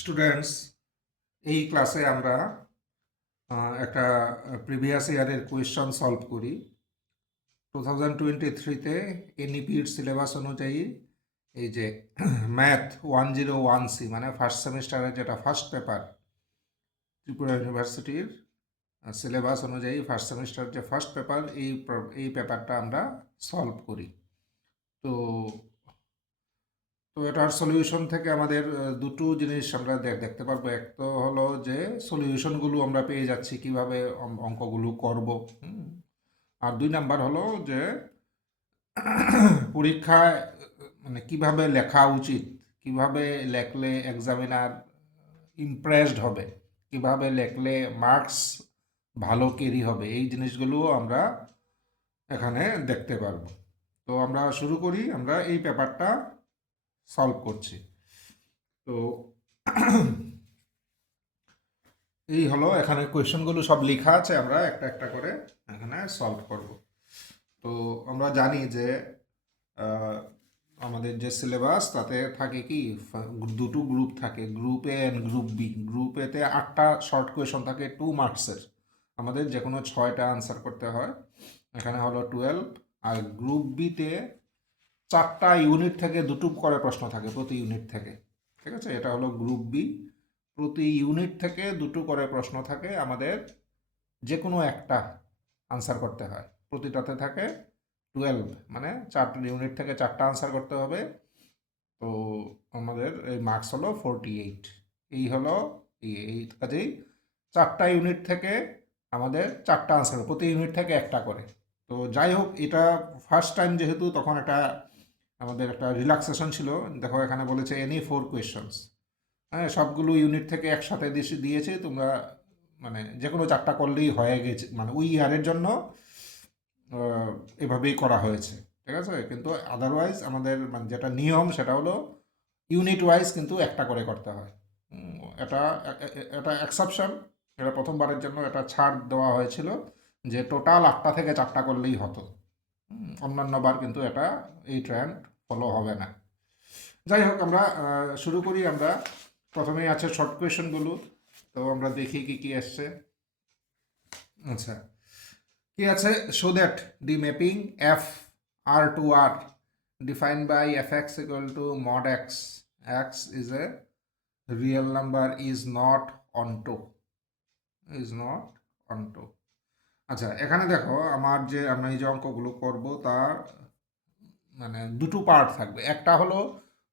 Students, এই ক্লাসে আমরা একটা প্রিভিয়াস ইয়ারের কোয়েশ্চন সলভ করি। 2023-তে এনইপির সিলেবাস অনুযায়ী এই যে ম্যাথ 101C মানে ফার্স্ট সেমিস্টারের যেটা ফার্স্ট পেপার, ত্রিপুরা ইউনিভার্সিটির সিলেবাস অনুযায়ী ফার্স্ট সেমিস্টার যে ফার্স্ট পেপার, এই পেপারটা আমরা সলভ করি। তো তো এটার সলিউশন থেকে আমাদের দুটো জিনিস আমরা দেখতে পারবো। এক তো হলো যে সলিউশনগুলো আমরা পেয়ে যাচ্ছি কিভাবে অঙ্কগুলো করব। আর দুই নাম্বার হলো যে পরীক্ষায় মানে কিভাবে লেখা উচিত, কিভাবে লেখলে এক্সামিনার ইমপ্রেসড হবে, কিভাবে লেখলে মার্কস ভালো ক্যারি হবে, এই জিনিসগুলো আমরা এখানে দেখতে পারবো। তো আমরা শুরু করি, আমরা এই পেপারটা সলভ করছি। তো এই হলো এখানে কোয়েশ্চেনগুলো সব লেখা আছে, আমরা একটা একটা করে এখানে সলভ করব। তো আমরা জানি যে আহ, আমাদের যে সিলেবাস তাতে থাকে কি, দুটো গ্রুপ থাকে, group A and group B. Group এতে 8টা শর্ট কোয়েশ্চন থাকে 2 মার্কসের, আমাদের যে কোনো 6টা আনসার করতে হয়। এখানে হলো 12। আর গ্রুপ বিতে 4টা ইউনিট থেকে দুটো করে প্রশ্ন থাকে প্রতি ইউনিট থেকে। ঠিক আছে, এটা হলো গ্রুপ বি। প্রতি ইউনিট থেকে দুটো করে প্রশ্ন থাকে, আমাদের যে কোনো একটা আনসার করতে হয়। প্রতিটাতে থাকে 12, মানে 4 ইউনিট থেকে 4টা আনসার করতে হবে। তো আমাদের এই মার্কস হলো 48। এই হলো এই কাজেই 4টা ইউনিট থেকে আমাদের 4টা আনসার, প্রতি ইউনিট থেকে একটা করে। তো যাই হোক, এটা ফার্স্ট টাইম যেহেতু, তখন একটা আমাদের একটা রিল্যাক্সেশন ছিল। দেখো এখানে বলেছে এনি 4 কোয়েশ্চনস। হ্যাঁ, সবগুলো ইউনিট থেকে একসাথে দিয়েছে, তোমরা মানে যে কোনো 4টা করলেই হয়ে গেছে, মানে ওই ইয়ারের জন্য আহ, এভাবেই করা হয়েছে। ঠিক আছে, কিন্তু আদারওয়াইজ আমাদের মানে যেটা নিয়ম সেটা হলো ইউনিট ওয়াইজ কিন্তু একটা করে করতে হয়। এটা এটা এক্সেপশন, এটা প্রথমবারের জন্য এটা ছাড় দেওয়া হয়েছিল যে টোটাল 8টা থেকে 4টা করলেই হতো। অন্যান্য বার কিন্তু এটা এই ট্রেন্ড ফলো হবে না। যাই হোক, আমরা শুরু করি। আমরা প্রথমেই আছে শর্ট কোয়েশনগুলো। তো আমরা দেখি কি কি আসছে। আচ্ছা, কি আছে? Show that the mapping F R to R defined by F x equal to mod X, X is a real number is not onto, is not onto. আচ্ছা, এখানে দেখো আমার যে আমরা এই যে অঙ্কগুলো করব তার মানে দুটো পার্ট থাকবে। একটা হলো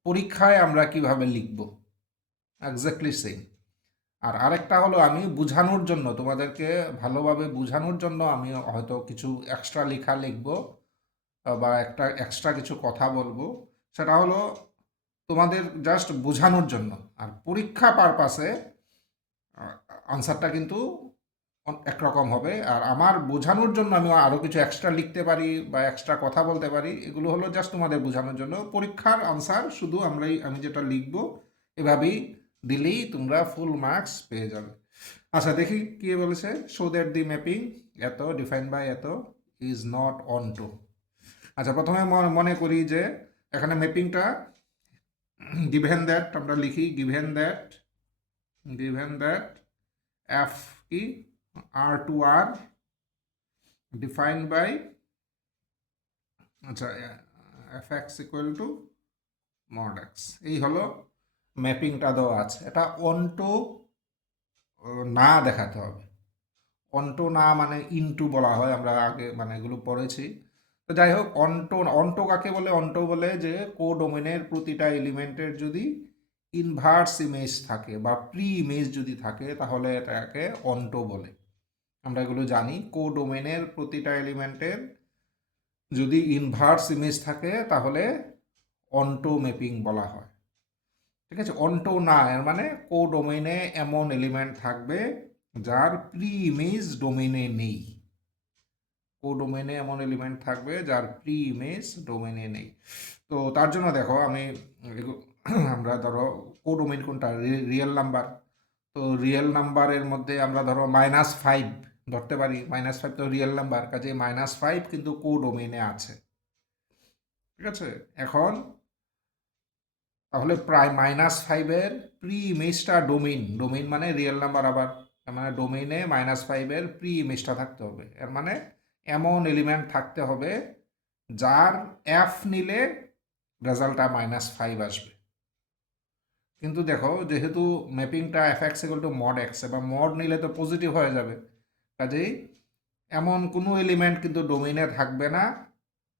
পরীক্ষায় আমরা কিভাবে লিখব, এক্স্যাক্টলি সেম। আর আরেকটা হলো আমি বোঝানোর জন্য, তোমাদেরকে ভালোভাবে বোঝানোর জন্য আমি হয়তো কিছু এক্সট্রা লেখা লিখব বা একটা এক্সট্রা কিছু কথা বলবো। সেটা হলো তোমাদের জাস্ট বোঝানোর জন্য। আর পরীক্ষা পারপাসে আনসারটা কিন্তু একরকম হবে। আর আমার বোঝানোর জন্য আমি আরও কিছু এক্সট্রা লিখতে পারি বা এক্সট্রা কথা বলতে পারি, এগুলো হলো জাস্ট তোমাদের বোঝানোর জন্য। পরীক্ষার আনসার শুধু আমি যেটা লিখব এভাবেই দিলেই তোমরা ফুল মার্কস পেয়ে যাবে। আচ্ছা, দেখি কি বলেছে। শো দ্যাট দি ম্যাপিং এত ডিফাইন বাই এত ইজ নট অন টু। আচ্ছা, প্রথমে মনে করি যে এখানে ম্যাপিংটা গিভেন দ্যাট, আমরা লিখি গিভেন দ্যাট এফ কি আর টু আর ডিফাইন্ড বাই, আচ্ছা, F x equal to mod x. এই হলো ম্যাপিংটা দেওয়া আছে। এটা অন্টো না দেখাতে হবে। অন্টো না মানে ইনটু বলা হয়, আমরা আগে মানে এগুলো পড়েছি। তো যাই হোক, অন্টো অন্টো কাকে বলে? অন্টো বলে যে কোডোমেনের প্রতিটা এলিমেন্টের যদি ইনভার্স ইমেজ থাকে বা প্রি ইমেজ যদি থাকে তাহলে এটাকে অন্টো বলে। আমরা এগুলো জানি, কোডোমেনের প্রতিটা এলিমেন্টের যদি ইনভার্স ইমেজ থাকে তাহলে অন্টো ম্যাপিং বলা হয়। ঠিক আছে, অন্টো না এর মানে কোডোমেনে এমন এলিমেন্ট থাকবে যার প্রি ইমেজ ডোমেনে নেই। কোডোমেনে এমন এলিমেন্ট থাকবে যার প্রি ইমেজ ডোমেনে নেই। তো তার জন্য দেখো আমি আমরা ধরো কোডোমেন কোনটা, রিয়েল নাম্বার। তো রিয়েল নাম্বারের মধ্যে আমরা ধরো -5 ধরতে পারি। -5 তো রিয়েল নাম্বার, কাজে -5 কিন্তু কোডোমেনে আছে। ঠিক আছে, এখন তাহলে প্রায় -5-এর প্রি ইমেজটা ডোমেইন মানে রিয়েল নাম্বার, আবার তার মানে ডোমেইনে -5-এর প্রি ইমেজটা থাকতে হবে। এর মানে এমন এলিমেন্ট থাকতে হবে যার এফ নিলে রেজাল্টটা -5 আসবে। কিন্তু দেখো, যেহেতু ম্যাপিংটা F x equal to mod X, এবার মড নিলে তো পজিটিভ হয়ে যাবে, কাজেই এমন কোনো এলিমেন্ট কিন্তু ডোমেইনে থাকবে না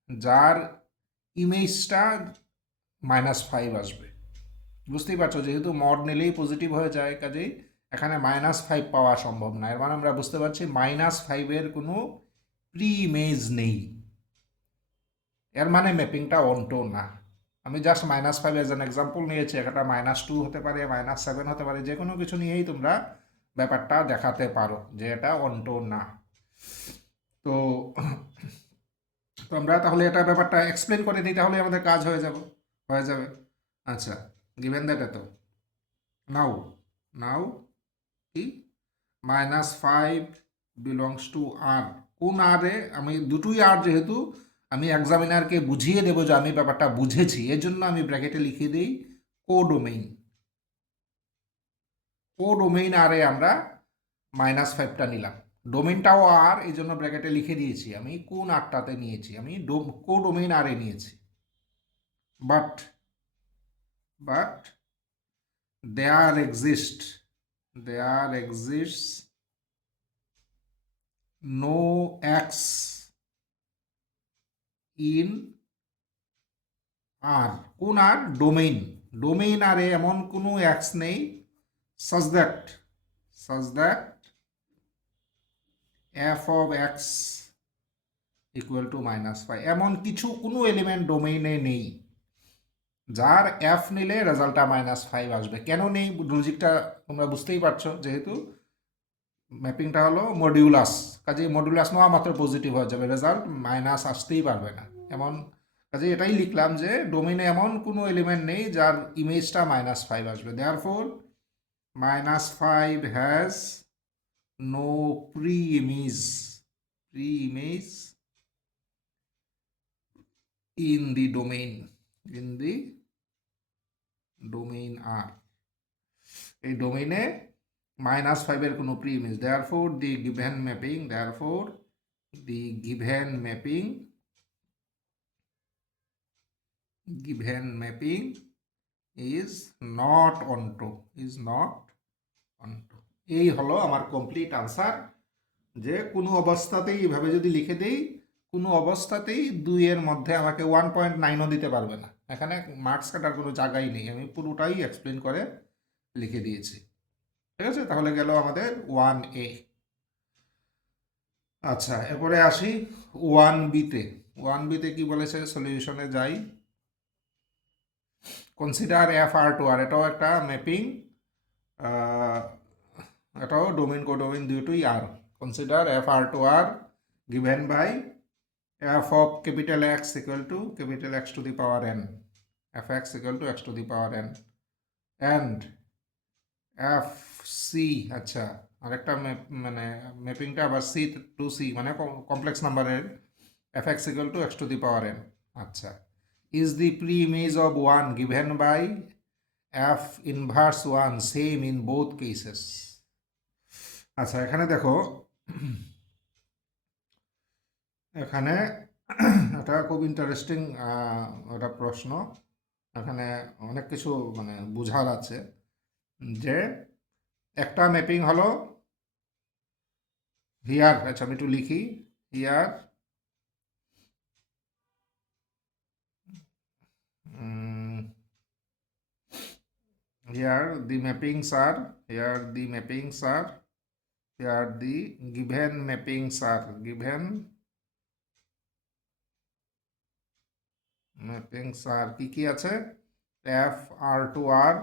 যার ইমেজটা -5 আসবে। বুঝতেই পারছো, যেহেতু মড নিলেই পজিটিভ হয়ে যায়, কাজেই এখানে -5 পাওয়া সম্ভব না। এর মানে আমরা বুঝতে পারছি -5-এর কোনো প্রি ইমেজ নেই। এর মানে ম্যাপিংটা অনটো না। আমি জাস্ট -5 এজ অ্যান এক্সাম্পল নিয়েছি, একটা -2 হতে পারে, -7 হতে পারে, যে কোনো কিছু নিয়েই তোমরা ব্যাপারটা দেখাতে পারো যে এটা অনটো না। তো তো আমরা তাহলে এটা ব্যাপারটা এক্সপ্লেন করে দিই, তাহলে আমাদের কাজ হয়ে যাবে। আচ্ছা, গিভেন দ্যাট এত নাও নাও কি -5 বিলংস টু আর, কোন আরে আমি দুটোই আর, যেহেতু আমি এক্সামিনারকে বুঝিয়ে দেবো যে আমি ব্যাপারটা বুঝেছি, এর জন্য আমি ব্র্যাকেটে লিখে দিই কোডোমেইন আরে আমরা -5টা নিলাম। ডোমেইনটাও আর, এই জন্য ব্র্যাকেটে লিখে দিয়েছি আমি কোন আরটাতে নিয়েছি, আমি কোডোমেইন আরে নিয়েছি। But but there exists no x in R, কোন আর, ডোমেইন আরে এমন কোনো এক্স নেই such that f of x equal to -5, এমন কিছু কোনো এলিমেন্ট ডোমেইনে নেই যার এফ নিলে রেজাল্টটা -5 আসবে। কেন নেই, লজিকটা তোমরা বুঝতেই পারছো, যেহেতু ম্যাপিংটা হলো মডিউলাস, কাজেই মডিউলাস নেওয়া মাত্র পজিটিভ হয়ে যাবে, রেজাল্ট মাইনাস আসতেই পারবে না এমন। কাজে এটাই লিখলাম যে ডোমেইনে এমন কোনো এলিমেন্ট নেই যার ইমেজটা -5 আসবে। Therefore -5 has no pre image in the domain R, এই ডোমেইনে -5-এর কোনো pre image. Therefore the given mapping is not onto এই হলো আমার কমপ্লিট আনসার। যে কোনো অবস্থাতেই এভাবে যদি লিখে দেই, কোনো অবস্থাতেই 2-এর মধ্যে আমাকে 1.9ও দিতে পারবে না, এখানে মার্কস কাটার কোনো জায়গাই নেই, আমি পুরোটাই এক্সপ্লেন করে লিখে দিয়েছি। ঠিক আছে, তাহলে গেল আমাদের 1A। আচ্ছা, এরপরে আসি 1Bতে কি বলেছে, সলিউশনে যাই। কনসিডার FR2R, এটাও একটা ম্যাপিং, এটাও ডোমেইন কোডোমেইন দুটোই R. Consider FR2R given by f of capital X equal to capital X to the power n, fx equal to x to the power n, and fc, আচ্ছা আরেকটা মানে ম্যাপিংটা আবার c two c মানে complex নাম্বারের, fx equal to x to the power n, আচ্ছা, is the pre-image of 1 given by f inverse 1 same in both cases। আচ্ছা, এখানে দেখো, এখানে এটা খুব ইন্টারেস্টিং একটা প্রশ্ন, এখানে অনেক কিছু মানে বোঝার আছে। যে একটা ম্যাপিং হলো হিয়ার, আচ্ছা আমি একটু লিখি, here the mappings are here the given mappings are কি আছে, FR2R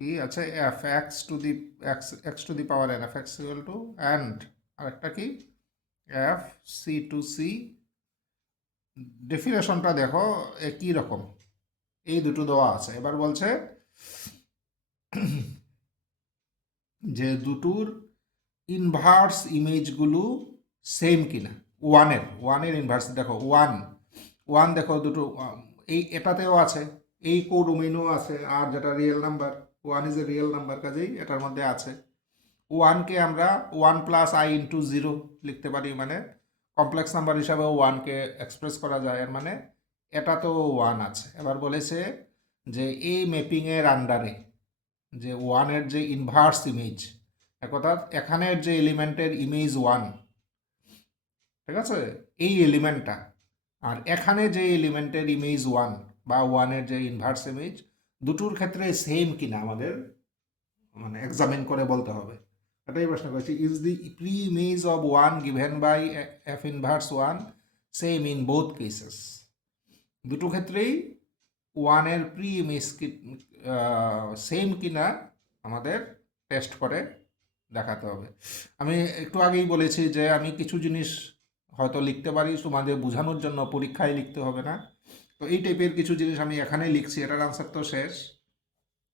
কি আছে, fx to the power n, fx equal to, and আরেকটা কি fc to c। ডেফিনেশনটা দেখো একই রকম, এই দুটো দেওয়া আছে। এবার বলছে যে দুটোর ইনভার্স ইমেজগুলো সেম কিনা, ওয়ানের ইনভার্স দেখো, ওয়ান দেখো দুটো, এই এটাতেও আছে, এই কোডোমেইনও আছে, আর যেটা real number, one is a real number, কাজেই এটার মধ্যে আছে। ওয়ানকে আমরা one plus I into zero লিখতে পারি, মানে কমপ্লেক্স নাম্বার হিসাবেও ওয়ানকে এক্সপ্রেস করা যায়, এর মানে এটা তো ওয়ান আছে। এবার বলেছে যে এই ম্যাপিংয়ের আন্ডারে যে ওয়ানের যে ইনভার্স ইমেজ, অর্থাৎ এখানের যে এলিমেন্টের ইমেজ ওয়ান, ঠিক আছে, এই এলিমেন্টটা আর এখানে যে এলিমেন্টের ইমেজ ওয়ান বা ওয়ানের যে ইনভার্স ইমেজ, দুটোর ক্ষেত্রে সেম কিনা আমাদের মানে এক্সামিন করে বলতে হবে। এটাই প্রশ্ন করছি, is the pre image of one given by f inverse one same in both cases. দুটো ক্ষেত্রেই ওয়ানের প্রি ইমেজ সেম কিনা আমাদের টেস্ট করে দেখাতে হবে। আমি একটু আগেই বলেছি যে আমি কিছু জিনিস হয়তো লিখতে পারি তোমাদের বোঝানোর জন্য, পরীক্ষায় লিখতে হবে না। তো এই টাইপের কিছু জিনিস আমি এখানে লিখছি, এটার আনসার তো শেষ,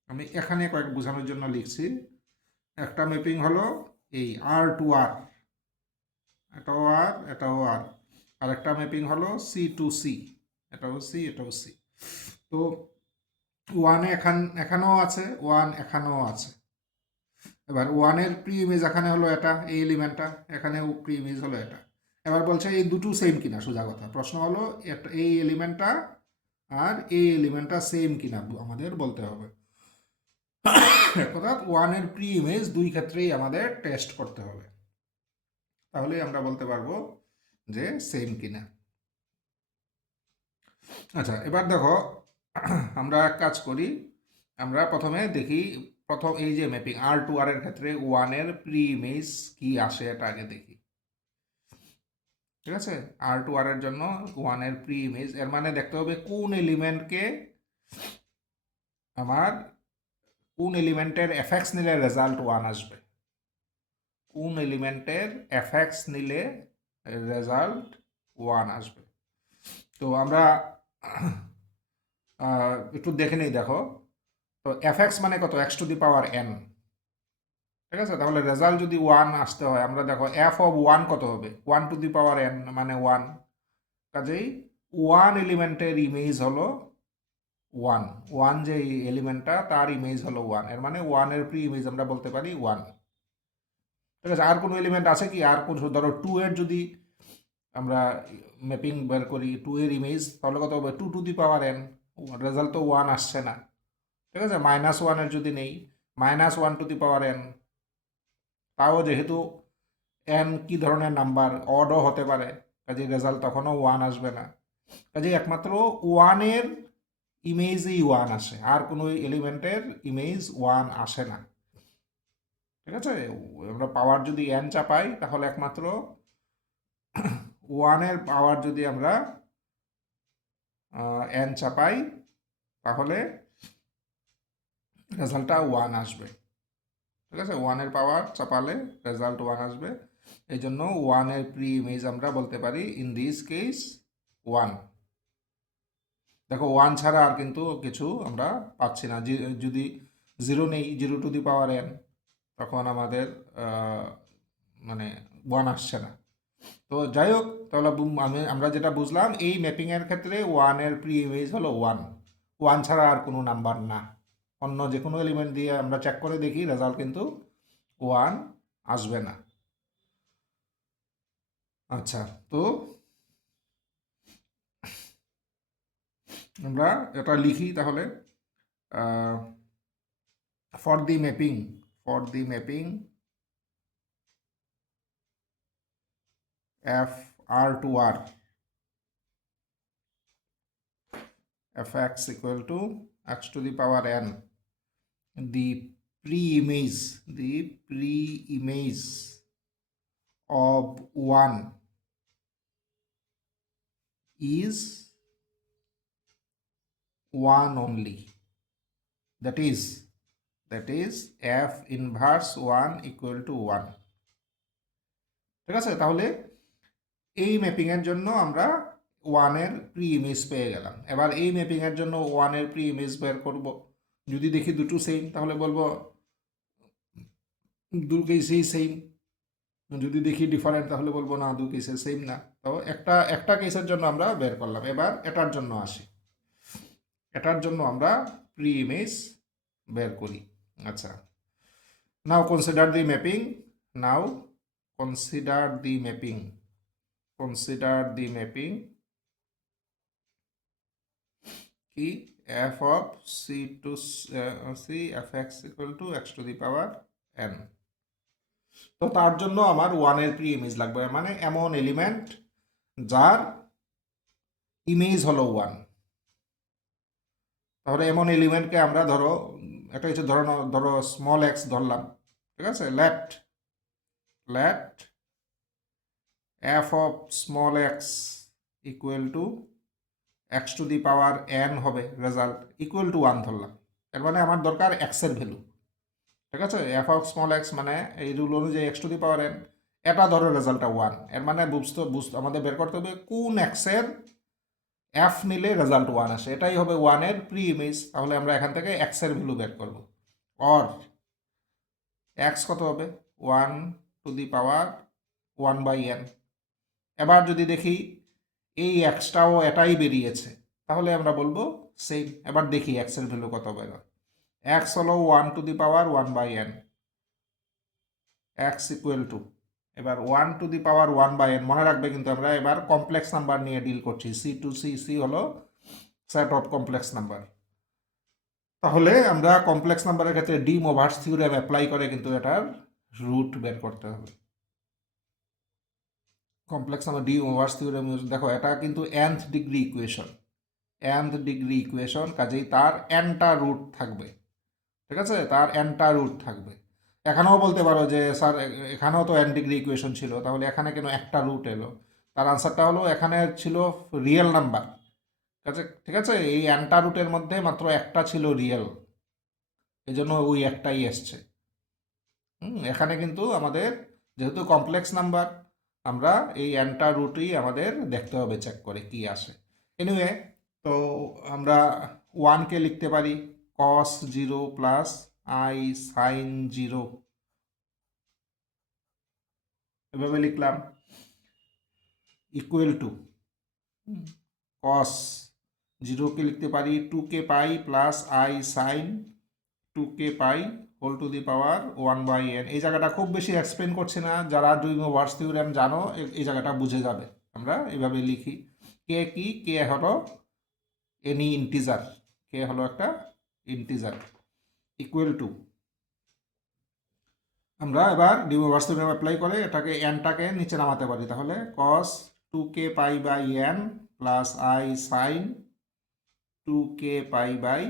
আমি এখানে কয়েক বোঝানোর জন্য লিখছি। একটা ম্যাপিং হলো এই আর টু আর, এটাও আর এটাও আর, আর একটা ম্যাপিং হলো সি টু সি, এটাও সি এটাও সি। তো ওয়ানে এখানেও আছে, ওয়ান এখানেও আছে। এবার ওয়ানের প্রি ইমেজ এখানে হলো এটা, এই এলিমেন্টটা, এখানেও প্রি ইমেজ হলো এটা। এবার বলছে এই দুটো সেম কিনা, সোজা কথা প্রশ্ন হলো এই এলিমেন্টটা আর এই এলিমেন্টটা সেম কিনা আমাদের বলতে হবে। অর্থাৎ ওয়ানের প্রি ইমেজ দুই ক্ষেত্রেই আমাদের টেস্ট করতে হবে, তাহলেই আমরা বলতে পারবো যে সেম কিনা। আচ্ছা, এবার দেখো আমরা এক কাজ করি, আমরা প্রথমে দেখি, প্রথম এই যে ম্যাপিং আর টু আর এর ক্ষেত্রে ওয়ানের প্রি ইমেজ কি আসে এটা আগে দেখি, ঠিক আছে। আর টু আর এর জন্য ওয়ানের প্রি ইমেজ, এর মানে দেখতে হবে কোন এলিমেন্টকে আমার, কোন এলিমেন্টের এফএক্স নিলে রেজাল্ট ওয়ান আসবে, কোন এলিমেন্টের এফএক্স নিলে রেজাল্ট ওয়ান আসবে। তো আমরা একটু দেখে নিই, দেখো তো এফএক্স মানে কত, x to the power N, ঠিক আছে। তাহলে রেজাল্ট যদি ওয়ান আসতে হয়, আমরা দেখো এফ অফ ওয়ান কত হবে, one to the power N মানে ওয়ান, কাজেই ওয়ান এলিমেন্টের ইমেজ হলো ওয়ান, ওয়ান যে এলিমেন্টটা তার ইমেজ হলো ওয়ান, এর মানে ওয়ানের প্রি ইমেজ আমরা বলতে পারি ওয়ান, ঠিক আছে। আর কোনো এলিমেন্ট আছে কি, আর কোনো, ধরো টু এর যদি আমরা ম্যাপিং বের করি, টু এর ইমেজ, তাহলে কত হবে, two to the power N, result তো ওয়ান আসছে না, ঠিক আছে। মাইনাস ওয়ানের যদি নেই, minus one to the power N, তাও যেহেতু এন কি ধরনের নাম্বার, অডও হতে পারে, কাজে রেজাল্ট তখনও ওয়ান আসবে না। কাজে একমাত্র ওয়ানের ইমেজই ওয়ান আসে, আর কোনো এলিমেন্টের ইমেজ ওয়ান আসে না, ঠিক আছে। আমরা পাওয়ার যদি এন চাপাই, তাহলে একমাত্র ওয়ানের পাওয়ার যদি আমরা এন চাপাই, তাহলে রেজাল্টটা ওয়ান আসবে, ঠিক আছে। ওয়ানের পাওয়ার চাপালে রেজাল্ট ওয়ান আসবে, এই জন্য ওয়ানের প্রি ইমেজ আমরা বলতে পারি ইন দিস কেস ওয়ান। দেখো ওয়ান ছাড়া আর কিন্তু কিছু আমরা পাচ্ছি না, যদি জিরো নেই, zero two the power N, তখন আমাদের মানে ওয়ান আসছে না। তো যাই হোক, তাহলে আমরা যেটা বুঝলাম, এই ম্যাপিংয়ের ক্ষেত্রে ওয়ানের প্রি ইমেজ হলো ওয়ান, ওয়ান ছাড়া আর কোনো নাম্বার না, অন্য যে কোনো এলিমেন্ট দিয়ে আমরা চেক করে দেখি, রেজাল্ট কিন্তু ওয়ান আসবে না। আচ্ছা, তো আমরা এটা লিখি তাহলে, for the mapping, for the mapping F R to R, fx equal to x to the power n, the pre-image, the pre-image of 1 is 1 only, that is f inverse 1 equal to 1, ঠিক আছে। তাহলে এই ম্যাপিংয়ের জন্য আমরা ওয়ানের pre image পেয়ে গেলাম। এবার এই ম্যাপিংয়ের জন্য ওয়ানের প্রি ইমেজ বের করব, যদি দেখি দুটো সেম, তাহলে বলবো দু কেসেই সেম, যদি দেখি ডিফারেন্ট, তাহলে বলবো না, দু কেসে সেম না। তো একটা কেসের জন্য আমরা বের করলাম। এবার এটার জন্য আসি, এটার জন্য আমরা প্রি ইমেজ বের করি। আচ্ছা, now consider the mapping. Now consider the mapping. Consider the mapping কি f of c to c f x equal to x to the power n। তো তার জন্য আমার ওয়ানের প্রি ইমেজ লাগবে, মানে এমন এলিমেন্ট যার ইমেজ হলো ওয়ান। তাহলে এমন এলিমেন্টকে আমরা ধরো একটা কিছু ধরো স্মল এক্স ধরলাম, ঠিক আছে। Let let f of small x equal to x to the power n হবে রেজাল্ট, ইকুয়াল টু ওয়ান ধরলাম। এর মানে আমার দরকার এক্সের ভ্যালু, ঠিক আছে। এফ অফ স্মল এক্স মানে এই রুল অনুযায়ী x to the power N, এটা ধরো রেজাল্টটা ওয়ান। এর মানে বুঝতে আমাদের বের করতে হবে কোন এক্সের এফ নিলে রেজাল্ট ওয়ান আসে, এটাই হবে ওয়ানের প্রি ইমেজ। তাহলে আমরা এখান থেকে এক্সের ভ্যালু বের করব। অর এক্স কত হবে, one to the power one by n. এবার যদি দেখি এই এক্সটাও এটাই বেরিয়েছে, তাহলে আমরা বলবো সেম। এবার দেখি এক্সের ভ্যালু কত হবে। এক্স হলো one to the power one by N, X equal to, এবার one to the power one by N. মনে রাখবে কিন্তু আমরা এবার কমপ্লেক্স নাম্বার নিয়ে ডিল করছি, সি টু সি, সি হলো সেট অফ কমপ্লেক্স নাম্বার। তাহলে আমরা কমপ্লেক্স নাম্বারের ক্ষেত্রে ডি মোভার্স থিওরেম অ্যাপ্লাই করে কিন্তু এটার রুট বের করতে হবে। Complex number D Moivre's theorem, দেখো এটা কিন্তু nth degree equation, nth degree equation, কাজেই তার nটা রুট থাকবে, ঠিক আছে। তার nটা রুট থাকবে। এখানেও বলতে পারো যে স্যার এখানেও তো n ডিগ্রি ইকুয়েশন ছিল, তাহলে এখানে কেন একটা রুট এলো? তার আনসারটা হলো এখানে ছিল রিয়েল নাম্বার, ঠিক আছে। এই nটা রুটের মধ্যে মাত্র একটা ছিল রিয়েল, এই জন্য ওই একটাই এসছে। এখানে কিন্তু আমাদের যেহেতু কমপ্লেক্স নাম্বার, আমরা এই nটা রুটই আমাদের দেখতে হবে চেক করে কি আসে। এনিওয়ে, তো আমরা ওয়ানকে লিখতে পারি cos zero plus I sine zero, এভাবে লিখলাম, ইকুয়াল টু কস জিরোকে লিখতে পারি two K pi plus I sine two K pi whole to the power one by n. এই জায়গাটা খুব বেশি এক্সপ্লেন করছি না, যারা ডুইং ওভার্স থিওরেম জানো এই জায়গাটা বুঝে যাবে। আমরা এভাবে লিখি, কে কি, কে হলো এনি ইন্টিজার, কে হলো একটা ইন্টিজার, ইকুয়াল টু, আমরা এবার ডি ওভার্স থিওরেম অ্যাপ্লাই করে এটাকে এনটাকে নিচে নামাতে পারি। তাহলে cos two K pi by N plus I sine two K pi by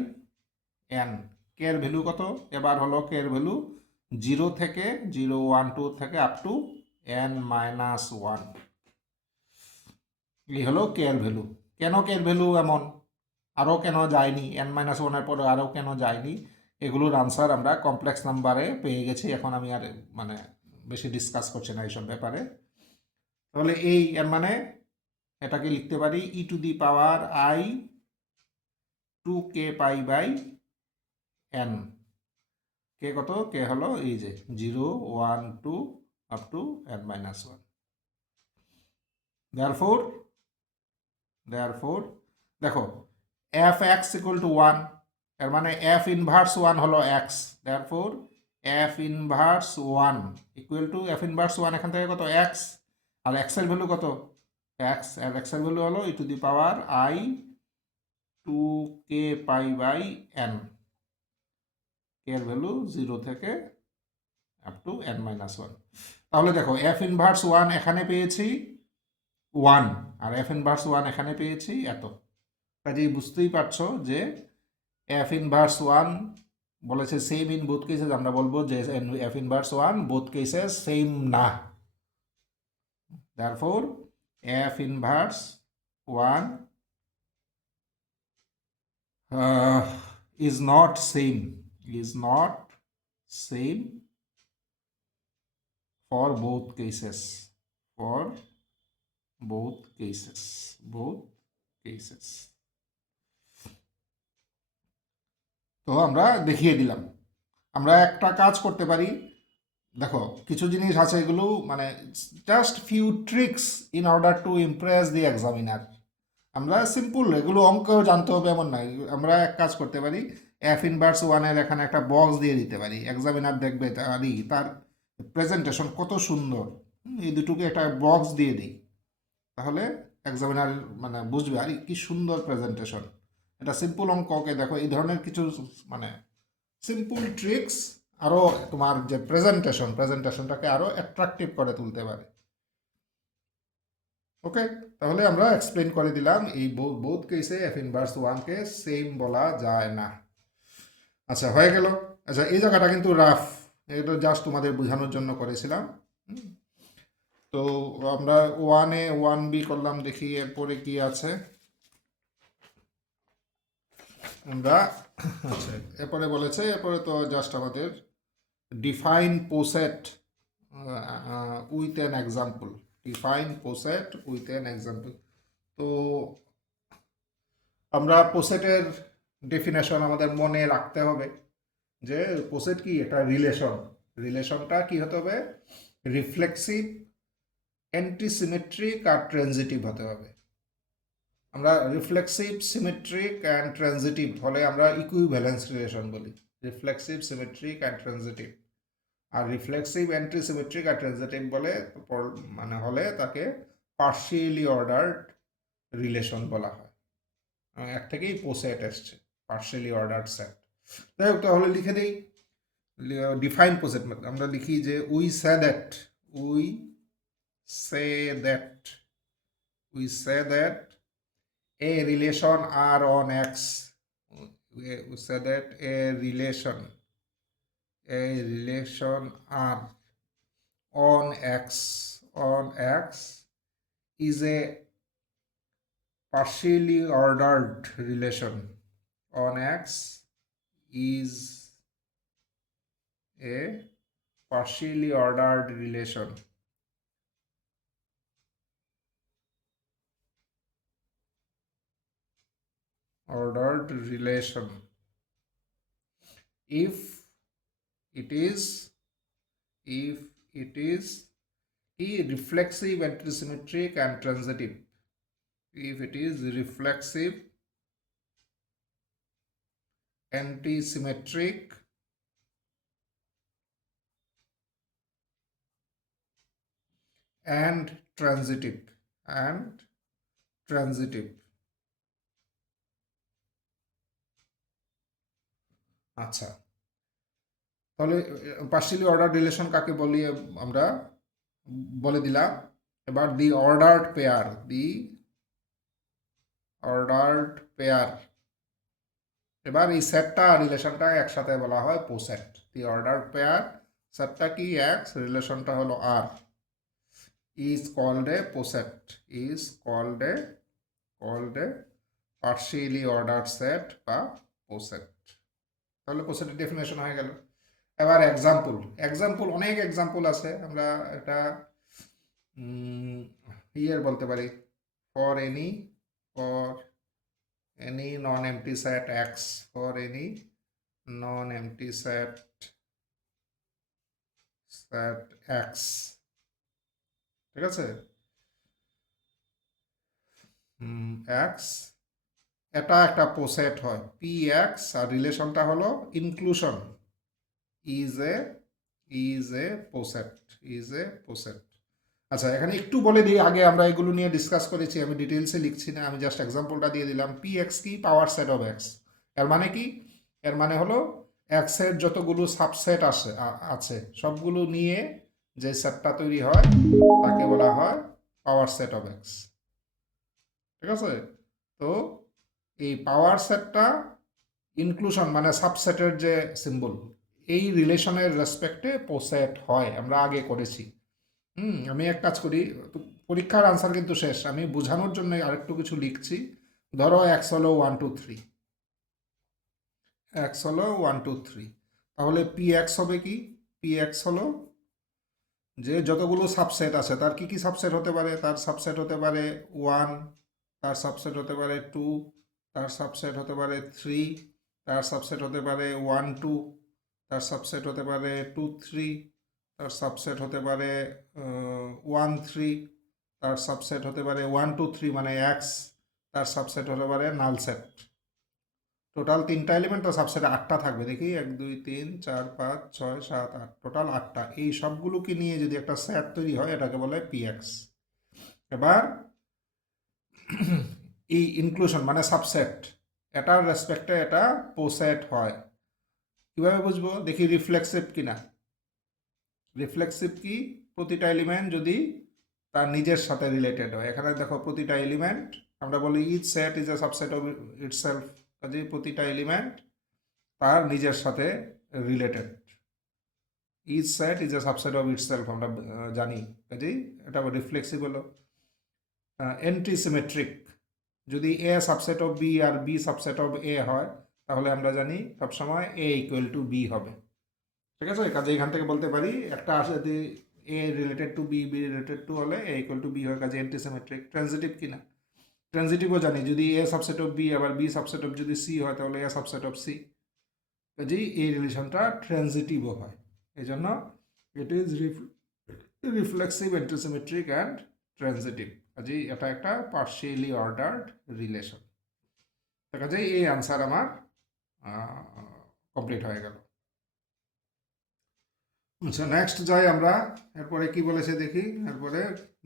N. K এর ভ্যালু কত? এবার হলো কে এর ভ্যালু জিরো থেকে, জিরো ওয়ান টু থেকে up to N minus one. এই হলো কে এর ভ্যালু। কেন কে এর ভ্যালু এমন, আরও কেন যায়নি, এন মাইনাস ওয়ানের পরে আরও কেন যায়নি, এগুলোর আনসার আমরা কমপ্লেক্স নাম্বারে পেয়ে গেছি। এখন আমি আর মানে বেশি ডিসকাস করছি না এইসব ব্যাপারে। তাহলে এই এর মানে এটাকে লিখতে পারি E to the power I two K pi by N. K কত? কে হলো এই যে zero one two up to N minus one. Therefore দেখো F x equal to one, এর মানে এফ ইনভার্স ওয়ান হলো X. Therefore F inverse one equal to F inverse one, এখান থেকে কত এক্স, আর এক্স এর ভ্যালু কত এক্স, আর এক্স এর ভ্যালু হলো E to the power I two K pi by N. K এর ভ্যালু জিরো থেকে up to N minus one. তাহলে দেখো এফ ইনভার্স ওয়ান এখানে পেয়েছি ওয়ান, আর এফ ইনভার্স ওয়ান এখানে পেয়েছি এত। কাজেই বুঝতেই পারছো যে এফ ইনভার্স ওয়ান বলেছে সেম ইন বোথ কেসেস, আমরা বলবো যে F inverse one both cases same না। Therefore F inverse one is not same for both cases, both cases. তো আমরা দেখিয়ে দিলাম। আমরা একটা কাজ করতে পারি, দেখো কিছু জিনিস আছে এগুলো মানে just few tricks in order to Impress the examiner. আমরা সিম্পল, এগুলো অঙ্কও জানতে হবে এমন নাই। আমরা এক কাজ করতে পারি, এফ ইনভার্স ওয়ানের এখানে একটা বক্স দিয়ে দিতে পারি, এক্সামিনার দেখবে তার প্রেজেন্টেশন কত সুন্দর। এই দুটোকে একটা বক্স দিয়ে দিই, তাহলে এক্সামিনার মানে বুঝবে আরে কি সুন্দর প্রেজেন্টেশন। এটা সিম্পল অঙ্ক, ওকে দেখো এই ধরনের কিছু মানে সিম্পল ট্রিক্স আরও তোমার যে প্রেজেন্টেশনটাকে আরও অ্যাট্রাকটিভ করে তুলতে পারে। ওকে, তাহলে আমরা এক্সপ্লেন করে দিলাম এই বোথ কেসে এফ ইনভার্স ওয়ানকে সেম বলা যায় না। আচ্ছা, হয়ে গেল। আচ্ছা, এই জায়গাটা কিন্তু রাফ, এটা জাস্ট তোমাদের বোঝানোর জন্য করেছিলাম। হুম, তো আমরা ওয়ানে 1B করলাম, দেখি এরপরে কি আছে আমরা। আচ্ছা, এরপরে বলেছে, এরপরে তো জাস্ট আমাদের define poset with an example, define poset with an example. তো আমরা পোসেটের ডেফিনেশন আমাদের মনে রাখতে হবে যে পোসেট কি, এটা রিলেশন। রিলেশনটা কি হতে হবে, রিফ্লেক্সিভ, অ্যান্টিসিমেট্রিক আর ট্রানজিটিভ হতে হবে। আমরা রিফ্লেক্সিভ, সিমেট্রিক অ্যান্ড ট্রানজিটিভ হলে আমরা ইকুইভ্যালেন্স রিলেশন বলি। Reflexive, symmetric and transitive. আর রিফ্লেক্সিভ, অ্যান্টিসিমেট্রিক আর ট্রানজিটিভ বলে মানে হলে তাকে পার্শিয়ালি অর্ডার্ড রিলেশন বলা হয়। এক থেকেই পোসেট এসছে, পার্শিয়ালি অর্ডার্ড সেট। যাই হোক, তাহলে লিখে দিই ডিফাইন পোসেট। আমরা লিখি যে we say that, we say that, we say that a relation R on X, we say that a relation R on X is a partially ordered relation. On X is a partially ordered relation. Ordered relation if it is reflexive, antisymmetric and transitive. If it is reflexive, antisymmetric and transitive আচ্ছা, তাহলে partially order relation কাকে বলি আমরা বলে দিলাম। এবার দি ordered pair, এবার এই সেটটা রিলেশনটা একসাথে বলা হয় পোসেট। দি অর্ডার্ড পেয়ার, সেটটা কি এক্স, রিলেশনটা হলো R, is called a poset, is called a partially ordered set বা পোসেট। তাহলে পোসেটের ডেফিনেশন হয়ে গেল। এবার এক্সাম্পল অনেক এক্সাম্পল আছে। আমরা এটা বলতে পারি, for any non MT set x, for any non MT set x, ঠিক আছে, এক্স এটা একটা পোসেট হয় পি এক্স, আর রিলেশনটা হলো ইনক্লুশন, ইজ এ পোসেট। আচ্ছা, এখানে একটু বলে দিই, আগে আমরা এগুলো নিয়ে ডিসকাস করেছি, আমি ডিটেলসে লিখছি না, আমি জাস্ট এক্সাম্পলটা দিয়ে দিলাম। পি এক্স কি, পাওয়ার সেট অফ এক্স। এর মানে কি, এর মানে হলো এক্সের যতগুলো সাবসেট আছে সবগুলো নিয়ে যে সেটটা তৈরি হয় তাকে বলা হয় পাওয়ার সেট অফ এক্স, ঠিক আছে। তো এই পাওয়ার সেটটা ইনক্লুশন মানে সাবসেটের যে সিম্বল, এই রিলেশনের রেসপেক্টে পোসেট হয়, আমরা আগে করেছি। আমি এক কাজ করি, পরীক্ষার আনসার কিন্তু শেষ, আমি বোঝানোর জন্য আরেকটু কিছু লিখছি। ধরো এক্স হলো 1 2 3, এক্স হলো 1 2 3, তাহলে পি এক্স হবে কি, পি এক্স হলো যে যতগুলো সাবসেট আছে তার কি কি সাবসেট হতে পারে, তার সাবসেট হতে পারে 1, তার সাবসেট হতে পারে 2, তার সাবসেট হতে পারে 3, তার সাবসেট হতে পারে 1 2, তার সাবসেট হতে পারে 2 3, তার সাবসেট হতে পারে 1 3, তার সাবসেট হতে পারে 1 2 3 মানে এক্স, তার সাবসেট হতে পারে নাল সেট। টোটাল 3টা এলিমেন্ট, তো সাবসেটে 8টা থাকবে। দেখি 1 2 3 4 5 6 7 8, টোটাল 8টা। এই সবগুলোকে নিয়ে যদি একটা সেট তৈরি হয় এটাকে বলে পিএক্স। এবার এই ইনক্লুশন মানে সাবসেট, এটার রেসপেক্টে এটা পোসেট হয়। কিভাবে বুঝবো? দেখি রিফ্লেক্সিভ কিনা। রিফ্লেক্সিভ কি? প্রতিটা এলিমেন্ট যদি তার নিজের সাথে রিলেটেড হয়। এখানে দেখো প্রতিটা এলিমেন্ট, আমরা বলি each set is a subset of itself, কাজেই প্রতিটা এলিমেন্ট তার নিজের সাথে related. Each set is a subset of itself আমরা জানি, কাজেই এটা রিফ্লেক্সিভ হলো। অ্যান্টিসিমেট্রিক, যদি A subset of B R B subset of A হয় তাহলে আমরা জানি সবসময় এ ইকুয়াল টু বি হবে। ঠিক আছে, কাজে এখান থেকে বলতে পারি একটা আসে যদি A related to B, B related to হলে এ ইকুয়াল টু বি হয়, কাজে অ্যান্টিসিমেট্রিক। ট্রানজিটিভ কিনা? ট্রানজিটিভও জানি, যদি এ সাবসেট অফ বি আবার বি সাবসেট অফ যদি সি হয় তাহলে এ সাবসেট অফ সি, কাজেই এই রিলেশনটা ট্রানজিটিভও হয়। এই জন্য it is reflexive, antisymmetric and transitive. কাজেই এটা একটা পার্শিয়ালি অর্ডার্ড রিলেশন। কাজেই এই আনসার আমার কমপ্লিট হয়ে গেল। আচ্ছা, নেক্সট যাই আমরা। এরপরে কি বলেছে দেখি। এরপরে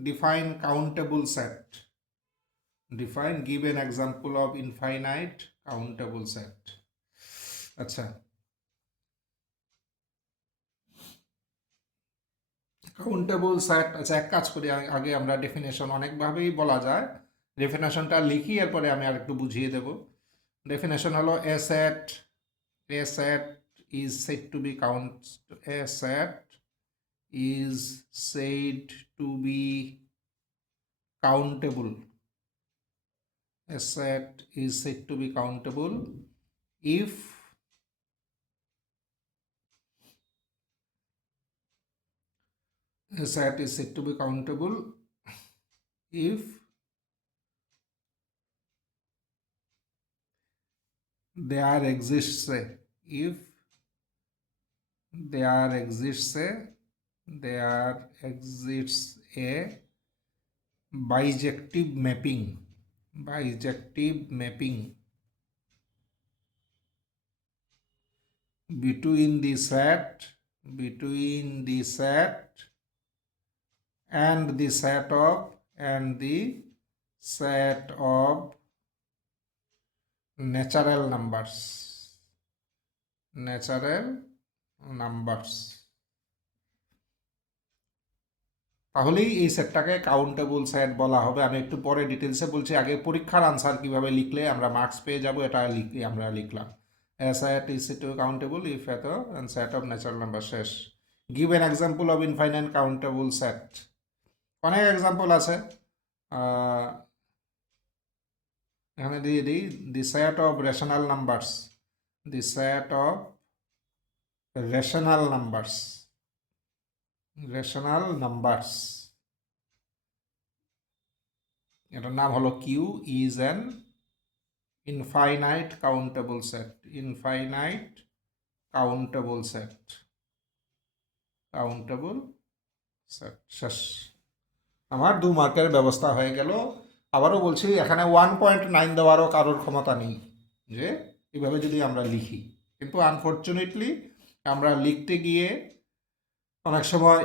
define countable set. Define, give an example of infinite countable set. আচ্ছা, কাউন্টেবল সেট। আচ্ছা, এক কাজ করি, আগে আমরা ডেফিনেশন অনেকভাবেই বলা যায়, ডেফিনেশনটা লিখি, এরপরে আমি আর একটু বুঝিয়ে দেব। ডেফিনেশন হলো a set is said to be a set is said to be countable. A set is said to be countable if a set is said to be countable if there exists a bijective mapping between the set and the set of natural numbers. তাহলেই এই সেটটাকে countable set বলা হবে। আমি একটু পরে ডিটেলসে বলছি, আগে পরীক্ষার আনসার কিভাবে লিখলে আমরা মার্কস পেয়ে যাব এটা আমরা লিখলাম। A set is said to be countable if এত and set of natural number শেষ। Give an example of infinite countable set. অনেক এক্সাম্পল আছে, এখানে দিয়ে দিই the set of rational numbers, rational numbers, এটার নাম হলো Q, is an infinite countable set. শেষ। আমার 2 মার্কের ব্যবস্থা হয়ে গেল। আবারও বলছি, এখানে 1.9 দেওয়ারও কারোর ক্ষমতা নেই যে এভাবে যদি আমরা লিখি, কিন্তু আনফর্চুনেটলি আমরা লিখতে গিয়ে অনেক সময়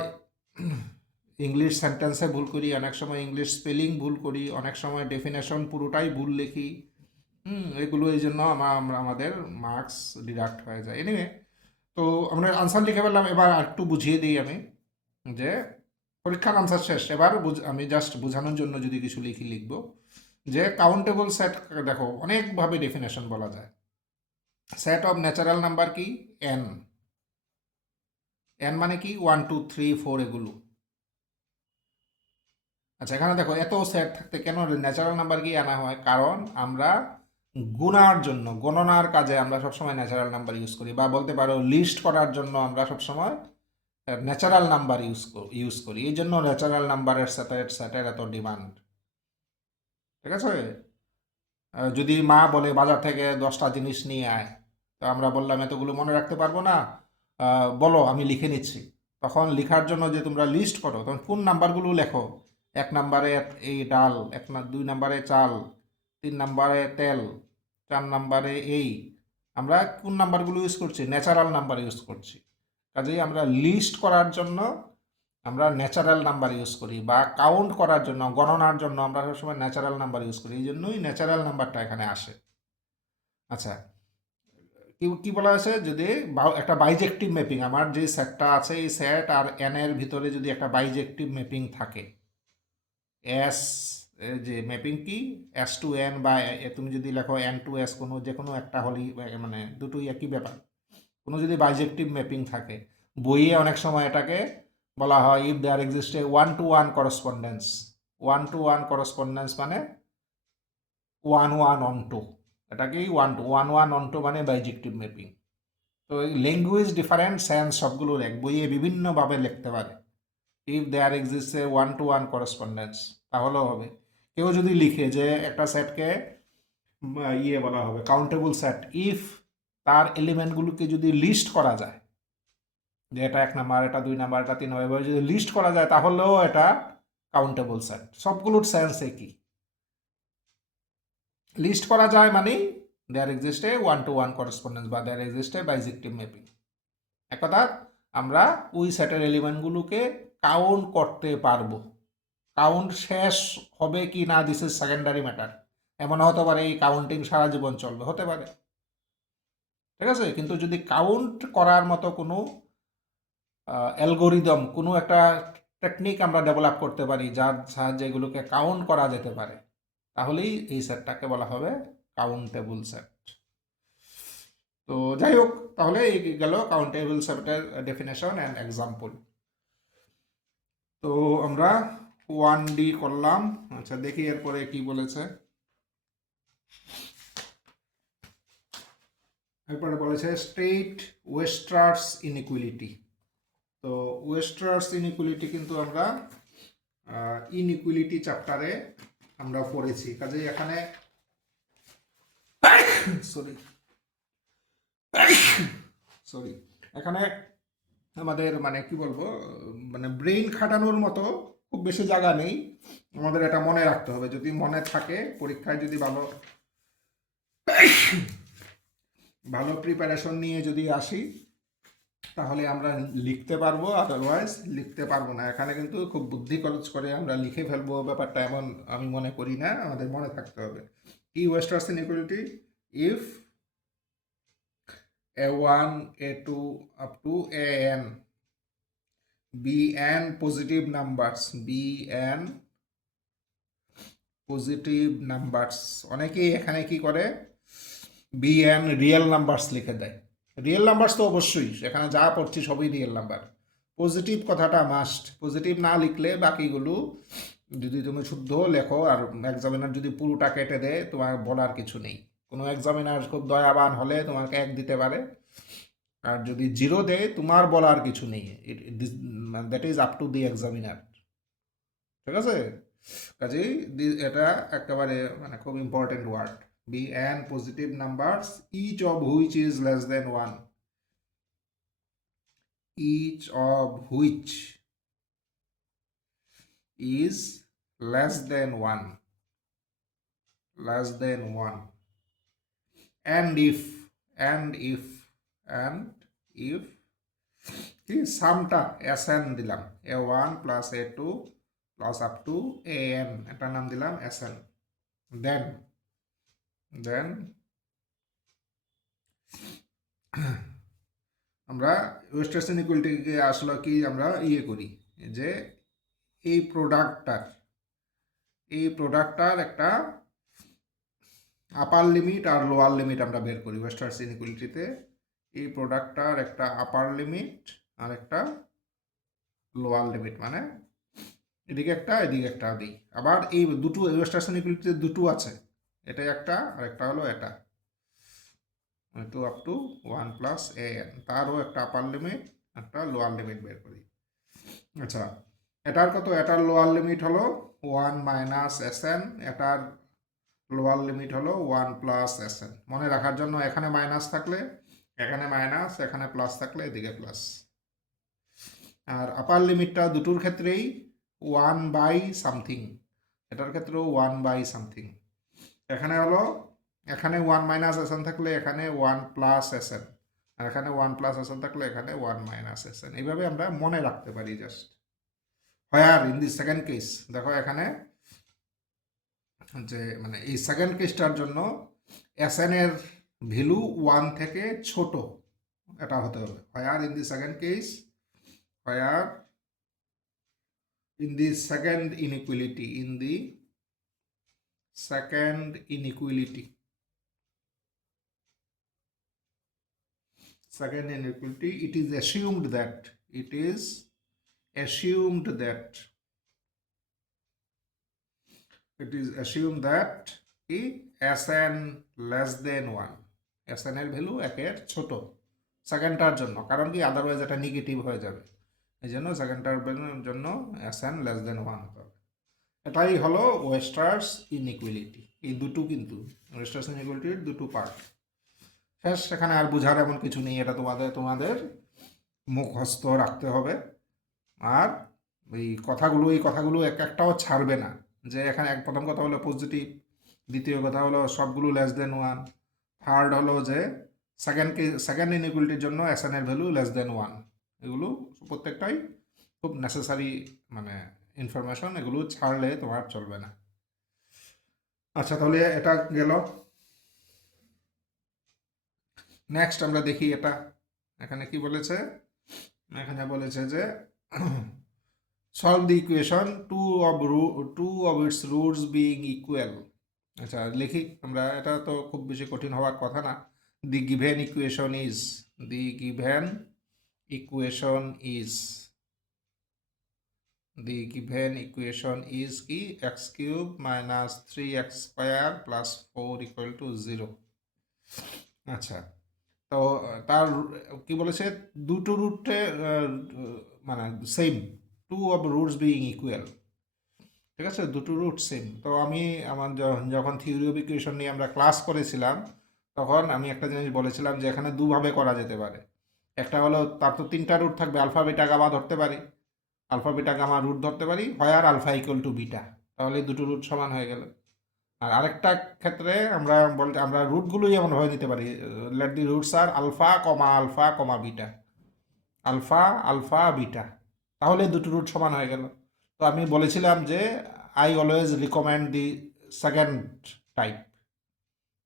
ইংলিশ সেন্টেন্সে ভুল করি, অনেক সময় ইংলিশ স্পেলিং ভুল করি, অনেক সময় ডেফিনেশন পুরোটাই ভুল লিখি। এগুলো এই জন্য আমাদের মার্কস ডিডাক্ট হয়ে যায়। এনিওয়ে, তো আমরা আনসার লিখে ফেললাম। এবার একটু বুঝিয়ে দিই আমি যে পরীক্ষার আনসার শেষ। এবার আমি জাস্ট বোঝানোর জন্য যদি কিছু লিখব যে কাউন্টেবল সেট, দেখো অনেকভাবে ডেফিনেশন বলা যায়। সেট অফ ন্যাচারাল নাম্বার কি? এন মানে কি? 1 2 3 4 এগুলো। আচ্ছা, এখানে দেখো এত সেট থাকতে কেন ন্যাচারাল নাম্বার কি আনা হয়? কারণ আমরা গুণার জন্য, গণনার কাজে আমরা সবসময় ন্যাচারাল নাম্বার ইউজ করি, বা বলতে পারো লিস্ট করার জন্য আমরা সবসময় ন্যাচারাল নাম্বার ইউজ করি। এই জন্য ন্যাচারাল নাম্বারের সেটের এত ডিমান্ড। ঠিক আছে, যদি মা বলে বাজার থেকে 10টা জিনিস নিয়ে আয়, তো আমরা বললাম এতগুলো মনে রাখতে পারবো না, বলো আমি লিখে নিচ্ছি। তখন লেখার জন্য যে তোমরা লিস্ট করো, তখন কোন নাম্বারগুলো লেখো, 1 নম্বরে এই ডাল, 2 নম্বরে চাল, 3 নাম্বারে তেল, 4 নাম্বারে এই। আমরা কোন নাম্বারগুলো ইউজ করছি? ন্যাচারাল নাম্বার ইউজ করছি। কাজেই আমরা লিস্ট করার জন্য আমরা ন্যাচারাল নাম্বার ইউজ করি, বা কাউন্ট করার জন্য, গণনার জন্য আমরা সবসময় ন্যাচারাল নাম্বার ইউজ করি। এই জন্যই ন্যাচারাল নাম্বারটা এখানে আসে। আচ্ছা, কি কি বলা আছে? যদি একটা বাইজেক্টিভ ম্যাপিং, আমার যে সেটটা আছে এই সেট আর এন এর ভিতরে যদি একটা বাইজেক্টিভ ম্যাপিং থাকে, এস, যে ম্যাপিং কি এস টু এন, বা তুমি যদি লেখো এন টু এস, কোনো যে কোনো একটা হলেই মানে দুটোই একই ব্যাপার। কোনো যদি বাইজেক্টিভ ম্যাপিং থাকে, বইয়ে অনেক সময় এটাকে বলা হয় if there exist a one to one correspondence. One to one correspondence মানে ওয়ান ওয়ান অন টু, এটাকেই ওয়ান ওয়ান অন টু মানে বাইজেক্টিভ ম্যাপিং। তো এই ল্যাঙ্গুয়েজ ডিফারেন্ট সেন্স সবগুলোর এক বইয়ে বিভিন্নভাবে লিখতে পারে। If there exist a one to one correspondence, তাহলেও হবে। কেউ যদি লিখে যে একটা সেটকে ইয়ে বলা হবে কাউন্টেবল সেট, ইফ তার এলিমেন্টগুলোকে যদি লিস্ট করা যায়, যে এটা 1 নাম্বার, এটা 2 নাম্বার, এটা 3 নাম্বার, এভাবে যদি লিস্ট করা যায় তাহলেও এটা কাউন্টেবল সেট। সবগুলোর সেন্স একই। লিস্ট করা যায় মানেই there exist a one to one correspondence বা দেয়ার এক্সিস্ট এ বাইজেক্টিভ ম্যাপিং। এক কথা, আমরা ওই সেটের এলিমেন্টগুলোকে কাউন্ট করতে পারবো। কাউন্ট শেষ হবে কি না, দিস ইজ সেকেন্ডারি ম্যাটার। এমন হতে পারে এই কাউন্টিং সারা জীবন চলবে, হতে পারে, ঠিক আছে। কিন্তু যদি কাউন্ট করার মতো কোনো অ্যালগোরিদম, কোনো একটা টেকনিক আমরা ডেভেলপ করতে পারি যার সাহায্যে এগুলোকে কাউন্ট করা যেতে পারে, তাহলেই এই সেটটাকে বলা হবে কাউন্টেবল সেট। তো যাই হোক, তাহলে এই গেল কাউন্টেবল সেটের ডেফিনেশন অ্যান্ড এক্সাম্পল। তো আমরা 1D করলাম। আচ্ছা, দেখি এরপরে কি বলেছে। এরপরে বলেছে স্ট্রেট ওয়েস্টার্স ইনইকুয়ালিটি। তো ওয়েস্টার্স ইনইকুয়ালিটি কিন্তু আমরা ইনইকুয়ালিটি চ্যাপ্টারে আমরা পড়েছি। কাজেই এখানে সরি সরি এখানে আমাদের মানে কি বলবো, মানে ব্রেইন খাটানোর মতো খুব বেশি জায়গা নেই। আমাদের এটা মনে রাখতে হবে। যদি মনে থাকে, পরীক্ষায় যদি ভালো ভালো প্রিপারেশন নিয়ে যদি আসি, তাহলে আমরা লিখতে পারবো, আদারওয়াইজ লিখতে পারবো না। এখানে কিন্তু খুব বুদ্ধি খরচ করে আমরা লিখে ফেলবো, ব্যাপারটা এমন আমি মনে করি না। আমাদের মনে থাকতে হবে কি Weierstrass inequality. If a1 a2 up to an bn positive numbers, bn positive numbers, অনেকেই এখানে কি করে bn রিয়েল নাম্বারস লিখে দেয়। রিয়েল নাম্বারস তো অবশ্যই, এখানে যা পড়ছি সবই রিয়েল নাম্বার। পজিটিভ কথাটা মাস্ট, পজিটিভ না লিখলে বাকিগুলো যদি তুমি শুদ্ধ লেখো আর এক্সামিনার যদি পুরোটা কেটে দেয়, তোমার বলার কিছু নেই। কোনো এক্সামিনার খুব দয়াবান হলে তোমাকে 1 দিতে পারে, আর যদি 0 দেয় তোমার বলার কিছু নেই। That is up to the examiner, ঠিক আছে। কাজেই এটা একেবারে মানে খুব important word. bn positive numbers each of which is less than 1, each of which is less than 1, less than 1, and if and if and if কি সামটা sn দিলাম, a1 plus a2 plus up to an, এটার নাম দিলাম sn, then আমরা ওয়েস্টার্স ইনইকুয়ালিটিকে আসলে কি আমরা ইয়ে করি, যে এই প্রোডাক্টটার একটা আপার লিমিট আর লোয়ার লিমিট আমরা বের করি ওয়েস্টার্স ইনইকুয়ালিটিতে। এই প্রোডাক্টটার একটা আপার লিমিট আর একটা লোয়ার লিমিট, মানে এদিকে একটা এদিকে একটা দিই। আবার এই দুটো ওয়েস্টার্স ইনইকুয়ালিটিতে দুটো আছে, এটা একটা আর একটা হলো এটা, তো আপ টু 1 প্লাস an, তারও একটা আপার লিমিট একটা লোয়ার লিমিট বের করি। আচ্ছা, এটার কত? এটার লোয়ার লিমিট হলো 1 মাইনাস sn, এটার লোয়ার লিমিট হলো 1 প্লাস sn। মনে রাখার জন্য এখানে মাইনাস থাকলে এখানে মাইনাস, এখানে প্লাস থাকলে এদিকে প্লাস। আর আপার লিমিটটা দুটোর ক্ষেত্রেই 1 বাই সামথিং, এটার ক্ষেত্রেও 1 বাই সামথিং। এখানে হলো, এখানে 1 মাইনাস এস এন থাকলে এখানে 1 প্লাস এস এন, আর এখানে 1 প্লাস এস এন থাকলে এখানে 1 মাইনাস এস এন। এইভাবে আমরা মনে রাখতে পারি just. Where in the second case, দেখো এখানে যে মানে এই সেকেন্ড কেসটার জন্য এস এন এর ভ্যালু 1 থেকে ছোট, এটা হতে হবে। হোয়ার in the second case, where in the second inequality, in the second inequality, second inequality, it is assumed that, it is assumed that, it is assumed that কি sn less than 1, sn এর value 1 এর ছোট সেকেন্ডটার জন্য, কারণ কি otherwise এটা negative হয়ে যাবে, এই জন্য সেকেন্ডটার জন্য sn less than 1 হতে হবে। এটাই হলো ওয়েস্টার্স ইনইকুয়ালিটি। এই দুটো কিন্তু ওয়েস্টার্স ইনইকুয়ালিটির দুটো পার্ট। শেষ, সেখানে আর বোঝার এমন কিছু নেই, এটা তোমাদের মুখস্থ রাখতে হবে। আর এই কথাগুলো এক একটাও ছাড়বে না, যে এখানে প্রথম কথা হলো পজিটিভ, দ্বিতীয় কথা হলো সবগুলো লেস দেন 1, থার্ড হলো যে সেকেন্ড ইনইকুয়ালিটির জন্য এস এন এর ভ্যালু লেস দেন 1। এগুলো প্রত্যেকটাই খুব নেসেসারি মানে ইনফরমেশন, এগুলো ছাড়লে তোমার চলবে না। আচ্ছা, তাহলে এটা গেল। নেক্সট আমরা দেখি এটা এখানে কি বলেছে। এখানে বলেছে যে solve the equation two of its roots being equal. আচ্ছা লিখি আমরা, এটা তো খুব বেশি কঠিন হওয়ার কথা না। দি given equation is, the given equation is, the given equation is কি x cube minus 3x square plus 4 equal to 0। আচ্ছা, তো তার কি বলেছে, দুটো রুটে মানে same, two of roots being equal, ঠিক আছে, দুটো রুট সেম। তো আমি আমার যখন থিওরি অফ ইকুয়েশন নিয়ে আমরা ক্লাস করেছিলাম, তখন আমি একটা জিনিস বলেছিলাম যে এখানে দুভাবে করা যেতে পারে। একটা হলো তার তো 3টা রুট থাকবে, আলফা বিটা গামা ধরতে পারি, আলফা বিটা গামা রুট ধরতে পারি, হোয়ার আলফা ইকুয়াল টু বিটা, তাহলে দুটো রুট সমান হয়ে গেল। আর আরেকটা ক্ষেত্রে আমরা রুটগুলোই এমনভাবে নিতে পারি, let the roots are alpha comma beta, alpha alpha beta, তাহলে দুটো রুট সমান হয়ে গেল। তো আমি বলেছিলাম যে I always recommend the second type,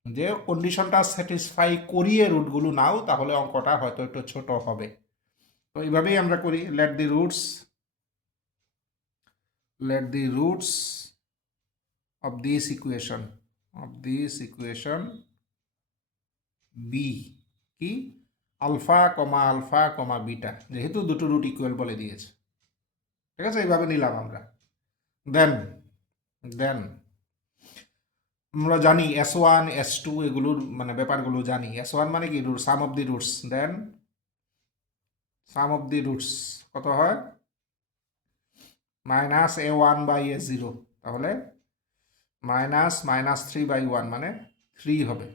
যে কন্ডিশনটা স্যাটিসফাই করিয়ে রুটগুলো নাও, তাহলে অঙ্কটা হয়তো একটু ছোট হবে। তো এইভাবেই আমরা করি, let the roots of this equation be কি আলফা কমা বিটা, যেহেতু দুটো রুট ইকুয়াল বলে দিয়েছে, ঠিক আছে, এইভাবে নিলাম আমরা। দেন আমরা জানি S1 S2 এগুলোর মানে ব্যাপারগুলো জানি। S1 মানে কি root, sum of the roots, then sum of the roots কত হয়, মাইনাস A1 বাই A0, তাহলে -3/1 মানে 3 হবে,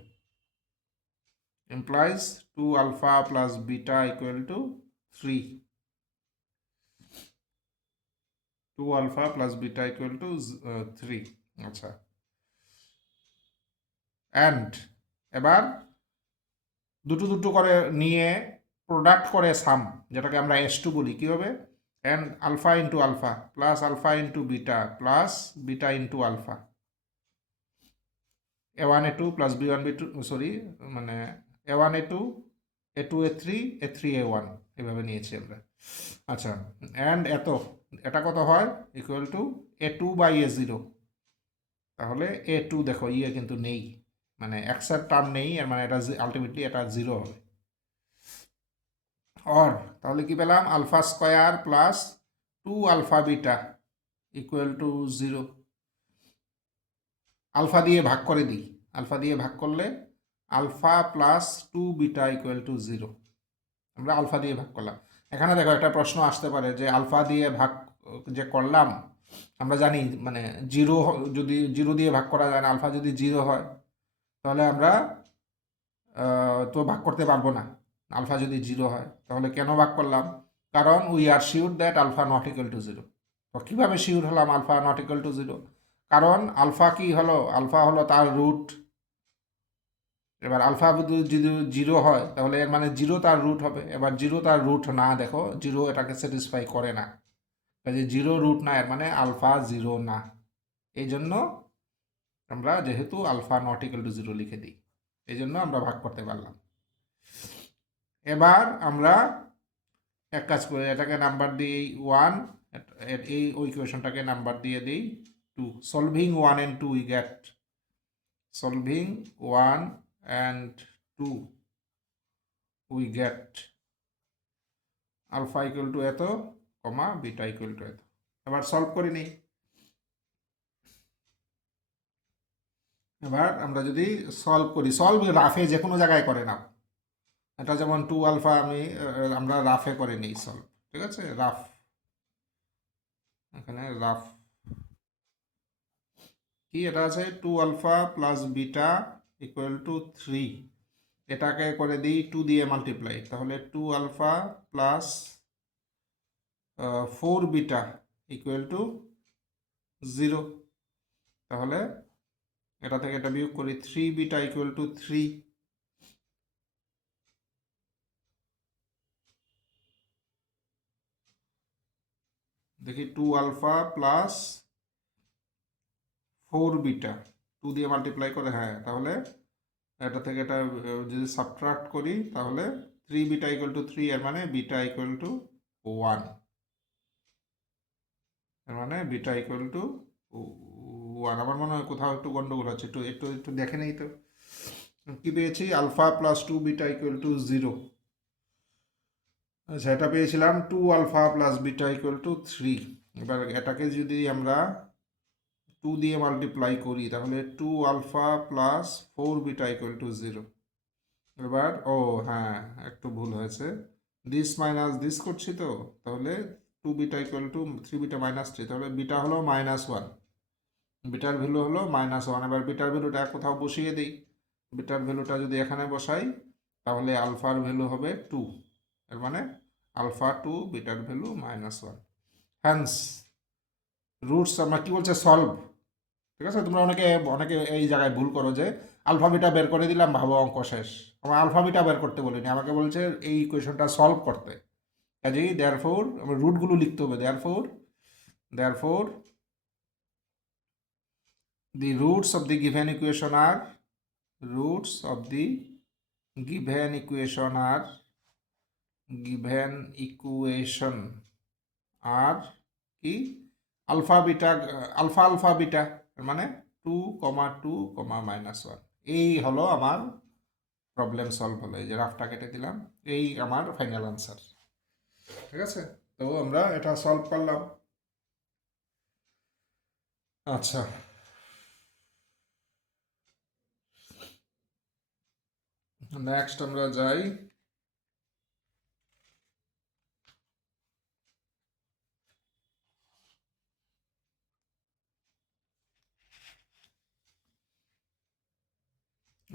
implies 2 alpha plus beta equal to 3, 2 alpha plus beta equal to 3। আচ্ছা, অ্যান্ড এবার দুটো করে নিয়ে প্রোডাক্ট করে সাম, যেটাকে আমরা S2 বলি, কী হবে, and alpha into alpha plus alpha into beta plus beta into alpha, A1 A2 plus B1 B2, sorry মানে A1 A2 A2 A3 A3 A1, এভাবে নিয়েছি আমরা। আচ্ছা, অ্যান্ড এটা কত হয়, equal to A2 by A0, তাহলে A2 দেখো কিন্তু নেই, মানে এক্সের টার্ম নেই, আর মানে এটা আলটিমেটলি এটা 0 হবে। তাহলে কি পেলাম, alpha square plus 2 alpha beta equal to 0। Alpha দিয়ে ভাগ করে দিই, আলফা দিয়ে ভাগ করলে alpha plus 2 beta equal to 0, আমরা আলফা দিয়ে ভাগ করলাম। এখানে দেখো একটা প্রশ্ন আসতে পারে যে আলফা দিয়ে ভাগ যে করলাম, আমরা জানি মানে যদি 0 দিয়ে ভাগ করা যায় না, আলফা যদি 0 হয় তাহলে আমরা তো ভাগ করতে পারবো না, আলফা যদি 0 হয়। তাহলে কেন ভাগ করলাম, কারণ we are sure that alpha not equal to 0। তো কীভাবে শিওর হলাম আলফা নট ইকুয়াল টু 0, কারণ আলফা কি হলো, আলফা হলো তার রুট। এবার আলফা যদি জিরো হয় তাহলে এর মানে জিরো তার রুট হবে। এবার জিরো তার রুট না, দেখো জিরো এটাকে স্যাটিসফাই করে না, কাজে জিরো রুট না, এর মানে আলফা জিরো না। এই জন্য আমরা যেহেতু alpha not equal to zero লিখে দিই, এই জন্য আমরা ভাগ করতে পারলাম। এবার আমরা এক কাজ করে এটাকে নাম্বার দিই 1, এই ইকুয়েশনটাকে নাম্বার দিয়ে দিই 2। Solving 1 and 2 we get, solving 1 and 2 we get alpha equal to এত, কমা বিটা ইকুয়াল টু এত। এবার সলভ করে নিই। এবার আমরা যদি সলভ করি, সলভ রাফে যে কোনো জায়গায় করে নাও, এটা যেমন 2 আলফা আমরা রাফে করে নিই সলভ, ঠিক আছে? রাফ, এখানে রাফ কি এটা আছে 2 alpha plus beta equal to 3, এটাকে করে দিই 2 দিয়ে মাল্টিপ্লাই, তাহলে 2 alpha plus 4 beta equal to 0। তাহলে এটা থেকে এটা বিয়োগ করি, 3 বিটা ইকুয়াল টু 3। দেখি 2 আলফা প্লাস 4 বিটা 2 দিয়ে মাল্টিপ্লাই করে, হ্যাঁ, তাহলে এটা থেকে এটা যদি সাবট্রাক্ট করি তাহলে 3 বিটা ইকুয়াল টু 3, এর মানে বিটা ইকুয়াল টু 1, এর মানে বিটা ইকুয়াল টু 1। আমার মনে হয় কোথাও একটু গন্ডগোল আছে, একটু একটু একটু দেখে নেই তো কি পেয়েছি। Alpha plus 2 beta equal to 0। আচ্ছা, এটা পেয়েছিলাম 2 alpha plus beta equal to 3। এবার এটাকে যদি আমরা 2 দিয়ে মাল্টিপ্লাই করি তাহলে 2 alpha plus 4 beta equal to 0। এবার ও হ্যাঁ, একটু ভুল হয়েছে, দিস মাইনাস দিস করছি তো, তাহলে 2 beta equal to 3 beta minus 3, তাহলে বিটা হলো -1, বিটার ভ্যালু হলো -1। এবার বিটার ভ্যালুটা কোথাও বসিয়ে দিই, বিটার ভ্যালুটা যদি এখানে বসাই তাহলে আলফার ভ্যালু হবে 2, এর মানে আলফা 2, বিটার ভ্যালু -1। হ্যান্স রুটস আমরা কি বলছে সলভ, ঠিক আছে? তোমরা অনেকে অনেকে এই জায়গায় ভুল করো যে আলফা বিটা বের করে দিলাম, ভাবো অঙ্ক শেষ। আমার আলফা বিটা বের করতে বলিনি, আমাকে বলছে এই ইকুয়েশনটা সলভ করতে। কাজেই দেয়ারফোর আমার রুটগুলো লিখতে হবে। Therefore the roots of the given equation are roots of the given equation are কি alpha beta, alpha alpha beta, মানে 2, 2, -1। এই হলো আমার প্রবলেম সলভ হলো। এই যে রাফটা কেটে দিলাম, এই আমার ফাইনাল আনসার, ঠিক আছে? তো আমরা এটা সলভ করলাম। আচ্ছা, নেক্সট আমরা যাই।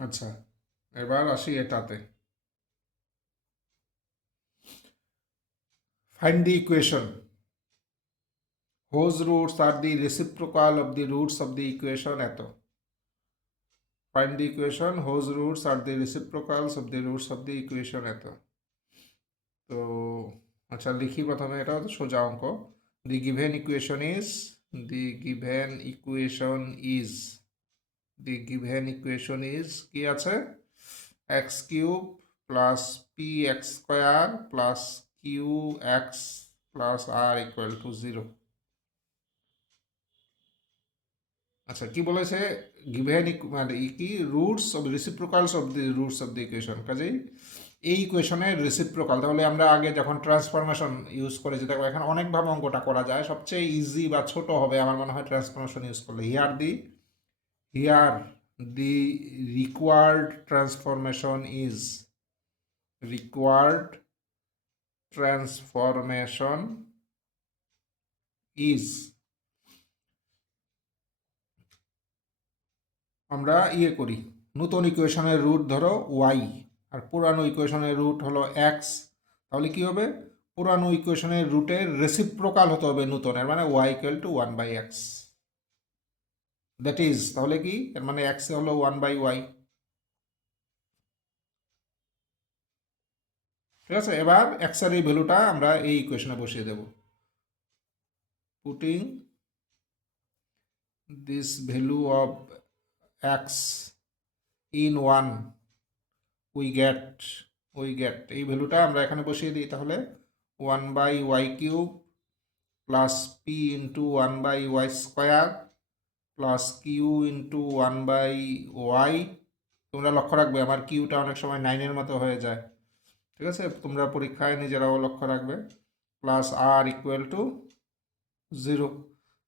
আচ্ছা, এবার আসি এটাতে। Find the equation whose roots are the reciprocal of the roots of the equation এত। Find the equation whose roots are the reciprocals of the roots of the equation এত। তো আচ্ছা, লিখি প্রথমে, এটাও তো সোজা অঙ্ক। The given equation is, the given equation is, the given equation is কি আছে, x cube plus p x square plus q x plus R equal to 0। আচ্ছা, কি বলেছে, গিভেন মানে কি roots of reciprocals of the roots of the equation. কাজেই এই ইকুয়েশনের রেসিপ্রোকাল, তাহলে আমরা আগে যখন ট্রান্সফরমেশন ইউজ করেছি, দেখো এখানে অনেকভাবে অঙ্কটা করা যায়, সবচেয়ে ইজি বা ছোট হবে আমার মনে হয় ট্রান্সফরমেশন ইউজ করলে। Here the required transformation is, required transformation is, আমরা ইয়ে করি, নতুন ইকুয়েশনের রুট ধরো ওয়াই, আর পুরানো ইকুয়েশনের রুট হলো এক্স, তাহলে কি হবে, পুরানো ইকুয়েশনের রুটের রেসিপ্রোকাল হতে হবে নতুনের, মানে y equal to 1/x। That is, তাহলে কি এর মানে এক্স হলো 1/y। ঠিক আছে, এবার এক্স এর এই ভ্যালুটা আমরা এই ইকুয়েশনে বসিয়ে দেব। Putting this value of x in 1 we get এই ভ্যালুটা আমরা এখানে বসিয়ে দিই, তাহলে 1/y³ plus p into 1/y² plus q into 1/y। তোমরা লক্ষ্য রাখবে আমার কিউটা অনেক সময় 9-এর মতো হয়ে যায়, ঠিক আছে, তোমরা পরীক্ষায় নিজেরাও লক্ষ্য রাখবে। Plus R equal to 0।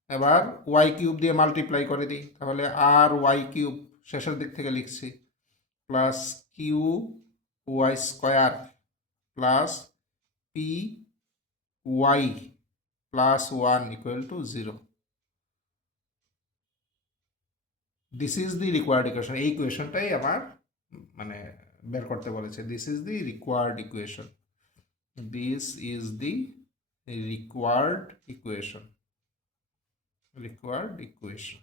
এবার y³ দিয়ে মাল্টিপ্লাই করে দিই, তাহলে r(y³) শেষের দিক থেকে লিখছি, plus q(y²) plus py plus 1 equal to 0। This is the required equation. এই ইকুয়েশনটাই আমার মানে বের করতে বলেছে। This is the required equation. This is the required equation. Required equation.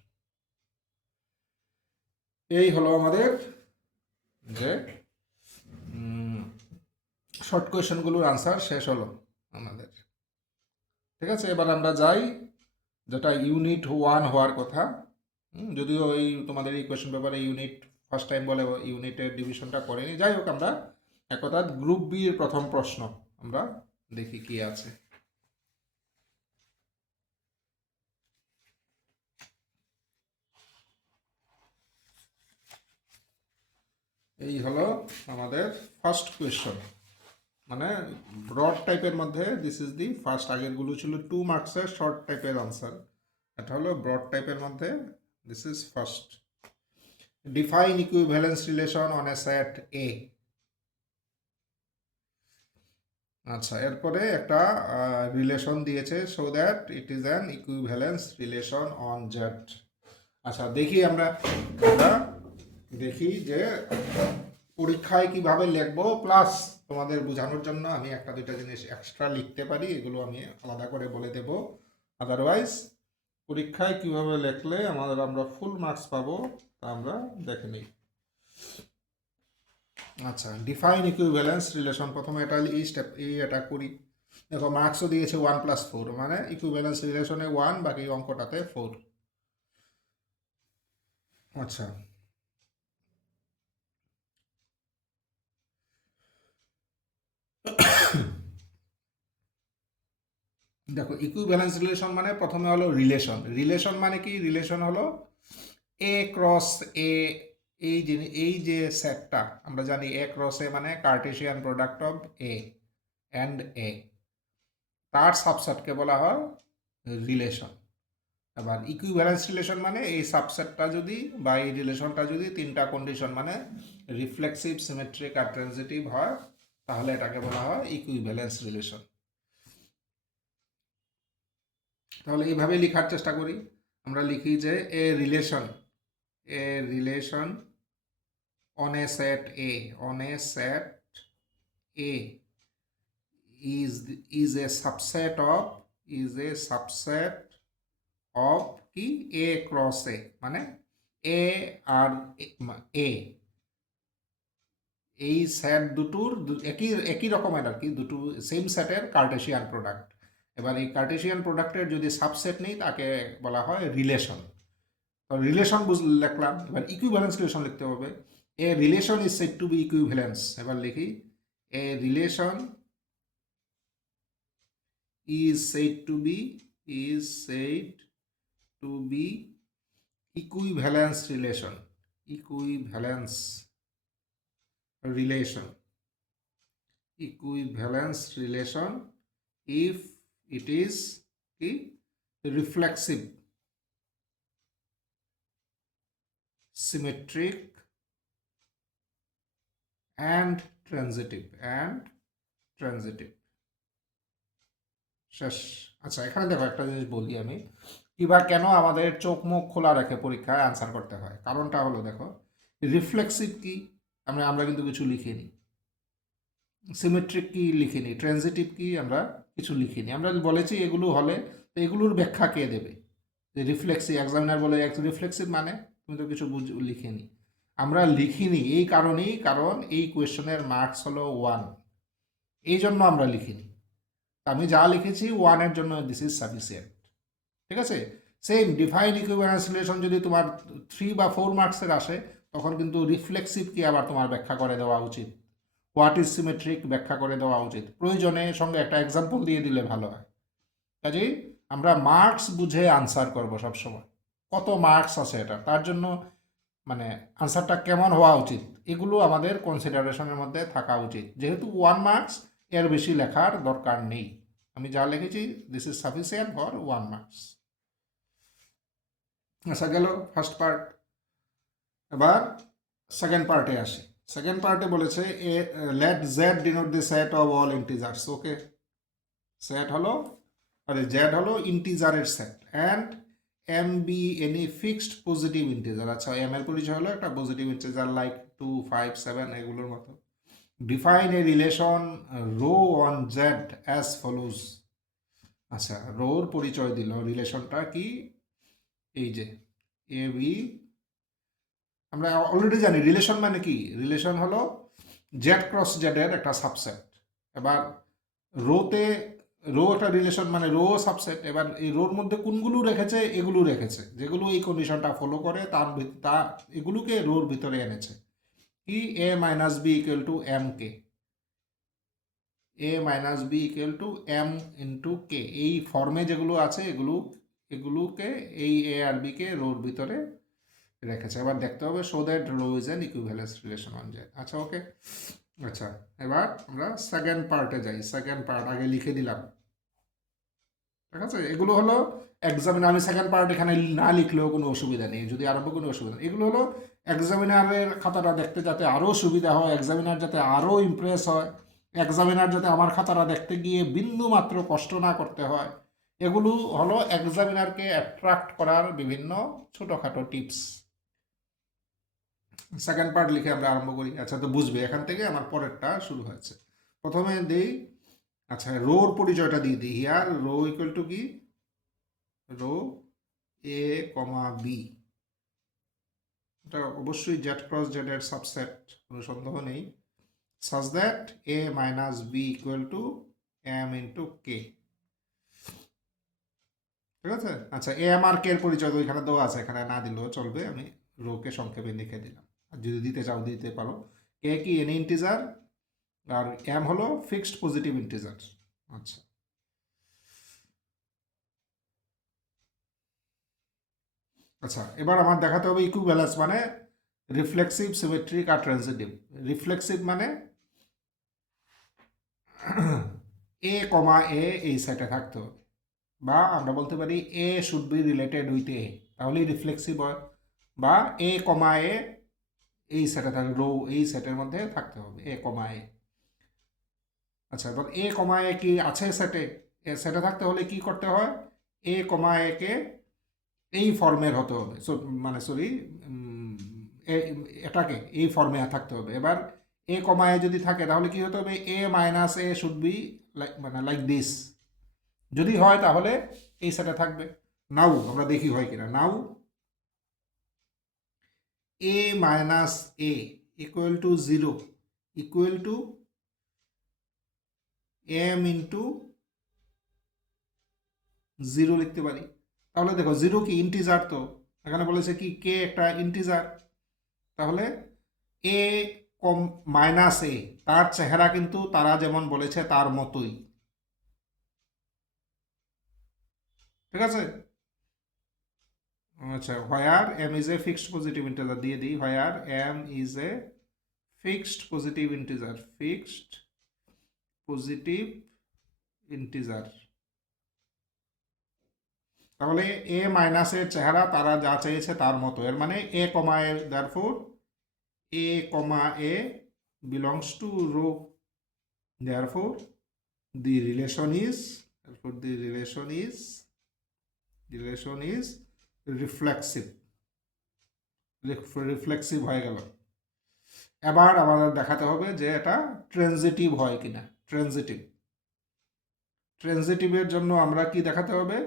এই হলো আমাদের যে শর্ট কোয়েশনগুলোর আনসার শেষ হলো আমাদের। ঠিক আছে, এবার আমরা যাই যেটা ইউনিট 1 হওয়ার কথা। যদিও এই তোমাদের এই কোয়েশন পেপারে ইউনিট ফার্স্ট টাইম বলে ইউনিটের ডিভিশনটা করেনি, যাই হোক আমরা এক কথা গ্রুপ বি এর প্রথম প্রশ্ন আমরা দেখি কি আছে। এই হলো আমাদের ফার্স্ট কোয়েশ্চন, মানে ব্রড টাইপের মধ্যে দিস ইজ দি ফার্স্ট। আগেরগুলো ছিল 2 মার্কসের শর্ট টাইপের আনসার, এটা হলো ব্রড টাইপের মধ্যে this is first. Define equivalence relation on a set A. আচ্ছা, এরপরে একটা রিলেশন দিয়েছে, so that it is an equivalence relation on Z. আচ্ছা দেখি আমরা দেখি যে পরীক্ষায় কিভাবে লিখবো, প্লাস তোমাদের বোঝানোর জন্য আমি একটা দুইটা জিনিস এক্সট্রা লিখতে পারি, এগুলো আমি আলাদা করে বলে দেব। আদারওয়াইজ পরীক্ষায় কিভাবে লিখলে আমরা ফুল মার্কস পাবো তা আমরা দেখে নিই। আচ্ছা, ডিফাইন ইকুইভ্যালেন্স রিলেশন, প্রথমে এটা এটা করি। দেখো মার্কসও দিয়েছে 1+4, মানে ইকুইভ্যালেন্স রিলেশনে 1, বাকি অঙ্কটাতে 4। আচ্ছা, দেখো ইকুইভ্যালেন্স রিলেশন মানে প্রথমে হলো রিলেশন মানে কি, রিলেশন হলো এ ক্রস এ। এই যে সেটটা আমরা জানি এ ক্রস এ মানে Cartesian product of A and A, তার সাবসেটকে বলা হয় রিলেশন। এবার ইকুইভ্যালেন্স রিলেশন মানে এই সাবসেটটা যদি বা এই রিলেশনটা যদি তিনটা কন্ডিশন মানে রিফ্লেক্সিভ, সিমেট্রিক আর ট্রানজিটিভ হয়, তাহলে এটাকে বলা হয় ইকুইভ্যালেন্স রিলেশন। তাহলে এইভাবে লেখার চেষ্টা করি। আমরা লিখি যে a relation on a set A, on a set A is a subset of কি এ ক্রস এ, মানে এ আর এ এই সেট দুটোর একই রকমের আর কি, দুটো সেম সেটের কার্টেসিয়ান প্রোডাক্ট। এবার এই কার্টেসিয়ান প্রোডাক্টের যদি সাবসেট নেই তাকে বলা হয় রিলেশন। রিলেশন লিখলাম, এবার ইকুইভ্যালেন্স রিলেশন লিখতে হবে। A relation is said to be equivalence, এবার লিখি a relation is said to be equivalence relation if it is reflexive, symmetric and transitive শেষ। আচ্ছা, এখানে দেখো একটা জিনিস বলি আমি, কিবা কেন আমাদের চোখ মুখ খোলা রেখে পরীক্ষায় আনসার করতে হয়। কারণটা হলো দেখো, রিফ্লেক্সিভ কি আমরা কিন্তু কিছু লিখিনি, সিমেট্রিক কি লিখিনি, ট্রানজিটিভ কি আমরা কিছু লিখিনি। আমরা বলেছি এগুলো হলে তো এগুলোর ব্যাখ্যা কে দেবে, রিফ্লেক্সিভ, এক্সামিনার বলে রিফ্লেক্সিভ মানে তুমি তো কিছু লিখিনি। আমরা লিখিনি এই কারণেই, কারণ এই কোয়েশ্চেনের মার্কস হলো 1, এই জন্য আমরা লিখিনি। আমি যা লিখেছি 1-এর জন্য দিস ইজ সাফিসিয়েন্ট। ঠিক আছে, সেম ডিফাইন ইকুইভ্যালেন্স রিলেশন যদি তোমার 3 বা 4 মার্কসের আসে, তখন কিন্তু রিফ্লেক্সিভ কি আবার তোমার ব্যাখ্যা করে দেওয়া উচিত, হোয়াট ইজ সিমেট্রিক ব্যাখ্যা করে দেওয়া উচিত, প্রয়োজনে সঙ্গে একটা এক্সাম্পল দিয়ে দিলে ভালো হয়। কাজেই আমরা মার্কস বুঝে আনসার করব সবসময়, কত মার্কস আছে এটা, তার জন্য মানে আনসারটা কেমন হওয়া উচিত, এগুলো আমাদের কনসিডারেশনের মধ্যে থাকা উচিত। যেহেতু 1 মার্কস, এর বেশি লেখার দরকার নেই। আমি যা লিখেছি this is sufficient for 1 marks. আচ্ছা, গেল ফার্স্ট পার্ট। এবার সেকেন্ড পার্টে আসি। সেকেন্ড পার্টে বলেছে let Z denote the set of all integers. Okay, set হলো, আরে জেড হলো ইন্টিজারের set, and m be any fixed positive integer. আচ্ছা, এম এর পরিচয় হলো একটা পজিটিভ ইন্টিজার লাইক 2, 5, 7 এগুলোর মতো। Define a relation rho on Z as follows. আচ্ছা, রোর পরিচয় দিল, রিলেশনটা কি, এই যে এ বি, আমরা অলরেডি জানি রিলেশন মানে কি, রিলেশন হলো জেড ক্রস জেডের একটা সাবসেট। এবার রোতে, রো একটা রিলেশন মানে রো সাবসেট। এবার এই রোর মধ্যে কোনগুলো রেখেছে, এগুলো রেখেছে, যেগুলো এই কন্ডিশনটা ফলো করে তার তা এগুলোকে রোর ভিতরে এনেছে। কি, a minus b equal to m k, a minus b equal to m into k, এই ফর্মে যেগুলো আছে এগুলোকে এই এ আর বি কে রোর ভিতরে রেখেছে। এবার দেখতে হবে show that rho is an equivalence relation on Z. আচ্ছা, ওকে। আচ্ছা, এবার আমরা সেকেন্ড পার্টে যাই। সেকেন্ড পার্ট আগে লিখে দিলাম, ঠিক আছে। এগুলো হলো এক্সামিনার, আমি সেকেন্ড পার্ট এখানে না লিখলেও কোনো অসুবিধা নেই, যদি আরম্ভ কোনো অসুবিধা নেই। এগুলো হলো এক্সামিনারের খাতাটা দেখতে যাতে আরও সুবিধা হয়, এক্সামিনার যাতে আরও ইমপ্রেস হয়, এক্সামিনার যাতে আমার খাতাটা দেখতে গিয়ে বিন্দু মাত্র কষ্ট না করতে হয়, এগুলো হলো এক্সামিনারকে অ্যাট্রাক্ট করার বিভিন্ন ছোটোখাটো টিপস। সেকেন্ড পার্ট লিখে আমরা আরম্ভ করি। আচ্ছা, তো বুঝবে এখান থেকে আমার পরেরটা শুরু হয়েছে। প্রথমে দিই, আচ্ছা, রোর পরিচয়টা দিয়ে দিই। হিয়ার রো ইকুয়াল টু কি, রো এ কমা বি, এটা অবশ্যই জেড ক্রস জেড এর সাবসেট, কোনো সন্দেহ নেই। Such that a minus b equal to m into k, ঠিক আছে। আচ্ছা, এ এম আর কে এর পরিচয় তো এখানে দেওয়া আছে, এখানে না দিলেও চলবে, আমি রোকে সংক্ষেপে লিখে দিলাম। আর যদি দিতে চাও দিতে পারো। কে কি, এনি ইন্টিজার, আর এম হলো ফিক্সড পজিটিভ ইন্টিজার। আচ্ছা, আচ্ছা, এবার আমার দেখাতে হবে ইকুইভ্যালেন্স মানে রিফ্লেক্সিভ, সিমেট্রিক আর ট্রানজিটিভ। রিফ্লেক্সিভ মানে এ কমা এ এই সেটে থাকতে হবে, বা আমরা বলতে পারি a should be related with a, তাহলেই রিফ্লেক্সিভ হয়। বা এ কমা এ এই সেটে থাকবে, রো এই সেটের মধ্যে থাকতে হবে এ কমা এ। আচ্ছা, এবার এ কমা এ কি আছে সেটে, এ সেটে থাকতে হলে কি করতে হয়, এ কমা এ কে এই ফর্মের হতে হবে, মানে সরি, এটাকে এই ফর্মে থাকতে হবে। এবার এ কমা এ যদি থাকে তাহলে কি হতে হবে, এ মাইনাস এ শুড বি মানে লাইক দিস, যদি হয় তাহলে এই সেটে থাকবে। নাও আমরা দেখি হয় কিনা। Now a minus a equal to 0 equal to m into 0 লিখতে পারি। তাহলে দেখো 0 কি ইন্টিজার, তো এখানে বলেছে কি কে একটা ইন্টিজার, তাহলে এ কম মাইনাস এ তার চেহারা কিন্তু তারা যেমন বলেছে তার মতোই, ঠিক আছে। আচ্ছা, হোয়ার M is a fixed positive integer দিয়ে দিই, হোয়ার M is a fixed positive integer, fixed positive integer. তাহলে এ মাইনাসের চেহারা তারা যা চেয়েছে তার মতো, এর মানে এ comma a, therefore a comma a belongs to row, therefore the relation is, therefore the relation is reflexive, reflexive হয়ে গেল। এবার আমাদের দেখাতে হবে যে এটা ট্রানজিটিভ হয় কিনা। ট্রানজিটিভ, ট্রানজিটিভের জন্য আমরা কি দেখাতে হবে,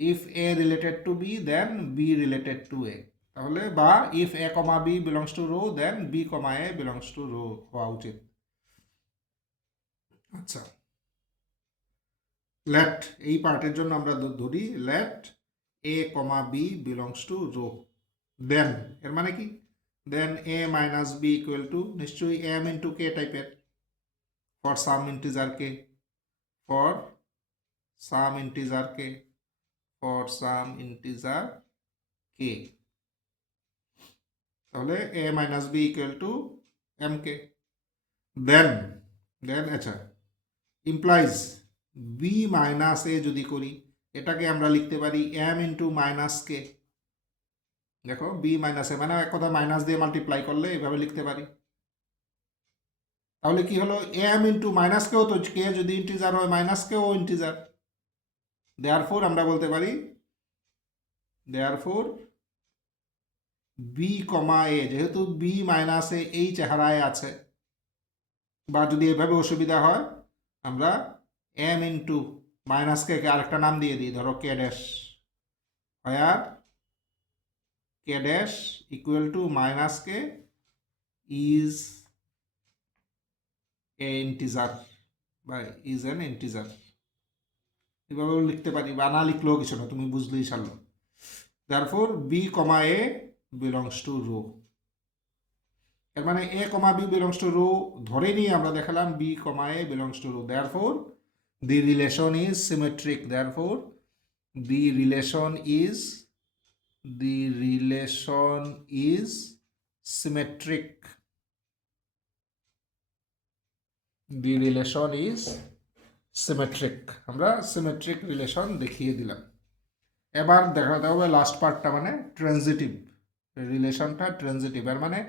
if a related to b then b related to a, তাহলে বা if a comma b belongs to rho then b comma a belongs to rho হওয়া উচিত। আচ্ছা, লেট এই পার্টের জন্য আমরা ধরি let a comma b belongs to rho, then এর মানে কি, then a minus b equal to নিশ্চয়ই এম ইন্টু কে টাইপের, for some integer k, for some integer k, for some integer k, তাহলে a minus b equal to m k, then then আচ্ছা implies B minus এ যদি করি, এটাকে আমরা লিখতে পারি এম ইন্টু মাইনাস কে। দেখো বি মাইনাস এ মানে এক কথা মাইনাস দিয়ে মাল্টিপ্লাই করলে এভাবে লিখতে পারি। তাহলে কি হলো, এম ইন্টু মাইনাস কেও তো কে যদি ইন্টিজার হয় মাইনাস কেও ইন্টিজার, দেয়ারফোর আমরা বলতে পারি দেয়ারফোর বি কমা এ, যেহেতু বি মাইনাস এ এই চেহারায় আছে, বা যদি এভাবে অসুবিধা হয় আমরা এম ইন্টু মাইনাসকে আরেকটা নাম দিয়ে দিই, ধরো কে ড্যাশ, আর k dash equal to minus k is a integer বা ইজ অ্যান ইন্টিজার, এভাবেও লিখতে পারি, বা না লিখলেও কিছু না, তুমি বুঝলেই ছাড়লো। Therefore b comma a belongs to rho, এর মানে এ comma b belongs to rho ধরে নিয়ে আমরা দেখালাম b comma a belongs to rho, therefore the relation is symmetric, therefore the relation is symmetric, the relation is symmetric, আমরা symmetric relation দেখিয়ে দিলাম। এবার দেখাতে হবে লাস্ট পার্টটা, মানে ট্রানজিটিভ রিলেশনটা, ট্রানজিটিভ এর মানে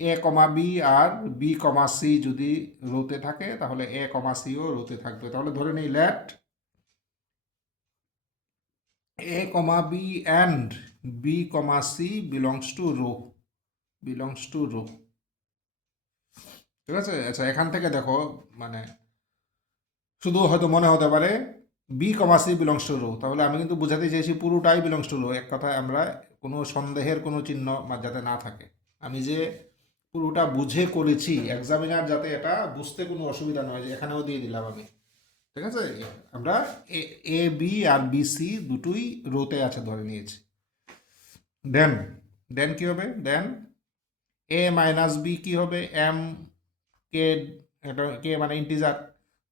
এ কমা বি আর বি কমা সি যদি রোতে থাকে তাহলে এ কমা সিও রোতে থাকবে। তাহলে ধরে নিই late a comma b and b comma c belongs to row, ঠিক আছে। আচ্ছা এখান থেকে দেখো, মানে শুধু হয়তো মনে হতে পারে b comma C belongs to rho, তাহলে আমি কিন্তু বুঝাতে চাইছি পুরোটাই বিলংস টু রো, এক কথায় আমরা কোনো সন্দেহের কোনো চিহ্ন যাতে না থাকে, আমি যে পুরোটা বুঝে করেছি এক্সামিনার যাতে এটা বুঝতে কোনো অসুবিধা নয়, যে এখানেও দিয়ে দিলাম আমি, ঠিক আছে। আমরা A B R B C দুটোই রোতে আছে ধরে নিয়েছি। দেন দেন কি হবে, দেন এ মাইনাস বি কি হবে, এম কে, এটা কে মানে ইন্টিজার,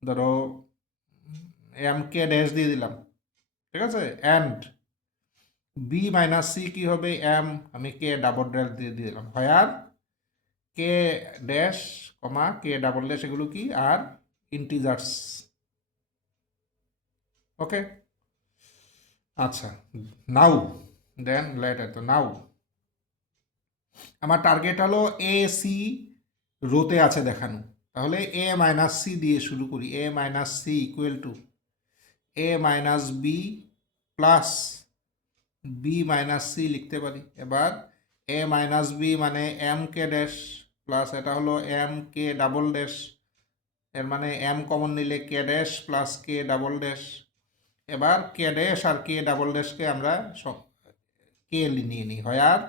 ধরো এম কে ড্যাশ দিয়ে দিলাম, ঠিক আছে। অ্যান্ড বি মাইনাস সি কি হবে, এম আমি কে ডাবল ড্যাশ দিয়ে দিলাম, হয় আর কে ড্যাশ কমা কে ডাবল ড্যাশ এগুলো কি আর ইন্টিজার্স, ওকে। আচ্ছা নাও দেন লেটার, তো নাও আমার টার্গেট হলো এ সি রোতে আছে দেখানো, তাহলে এ মাইনাস সি দিয়ে শুরু করি, a minus c equal to a minus b plus b minus c লিখতে পারি। এবার এ মাইনাস বি মানে এম কে ড্যাশ প্লাস এটা হলো এম কে ডাবল ড্যাশ, এর মানে এম কমন নিলে কে dash plus K double dash. এবার কে ড্যাশ আর কে ডাবল ড্যাশকে আমরা কে নিয়ে নিই, হয় আর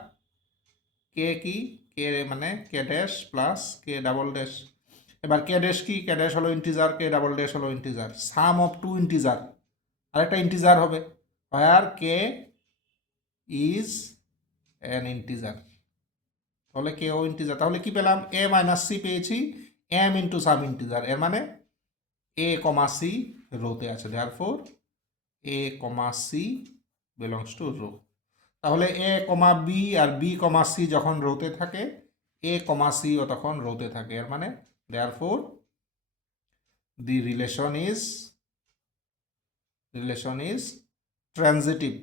কে কি, কে মানে K dash plus K double dash. এবার কে ড্যাশ কি, কে ড্যাশ হলো ইন্টিজার, কে ডাবল ড্যাশ হলো integer, sum of two integer, আরেকটা ইন্টিজার হবে, where K is an integer, তাহলে কে ও ইন্টিজার, তাহলে কি পেলাম, এ মাইনাস সি পেয়েছি এম ইন্টু সাম ইন্টিজার, এর মানে এ কমা সি রোতে আছে, therefore A comma C belongs to rho. তাহলে A comma B R B comma C যখন রোতে থাকে এ কমা সিও তখন রোতে থাকে, এর মানে therefore the relation is transitive,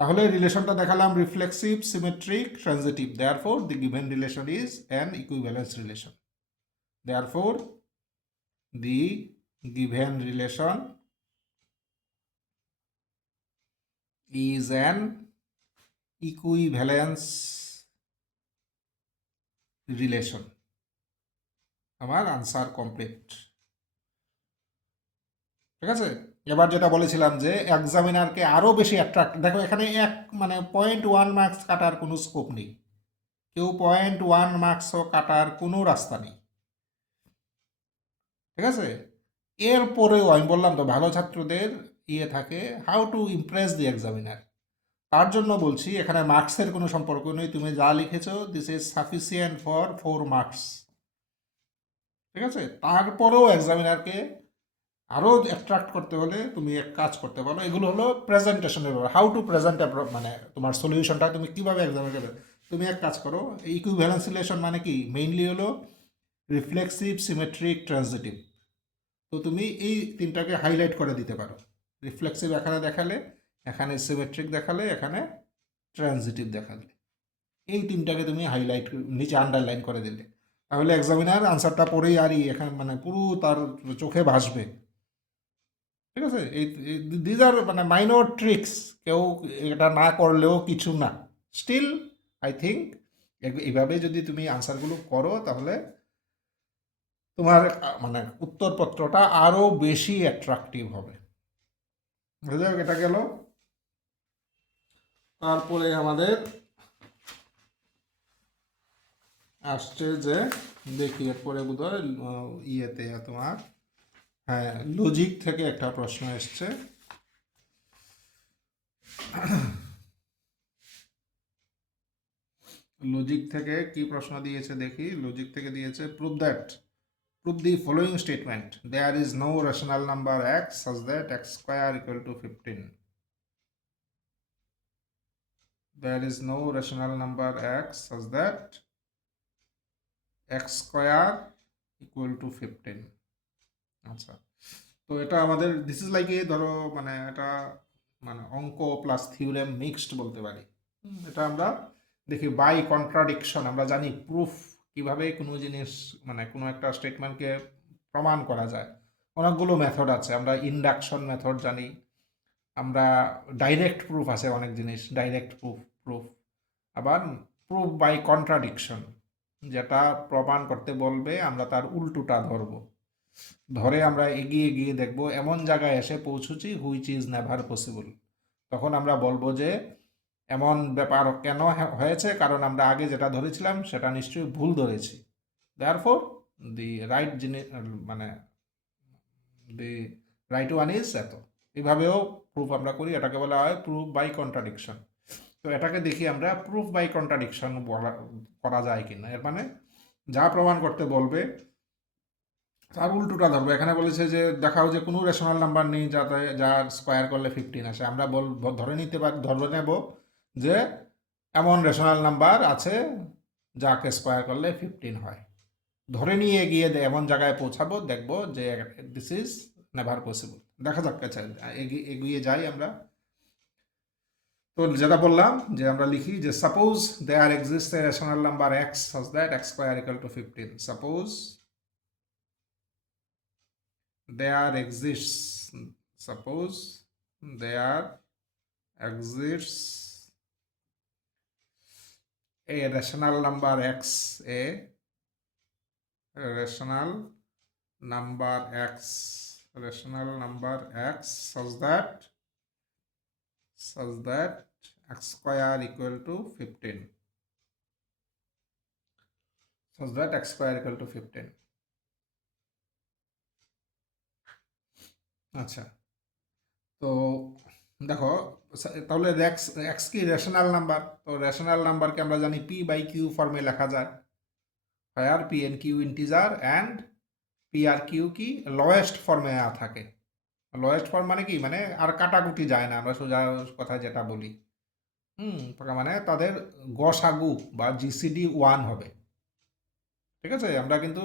তাহলে রিলেশনটা দেখালাম reflexive, symmetric, transitive, therefore the given relation is an equivalence relation, therefore the given relation is an equivalence relation, আমার আনসার কমপ্লিট। ঠিক আছে। এবার যেটা বলেছিলাম যে এক্সামিনারকে আরও বেশি অ্যাট্রাক্ট, দেখো এখানে মানে 0.1 মার্কস কাটার কোনো স্কোপ নেই, কেউ 0.1 মার্কসও কাটার কোনো রাস্তা নেই। ঠিক আছে। এরপরেও আমি বললাম তো ভালো ছাত্রদের থাকে how to Impress the examiner. তার জন্য বলছি এখানে মার্কসের কোনো সম্পর্ক নেই, তুমি যা লিখেছো this is sufficient for 4 marks. ঠিক আছে। তারপরেও এক্সামিনারকে আরও অ্যাট্রাক্ট করতে হলে তুমি এক কাজ করতে পারো, এগুলো হলো প্রেজেন্টেশনের ব্যাপার, হাউ টু প্রেজেন্ট, মানে তোমার সলিউশনটা তুমি কীভাবে এক্সামিনারকে, তুমি এক কাজ করো, ইকুইভ্যালেন্স রিলেশন মানে কি, মেইনলি হলো রিফ্লেক্সিভ, সিমেট্রিক, ট্রানজিটিভ। তো তুমি এই তিনটাকে হাইলাইট করে দিতে পারো। রিফ্লেক্সিভ এখানে দেখালে, এখানে সিমেট্রিক দেখালে, এখানে ট্রানজিটিভ দেখালে, এই তিনটাকে তুমি হাইলাইট নিচে আন্ডারলাইন করে দিলে, তাহলে এক্সামিনার আনসারটা পড়েই আর এখানে মানে পুরো তার চোখে ভাসবে। ঠিক আছে। এই দিজ আর মানে মাইনর ট্রিক্স, কেউ এটা না করলেও কিছু না। স্টিল আই থিঙ্ক এইভাবে যদি তুমি আনসারগুলো করো তাহলে তোমার মানে উত্তরপত্রটা আরও বেশি অ্যাট্রাকটিভ হবে। বুঝা যাক, এটা গেল। তারপরে আমাদের আসছে যে, দেখি এরপরে বোধহয় ইয়েতে তোমার, হ্যাঁ, লজিক থেকে একটা প্রশ্ন এসছে। লজিক থেকে কি প্রশ্ন দিয়েছে দেখি। লজিক থেকে দিয়েছে prove the following statement: there is no rational number x such that x square equal to 15. There is no rational number x such that x square equal to 15. আচ্ছা, তো এটা আমাদের দিস ইজ লাইক ধরো মানে এটা মানে অঙ্ক plus theorem mixed বলতে পারি। এটা আমরা দেখি বাই কন্ট্রাডিকশন, আমরা জানি প্রুফ কিভাবে কোনো জিনিস মানে কোনো একটা স্টেটমেন্টকে প্রমাণ করা যায়। অনেকগুলো মেথড আছে, আমরা ইন্ডাকশন মেথড জানি, আমরা ডাইরেক্ট প্রুফ আছে অনেক জিনিস, ডাইরেক্ট প্রুফ, আবার প্রুফ বাই কন্ট্রাডিকশন, যেটা প্রমাণ করতে বলবে আমরা তার উল্টোটা ধরে আমরা এগিয়ে গিয়ে দেখব এমন জায়গায় এসে পৌঁছুছি হুইচ ইজ নেভার পসিবল। তখন আমরা বলবো যে এমন ব্যাপার কেন হয়েছে, কারণ আমরা আগে যেটা ধরেছিলাম সেটা নিশ্চয়ই ভুল ধরেছি। দেয়ারফর দি রাইট জিনিস মানে দি রাইট ওয়ান ইজ এত। এইভাবেও প্রুফ আমরা করি, এটাকে বলা হয় প্রুফ বাই কন্ট্রাডিকশন। তো এটাকে দেখি আমরা প্রুফ বাই কন্ট্রাডিকশন করা যায় কিনা। এর মানে যা প্রমাণ করতে বলবে তার উল্টোটা ধরবো। এখানে বলেছে যে দেখাও যে কোনো রেশনাল নাম্বার নেই যাতে যার স্কোয়ার করলে 15 আসে। আমরা ধরে নিতে পারি, ধরে নেব যে এমন রেশনাল নাম্বার আছে যাকে স্কোয়ার করলে 15 হয়। ধরে নিয়ে গিয়ে এমন জায়গায় পৌঁছাবো, দেখবো যে দিস ইজ নেভার পসিবল। দেখা যাক, আচ্ছা এগিয়ে যাই আমরা। তো যেটা বললাম যে আমরা লিখি যে suppose there exist a rational number X such that X square equal to 15। সাপোজ there exists suppose there exists a rational number x, a rational number x such that x square equal to 15, such that x square equal to 15। আচ্ছা, তো দেখো তাহলে x কি rational number, তো rational নাম্বারকে আমরা জানি পি বাই কিউ ফর্মে লেখা যায়, আর p and q integer and p আর কিউ কি লোয়েস্ট ফর্মে থাকে। লোয়েস্ট ফর্ম মানে কি, মানে আর কাটাকুটি যায় না, আমরা সোজা কথা যেটা বলি। মানে তাদের গসাগু বা জিসিডি 1 হবে। ঠিক আছে, আমরা কিন্তু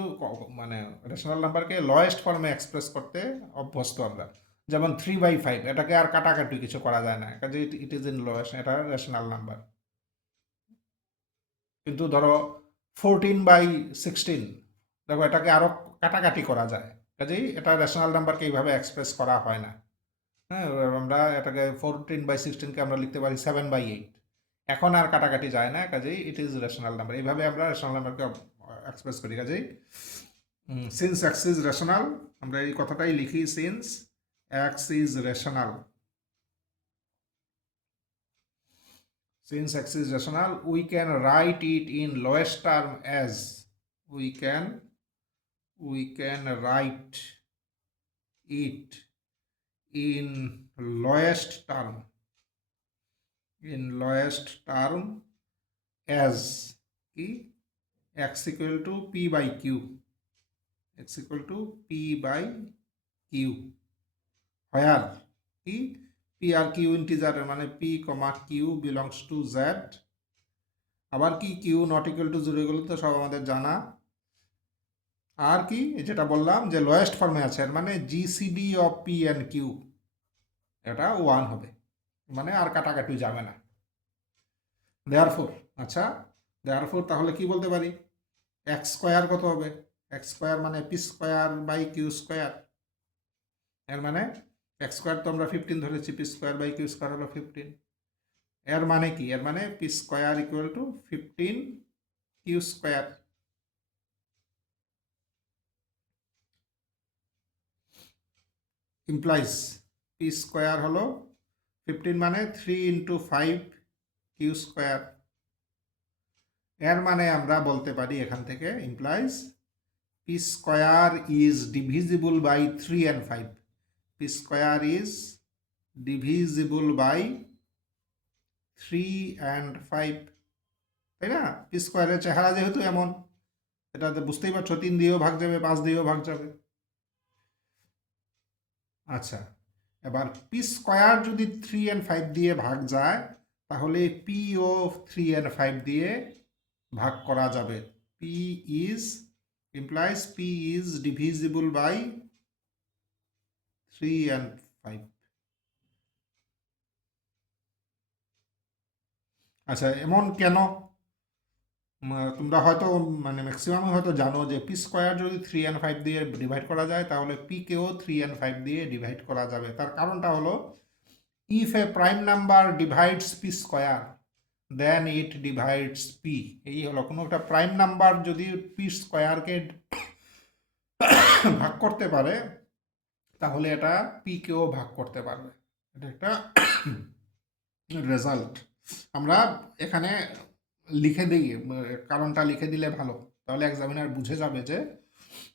মানে রেশনাল নাম্বারকে লোয়েস্ট ফর্মে এক্সপ্রেস করতে অভ্যস্ত আমরা। যেমন 3/5, এটাকে আর কাটাকাটি কিছু করা যায় না, কাজে ইট ইজ ইন লোয়েস্ট, এটা রেশনাল নাম্বার। কিন্তু ধরো 14/16, দেখো এটাকে আরও কাটাকাটি করা যায়, কাজেই এটা রেশনাল নাম্বারকে এইভাবে এক্সপ্রেস করা হয় না। হ্যাঁ, আমরা এটাকে 14/16কে আমরা লিখতে পারি 7/8, এখন আর কাটাকাটি যায় না, কাজেই ইট ইজ রেশনাল নাম্বার। এইভাবে আমরা রেশনাল নাম্বারকে এক্সপ্রেস করি। কাজেই সিন্স এক্স ইজ রেশনাল, আমরা এই কথাটাই লিখি, since x is rational. Since x is rational, we can write it in lowest term as we can write it in lowest term as কি x equal to p by q, x equal to p by q, where কি p আর q integer, মানে p, q belongs to z, আবার কি q not equal to 0 এগুলো তো সব আমাদের জানা। আর কি যেটা বললাম যে লোয়েস্ট ফর্মে আছে, এর মানে GCD of P and Q, এটা 1 হবে, মানে আর কাটাকাটি যাবে না। দেয়ারফোর, আচ্ছা দেয়ারফোর তাহলে কি বলতে পারি, এক্স স্কোয়ার কত হবে, এক্স স্কোয়ার মানে P square by Q square, এর মানে এক্স স্কোয়ার তো আমরা 15 ধরেছি, P square by Q square হলো 15, এর মানে কি, এর মানে P square equal to 15 Q square. Implies P square হলো 15 মানে 3 ইন্টু 5 কিউ স্কোয়ার, এর মানে আমরা বলতে পারি এখান থেকে implies P square is divisible by 3 and 5, P square is divisible by 3 and 5, তাই না? পি স্কোয়ারের চেহারা যেহেতু এমন, এটাতে বুঝতেই পারছো 3 দিয়েও ভাগ যাবে, 5 দিয়েও ভাগ যাবে। আচ্ছা, এবার পি স্কোয়ার যদি 3 অ্যান্ড 5 দিয়ে ভাগ যায়, তাহলে পি ও 3 অ্যান্ড 5 দিয়ে ভাগ করা যাবে। P is implies P is divisible by 3 and 5। আচ্ছা, এমন কেন? তোমরা হয়তো মানে ম্যাক্সিমাম হয়তো জানো যে পি স্কোয়ার যদি 3 অ্যান্ড 5 দিয়ে ডিভাইড করা যায়, তাহলে পি কেও 3 অ্যান্ড 5 দিয়ে ডিভাইড করা যাবে। তার কারণটা হলো if a prime number divides P square then it divides P. এই হলো কোনো একটা প্রাইম নাম্বার যদি পি স্কোয়ারকে ভাগ করতে পারে, তাহলে এটা পি কেও ভাগ করতে পারবে। এটা একটা রেজাল্ট। আমরা এখানে লিখে দিই, কারণটা লিখে দিলে ভালো, তাহলে এক্সামিনার বুঝে যাবে যে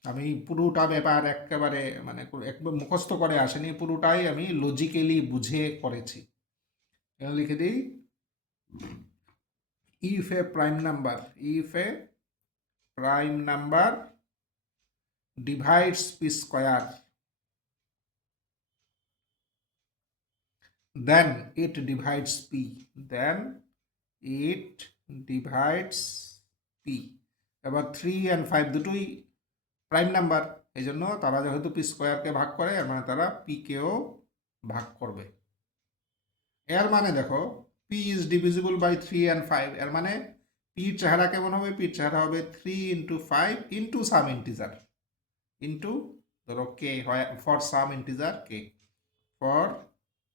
আমি পুরোটা ব্যাপার একেবারে মানে একদম মুখস্থ করে আসেনি, পুরোটাই আমি লজিক্যালি বুঝে করেছি। লিখে দিই if a prime number divides p square, then it divides p, এবার 3 and 5 দুটোই প্রাইম নাম্বার, এই জন্য তারা যেহেতু পি স্কোয়ারকে ভাগ করে, এর মানে তারা পি কেও ভাগ করবে। এর মানে দেখো P is divisible by 3 and 5, এর মানে পির চেহারা কেমন হবে, পির চেহারা হবে 3 ইন্টু 5 ইন্টু সাম ইন্টিজার, ইন্টু ধরো k, for some integer k, for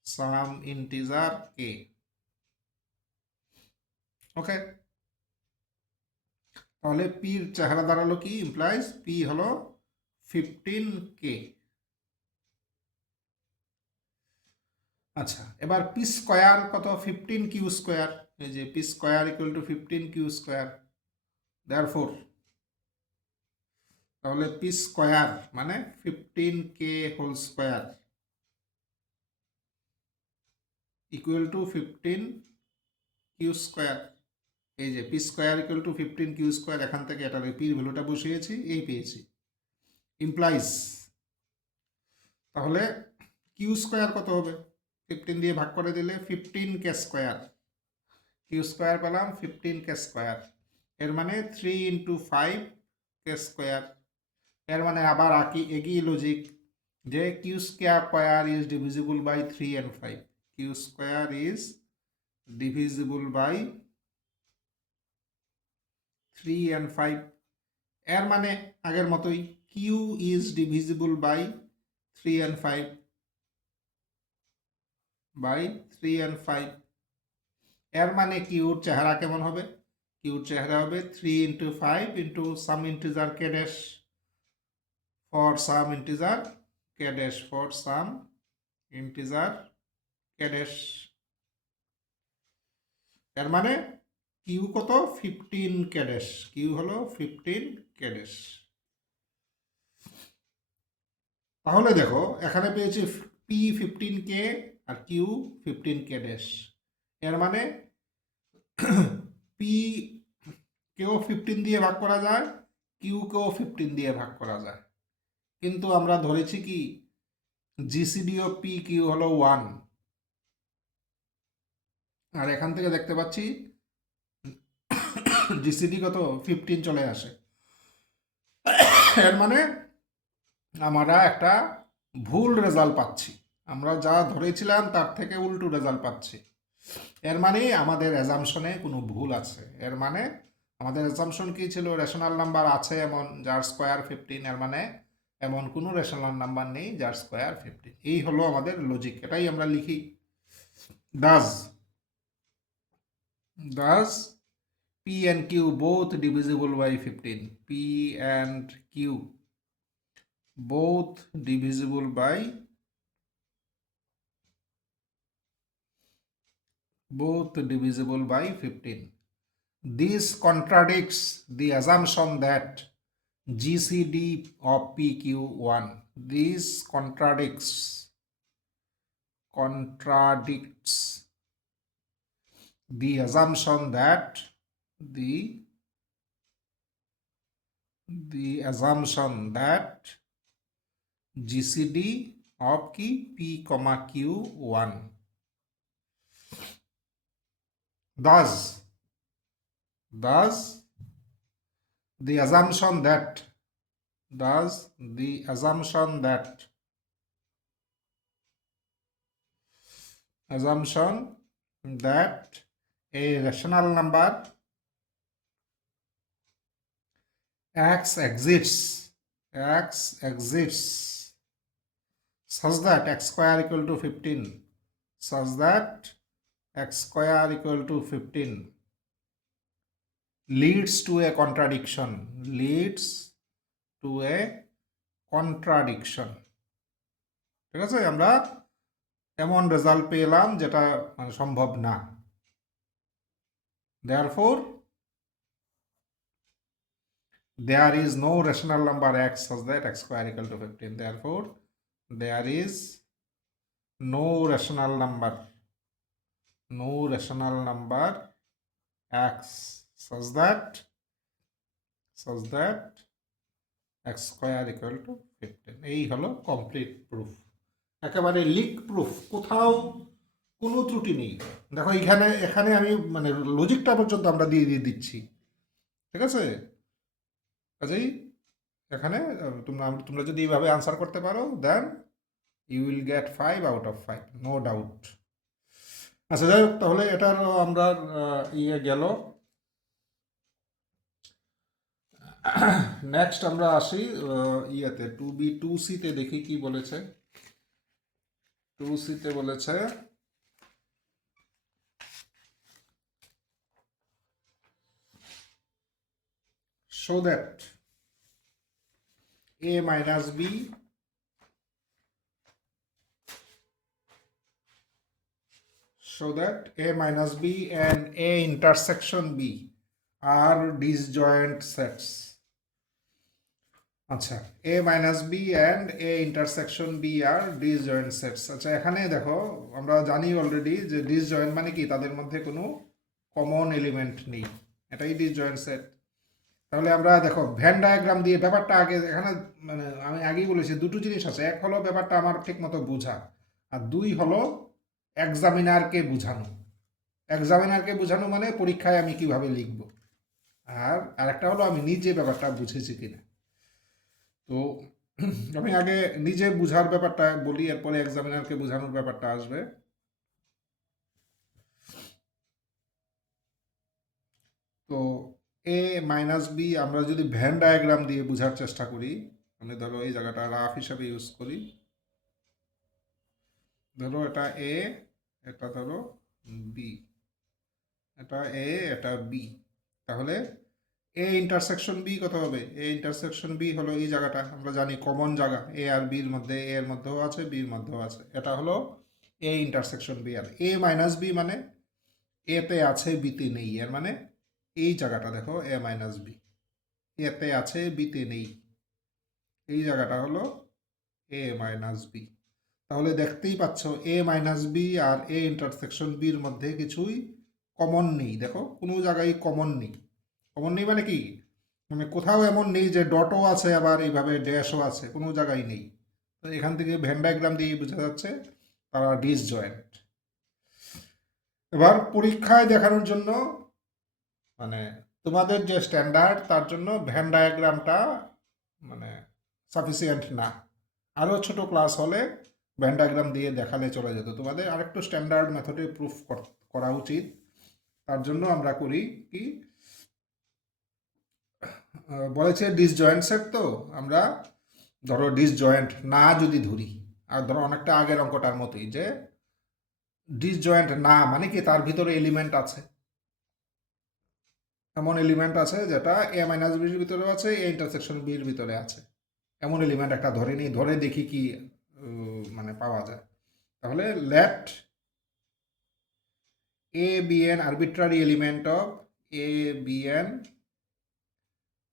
some integer k. Okay, তাহলে পির চেহারা দাঁড়ালো কি, ইমপ্লাইজ পি হলো 15k। আচ্ছা, এবার পি স্কোয়ার কত, 15 কিউ স্কোয়ার, এই যে P square equal to 15 Q square, therefore তাহলে পি স্কোয়ার মানে 15k whole square equal to 15 Q square. এই যে P square equal to 15 Q square, এখান থেকে এটার পির ভ্যালুটা বসিয়েছি, এই পেয়েছি। ইমপ্লাইজ তাহলে কিউ স্কোয়ার কত হবে, 15 দিয়ে ভাগ করে দিলে 15k স্কোয়ার, কিউ স্কোয়ার পেলাম 15k স্কোয়ার, এর মানে 3 ইন্টু 5k স্কোয়ার। এর মানে আবার একই লজিক যে Q square is divisible by 3 and 5, Q square is divisible by 3 and 5, এর মানে আগের মতোই Q is divisible by 3 and 5 by 3 and 5, এর মানে কিউর চেহারা কেমন হবে, কিউর চেহারা হবে 3 into 5 into some integer K dash, for some integer k dash, for some integer K dash. এর মানে কিউ কত 15 কে ড্যাশ, কিউ হলো 15 কে ড্যাশ। তাহলে দেখো এখানে পেয়েছি পি 15K আর কিউ 15K ড্যাশ। এর মানে পি কেও 15 দিয়ে ভাগ করা যায়, কিউ কেও 15 দিয়ে ভাগ করা যায়, কিন্তু আমরা ধরেছি কি জিসিডি ও পি কিউ হলো 1, আর এখান থেকে দেখতে পাচ্ছি জিসিডি কত 15 চলে আসে। এর মানে আমরা একটা ভুল রেজাল্ট পাচ্ছি, আমরা যা ধরেছিলাম তার থেকে উল্টো রেজাল্ট পাচ্ছি। এর মানে আমাদের অ্যাজাম্পশনে কোনো ভুল আছে। এর মানে আমাদের অ্যাজাম্পশন কি ছিল, রেশনাল নাম্বার আছে এমন যার স্কোয়ার 15, এর মানে এমন কোনো রেশনাল নাম্বার নেই যার স্কোয়ার 15। এই হলো আমাদের লজিক, এটাই আমরা লিখি। Does P and Q both divisible by 15, P and Q both divisible by 15. This contradicts the assumption that GCD of PQ1. This contradicts the assumption that the assumption that GCD of কি P, Q1. Thus the assumption that a rational number x exists such that x square equal to 15, such that x square equal to 15 leads to a contradiction, ঠিক আছে? আমরা এমন result পেলাম যেটা মানে সম্ভব না। therefore there is no rational number x such that x square equal to 15. Therefore there is no rational number x such that x square equal to 15. এই হলো কমপ্লিট প্রুফ, একেবারে লিক প্রুফ, কোথাও কোনো ত্রুটি নেই। দেখো এখানে আমি মানে লজিকটা পর্যন্ত আমরা দিয়ে দিচ্ছি, ঠিক আছে? কাজেই এখানে তোমরা যদি এইভাবে আনসার করতে পারো then you will get 5 out of 5, no doubt. আচ্ছা যাই হোক, তাহলে এটার আমরা ইয়ে গেল। নেক্সট আমরা আসি ইয়েতে 2B2C-তে, দেখি কি বলেছে। 2C-তে বলেছে show that a minus b and a intersection b are disjoint sets. আচ্ছা, a minus b and a intersection b are disjoint sets. আচ্ছা, এখানে দেখো আমরা জানি অলরেডি যে disjoint মানে কি, তাদের মধ্যে কোনো কমন এলিমেন্ট নেই, এটাই disjoint সেট। তাহলে আমরা দেখো ভেন ডায়াগ্রাম দিয়ে ব্যাপারটা আগে এখানে মানে আমি আগেই বলেছি দুটো জিনিস আছে, এক হলো ব্যাপারটা আমার ঠিক মতো বোঝা, আর দুই হলো এক্সামিনারকে বোঝানো মানে পরীক্ষায় আমি কিভাবে লিখব, আর আরেকটা হলো আমি নিজে ব্যাপারটা বুঝেছি কিনা। তো আমি আগে নিজে বুঝার ব্যাপারটা বলি, এরপরে এক্সামিনারকে বোঝানোর ব্যাপারটা আসবে। তো এ মাইনাস বি আমরা যদি ভেন ডায়াগ্রাম দিয়ে বোঝার চেষ্টা করি, মানে ধরো এই জায়গাটা রাফ হিসাবে ইউজ করি, ধরো এটা এ, এটা ধরো বি, এটা এ, এটা বি, তাহলে এ ইন্টারসেকশন বি কত হবে? এ ইন্টারসেকশন বি হলো এই জায়গাটা, আমরা জানি কমন জায়গা এ আর বির মধ্যে, এ এর মধ্যেও আছে, বির মধ্যেও আছে, এটা হলো এ ইন্টারসেকশন বি। আর এ মাইনাস বি মানে এতে আছে বিতে নেই, এর মানে এই জায়গাটা দেখো এ মাইনাস বি, এতে আছে বিতে নেই, এই জায়গাটা হলো এ মাইনাস বি। তাহলে দেখতেই পাচ্ছ এ মাইনাস বি আর এ ইন্টারসেকশন বির মধ্যে কিছুই কমন নেই, দেখো কোনো জায়গায় কমন নেই। কমন নেই মানে কি, মানে কোথাও এমন নেই যে ডটও আছে আবার এইভাবে ড্যাশও আছে, কোনো জায়গায় নেই। তো এখান থেকে ভেন ডায়াগ্রাম দিয়ে বোঝা যাচ্ছে তারা ডিসজয়েন্ট। এবার পরীক্ষায় দেখানোর জন্য, মানে তোমাদের যে স্ট্যান্ডার্ড তার জন্য ভেন ডায়াগ্রামটা মানে সাফিসিয়েন্ট না। আরও ছোট ক্লাস হলে ভেন ডায়াগ্রাম দিয়ে দেখালে চলে যেত, তোমাদের আরেকটু স্ট্যান্ডার্ড মেথডে প্রুফ করা উচিত। তার জন্য আমরা করি কি, বলেছে ডিসজয়েন্ট সেট, তো আমরা ধরো ডিসজয়েন্ট না যদি ধরি, আর ধরো অনেকটা আগের অঙ্কটার মতোই যে ডিসজয়েন্ট না মানে কি তার ভিতরে এলিমেন্ট আছে, এমন এলিমেন্ট আছে যেটা এ মাইনাস বির ভিতরে আছে, এ ইন্টারসেকশন বির ভিতরে আছে, এমন এলিমেন্ট একটা ধরে নিই, ধরে দেখি কি মানে পাওয়া যায়। তাহলে let a be an arbitrary element of, a be an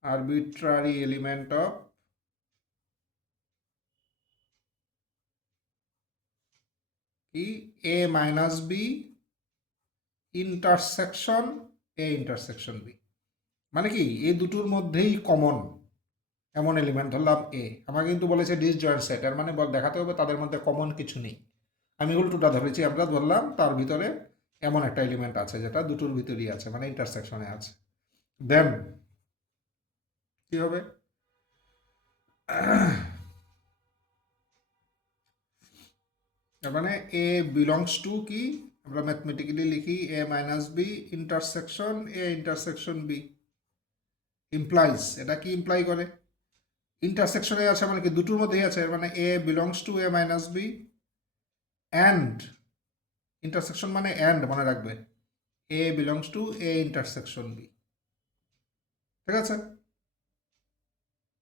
arbitrary element of কি a minus b intersection a intersection B. মানে কি এই দুটোর মধ্যেই কমন এমন এলিমেন্ট ধরলাম এ, আমাকে কিন্তু বলেছে ডিসজয়েন্ট সেট, এর মানে দেখাতে হবে তাদের মধ্যে কমন কিছু নেই। আমি উল্টোটা ধরেছি, আমরা ধরলাম তার ভিতরে এমন একটা এলিমেন্ট আছে যেটা দুটোর ভিতরেই আছে, মানে ইন্টারসেকশনে আছে। দেন কি হবে, তার মানে এ বিলংস টু কি, আমরা ম্যাথমেটিক্যালি লিখি a minus b intersection a intersection b implies, এটা কি ইমপ্লাই করে, ইন্টারসেকশনে আছে মানে কি দুটোর মধ্যেই আছে, মানে a belongs to a minus b and, intersection মানে অ্যান্ড মনে রাখবে, a belongs to A intersection b. ঠিক আছে,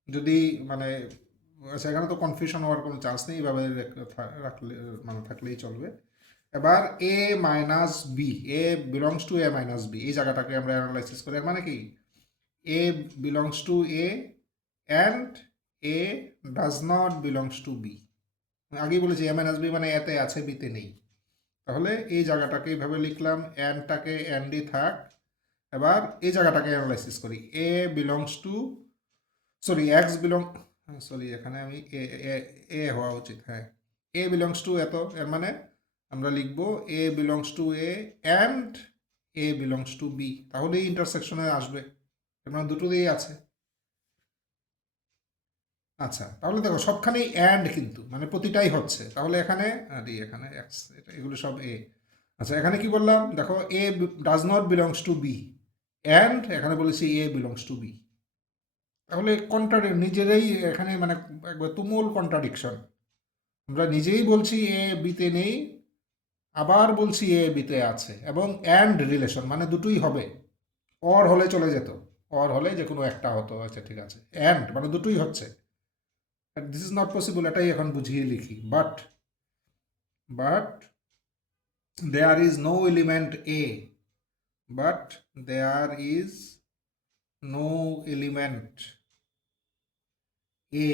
যদি মানে সেখানে তো কনফিউশন হওয়ার কোনো চান্স নেই, এইভাবে রাখলে মানে থাকলেই চলবে। এবার a minus b, a belongs to a minus b, এই জায়গাটাকে আমরা অ্যানালাইসিস করি, এর মানে কি a belongs to a and a does not belongs to b. আগেই বলেছি এ মাইনাস বি মানে এতে আছে বিতে নেই, তাহলে এই জায়গাটাকে এইভাবে লিখলাম, অ্যান্ডটাকে অ্যান্ডই থাক। এবার এই জায়গাটাকে অ্যানালাইসিস করি, a belongs to, sorry x belong, sorry এখানে আমি এ এ এ হওয়া উচিত, হ্যাঁ এ বিলংস টু এত, এর মানে আমরা লিখবো a belongs to a and a belongs to b, তাহলেই ইন্টারসেকশনে আসবে, এর মানে দুটো দিয়েই আছে। আচ্ছা তাহলে দেখো সবখানেই অ্যান্ড কিন্তু মানে প্রতিটাই হচ্ছে, তাহলে এখানে আরে এখানে এক্স, এটা এগুলো সব এ। আচ্ছা এখানে কি বললাম দেখো, A does not belongs to B and এখানে বলেছি এ বিলংস টু বি, তাহলে নিজেরাই এখানে মানে একবার তুমুল কন্ট্রাডিকশন, আমরা নিজেই বলছি এ বিতে নেই, আবার বলছি এ বিতে আছে, এবং অ্যান্ড রিলেশন মানে দুটোই হবে, অর হলে চলে যেত, অর হলে যে কোনো একটা হতো, আচ্ছা ঠিক আছে, অ্যান্ড মানে দুটোই হচ্ছে, দিস ইজ নট পসিবল, এটাই এখন বুঝিয়ে লিখি, but there is no element A, but there is no element A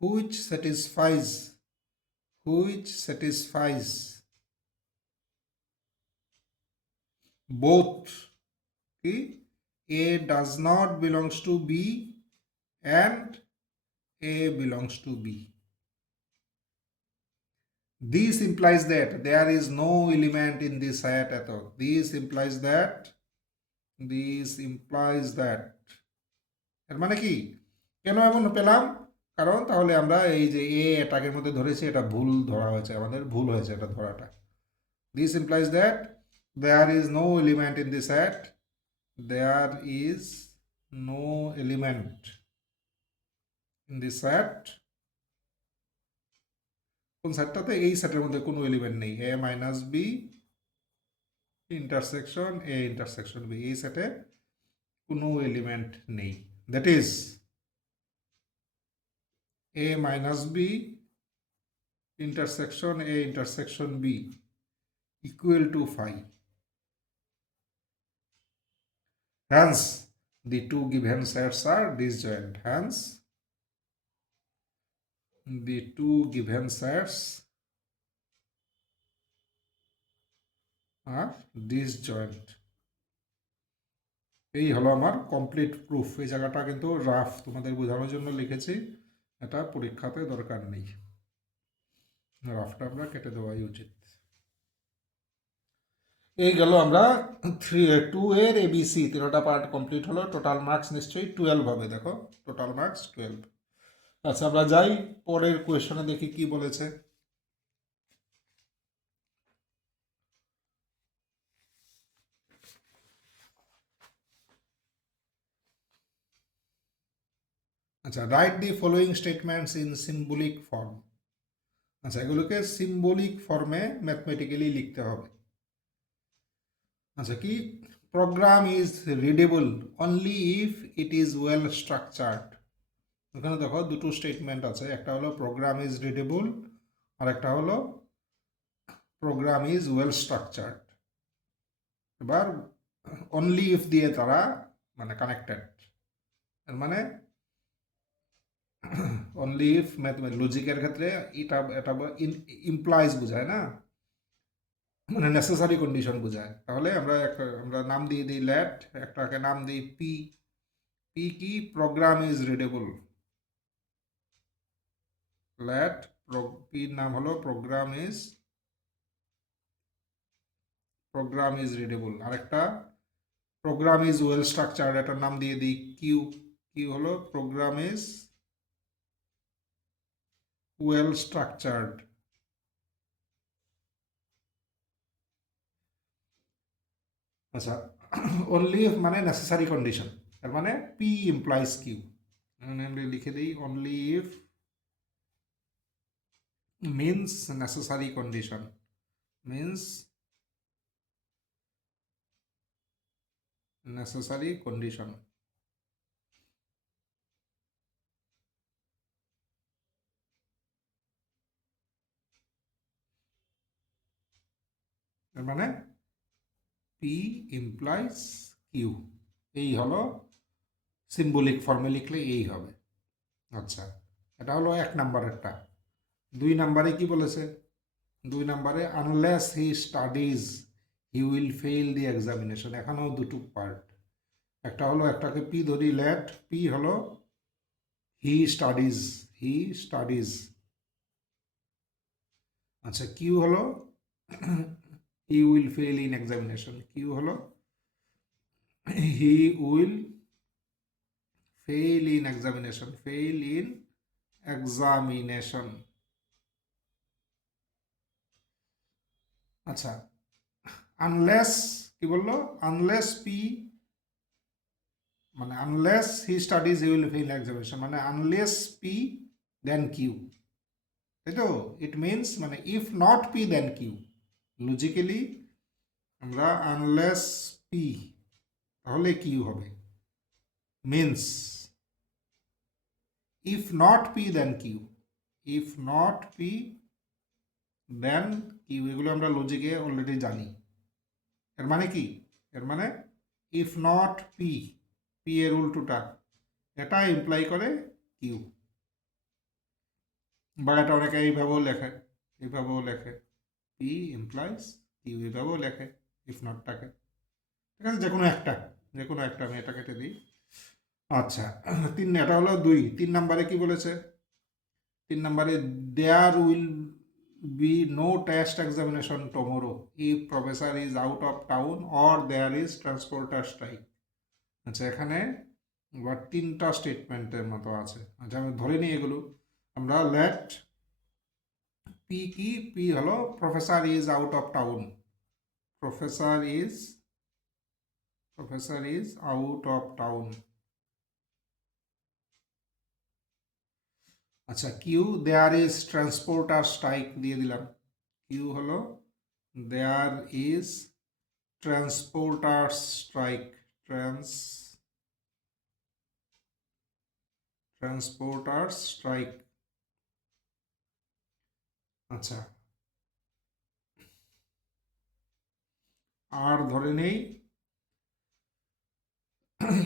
which satisfies which satisfies both কি a does not belongs to b and a belongs to b. This implies that there is no element in this set at all. This implies that এর মানে কি, কেন এমন পেলাম, কারণ তাহলে আমরা এই যে এ এটাকের মধ্যে ধরেছি, এটা ভুল ধরা হয়েছে, আমাদের ভুল হয়েছে এটা ধরাটা। This implies that there is no element in this set. There is no element in this set. কোন সেটটাতে, এই সেটের মধ্যে কোনো এলিমেন্ট নেই, a minus b intersection a intersection b, এই সেটে কোনো এলিমেন্ট নেই, that is a minus b intersection a intersection b equal to phi. Hence, the two given sets are disjoint. Hence, the two given sets are disjoint. এই হলো আমার complete proof. এই জায়গাটা কিন্তু রাফ, তোমাদের বোঝানোর জন্য লিখেছি, এটা পরীক্ষাতে দরকার নেই, রাফটা আমরা কেটে দেওয়াই উচিত। এই গেল আমরা 2 এর ABC তিনটা পার্ট কমপ্লিট হলো। টোটাল মার্কস নিশ্চয়ই 12 হবে, দেখো টোটাল মার্কস 12। আচ্ছা আমরা যাই পরের কোয়েশনে, দেখি কি বলেছে। আচ্ছা, write the following statements in symbolic form. আচ্ছা, এগুলোকে সিম্বলিক ফর্মে ম্যাথমেটিক্যালি লিখতে হবে। আচ্ছা, কি program is readable only if it is well structured. এখানে দেখো দুটো স্টেটমেন্ট আছে, একটা হলো প্রোগ্রাম ইজ রিডেবল আর একটা হলো প্রোগ্রাম ইজ ওয়েল স্ট্রাকচার্ড। এবার অনলি ইফ দিয়ে তারা মানে কানেক্টেড, এর মানে অনলি ইফ লজিকের ক্ষেত্রে এটা এটা ইমপ্লাইজ বোঝায় না, মানে নেসেসারি কন্ডিশন বোঝায়। তাহলে আমরা নাম দিয়ে দিই লেট, একটাকে নাম দিই পি। পি কি? Program is readable. Let P নাম হলো প্রোগ্রাম ইজ রিডেবল। আরেকটা প্রোগ্রাম ইজ ওয়েল স্ট্রাকচার্ড, এটার নাম দিয়ে দিই কিউ। কিউ হলো প্রোগ্রাম ইজ ওয়েল স্ট্রাকচার্ড। আচ্ছা, অনলি মানে নেসেসারি কন্ডিশন, তার মানে পি ইমপ্লাইজ কিউ। আমরা লিখে দিই only if means necessary condition, means necessary condition। এর মানে পি ইমপ্লাইজ কিউ, এই হলো সিম্বলিক ফর্মে লিখলে এই হবে। আচ্ছা, এটা হলো 1 নাম্বারেরটা। 2 নাম্বারে কি বলেছে? 2 নাম্বারে unless he studies he will fail the examination. এখানেও দুটো পার্ট, একটা হলো একটাকে পি ধরি লেট, পি হলো হি স্টাডিজ। আচ্ছা, কিউ হলো he will fail in examination. Q হলো he will fail in examination. আচ্ছা, আনলেস কি বললো? আনলেস পি মানে unless he studies he will fail examination, মানে আনলেস পি দেন কিউ, তাই তো? ইট মিনস মানে if not p then q. Logically আমরা আনলেস পি তাহলে কিউ হবে, means if not p then q, if not p then q, এগুলো আমরা লজিকে already জানি। এর মানে কি? এর মানে ইফ নট পি, পি এর উল্টোটা, এটা ইমপ্লাই করে কিউ। বা এটা অনেকে এইভাবেও লেখে পি ইমপ্লাইজ কিউ, এইভাবেও লেখে ইফ নটটাকে। ঠিক আছে, যে কোনো একটা আমি এটা কেটে দিই। আচ্ছা, এটা হলো 2। 3 নাম্বারে কি বলেছে? 3 নাম্বারে there will be no test examination tomorrow if professor is out of town or there is transporter strike. আচ্ছা, এখানে আবার 3টা স্টেটমেন্টের মতো আছে। আচ্ছা, আমি ধরে নিই এগুলো। আমরা লেট পি কি? পি হলো professor is out of town, professor is out of town. আচ্ছা, q there is transporter strike দিয়ে দিলাম। কিউ হলো there is transporter strike, transporters strike. আচ্ছা, আর ধরে নেই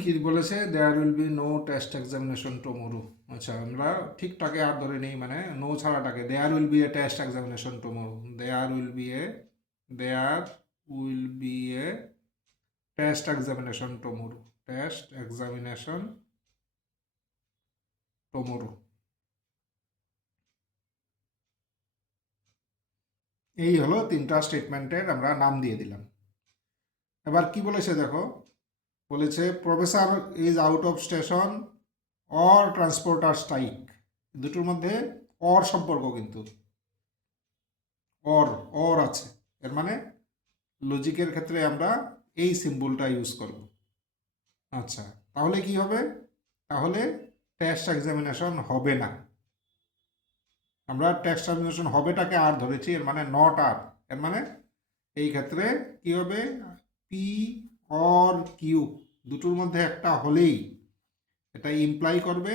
কি বলেছে, there will be no test examination tomorrow. আচ্ছা, আমরা ঠিকঠাকে আর ধরে নেই, মানে নো ছাড়াটাকে, there will be a test examination tomorrow, there will be a test examination tomorrow, test examination tomorrow. এই হলো তিনটা স্টেটমেন্টের আমরা নাম দিয়ে দিলাম। এবার কি বলেছে দেখো, বলেছে professor is out of station or transporter strike, দুটোর মধ্যে অর সম্পর্ক, কিন্তু অর অর আছে, এর মানে লজিকের ক্ষেত্রে আমরা এই সিম্বলটা ইউজ করব। আচ্ছা, তাহলে কি হবে, তাহলে টেস্ট এক্সামিনেশন হবে না। আমরা টেস্ট এক্সামিনেশন হবেটাকে আর ধরেছি, এর মানে নট আর, এর মানে এই ক্ষেত্রে কি হবে, পি অর কিউ দুটোর মধ্যে একটা হলেই এটা ইমপ্লাই করবে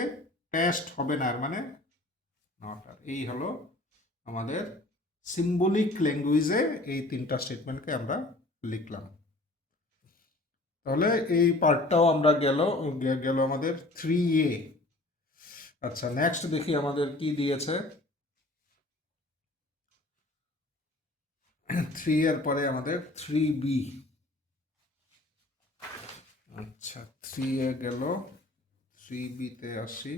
টেস্ট হবে না, এর মানে নট আর। এই হলো আমাদের সিম্বলিক ল্যাঙ্গুয়েজে এই তিনটা স্টেটমেন্টকে আমরা লিখলাম। তাহলে এই পার্টটাও আমরা গেল আমাদের 3A। আচ্ছা, নেক্সট দেখি আমাদের কি দিয়েছে। 3 এর পরে আমাদের 3B। আচ্ছা, 3A গেল, 3B তে আসি।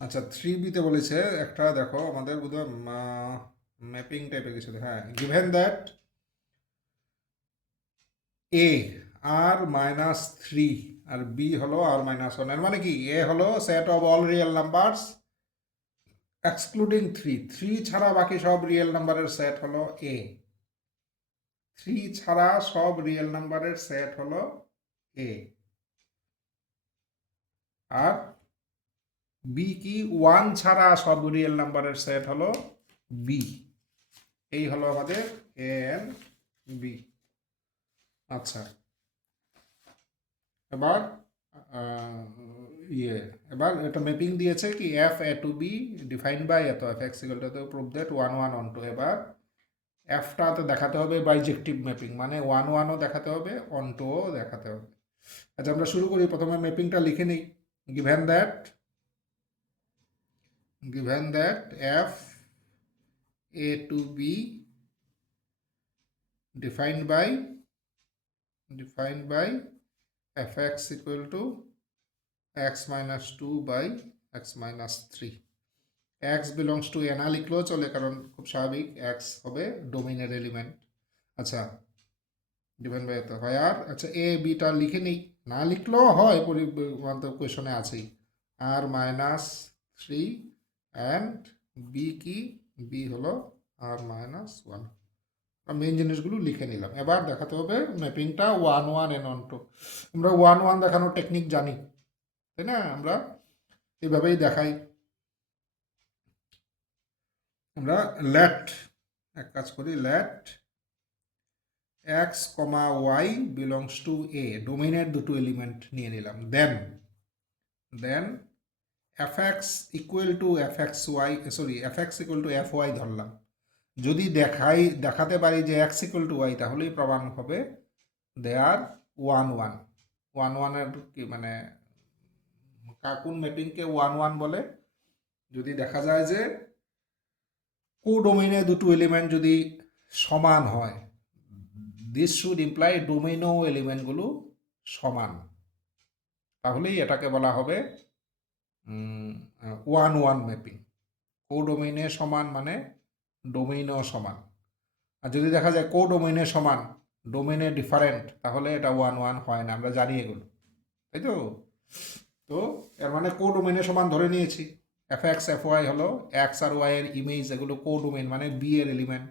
আচ্ছা, 3B তে বলেছে একটা, দেখো আমাদের বোধহয় ম্যাপিং টাইপের কিছু, হ্যাঁ, given that A R minus three আর বি হলো আর মাইনাস ওয়ান, এর মানে কি, এ হলো set of all real numbers excluding three, three ছাড়া বাকি সব রিয়েল নাম্বারের সেট হলো এ, থ্রি ছাড়া সব রিয়েল নাম্বারের সেট হলো এ, আর বি কি, ওয়ান ছাড়া সব রিয়েল নাম্বারের সেট হলো বি। এই হলো আমাদের এ এন বি। আচ্ছা, এবার এবার এটা ম্যাপিং দিয়েছে কি, f A to B defined by এত, f x equal to prove that one one onto. এবার এফটাতে দেখাতে হবে বাইজেক্টিভ ম্যাপিং, মানে ওয়ান ওয়ানও দেখাতে হবে, অন টুও দেখাতে হবে। আচ্ছা, আমরা শুরু করি, প্রথমে ম্যাপিংটা লিখে নিই। Given that F A to B defined by fx equal to x minus 2 by x minus 3। x belongs to n লিখলেও চলে, কারণ খুব স্বাভাবিক, x হবে ডোমেইনের এলিমেন্ট। আচ্ছা, ডিফাইন বাই এত হয়, আর আচ্ছা এ বিটা লিখে নেই, না লিখলেও হয়, কোয়েশনে আছেই, আর মাইনাস থ্রি অ্যান্ড বি কি, বি হলো আর মাইনাস ওয়ান। মেইন জিনিসগুলো লিখে নিলাম। এবার দেখাতে হবে ম্যাপিংটা one one and onto. আমরা ওয়ান ওয়ান দেখানোর টেকনিক জানি, তাই না, আমরা এইভাবেই দেখাই। আমরা লেট, এক কাজ করি, let x comma y belongs to a, ডোমেইনের দুটো এলিমেন্ট নিয়ে নিলাম। Then f x equal to f x y, sorry, f x equal to f y ধরলাম। যদি দেখাতে পারি যে এক্স ইকুয়াল টু ওয়াই, তাহলেই প্রমাণ হবে দেয়ার ওয়ান ওয়ান। ওয়ান ওয়ানের কি মানে, কোন ম্যাপিংকে ওয়ান ওয়ান বলে, যদি দেখা যায় যে কোডোমেইনে দুটো এলিমেন্ট যদি সমান হয়, দিস শুড ইমপ্লাই ডোমেইনও এলিমেন্টগুলো সমান, তাহলেই এটাকে বলা হবে ওয়ান ওয়ান ম্যাপিং। কোডোমেইনে সমান মানে ডোমেইনও সমান। আর যদি দেখা যায় কোডোমেইনে সমান ডোমেইনে ডিফারেন্ট, তাহলে এটা ওয়ান ওয়ান হয় না, আমরা জানি এগুলো, তাই তো। তো এর মানে কোডোমেইনে সমান ধরে নিয়েছি, এফ এক্স এফ ওয়াই হলো এক্স আর ওয়াই এর ইমেজ, এগুলো কোডোমেইন মানে বি এর এলিমেন্ট,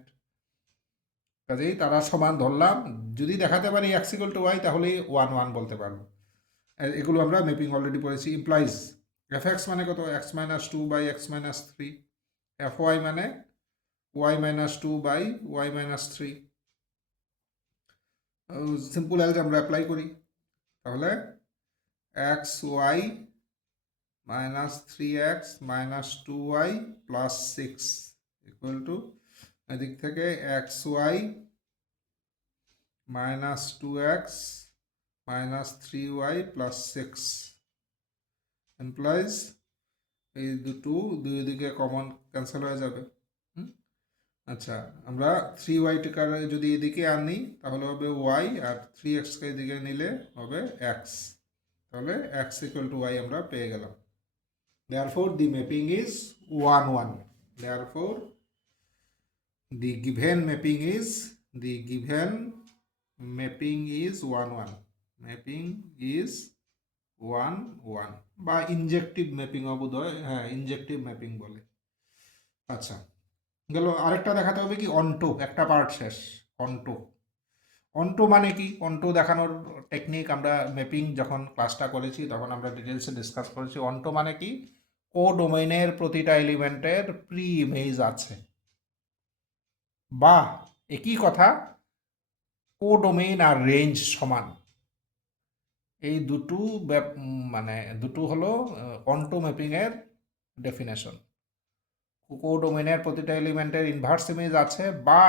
কাজেই তারা সমান ধরলাম। যদি দেখাতে পারি এক্স ইকুয়াল টু ওয়াই, তাহলেই ওয়ান ওয়ান বলতে পারবো। এগুলো আমরা ম্যাপিং অলরেডি পড়েছি। ইমপ্লাইজ এফ এক্স মানে কত, x minus two by x minus three, f y মানে y minus two by Y minus three. Simple algebra apply করি। তাহলে x Y minus 3x minus 2y plus 6 equal to এদিক থেকে X Y minus 2x minus 3y plus 6 implies এই দুই দিকে common cancel হয়ে যাবে। আচ্ছা, আমরা 3y-টিকে যদি এদিকে আনি তাহলে হবে y, আর 3x-কে এদিকে নিলে হবে x। তাহলে x ইকুয়াল টু y আমরা পেয়ে গেলাম। Therefore the mapping is 1 1. Therefore the given mapping is 1 1. Mapping is 1 1 বা ইনজেক্টিভ ম্যাপিং বোধহয়, হ্যাঁ ইনজেক্টিভ ম্যাপিং বলে। আচ্ছা, গেল। আরেকটা দেখাতে হবে কি, অন্টো। একটা পার্ট শেষ। অন্টো অন্টো মানে কি? অন্টো দেখানোর টেকনিক আমরা ম্যাপিং যখন ক্লাসটা করেছি তখন আমরা ডিটেলসে ডিসকাস করেছি। অন্টো মানে কি, কোডোমেইনের প্রতিটা এলিমেন্টের প্রি ইমেজ আছে, বা একই কথা কোডোমেইন আর রেঞ্জ সমান। এই দুটো হলো অন্টো ম্যাপিংয়ের ডেফিনেশন। কোডোমেইনের প্রতিটা এলিমেন্টের ইনভার্স ইমেজ আছে, বা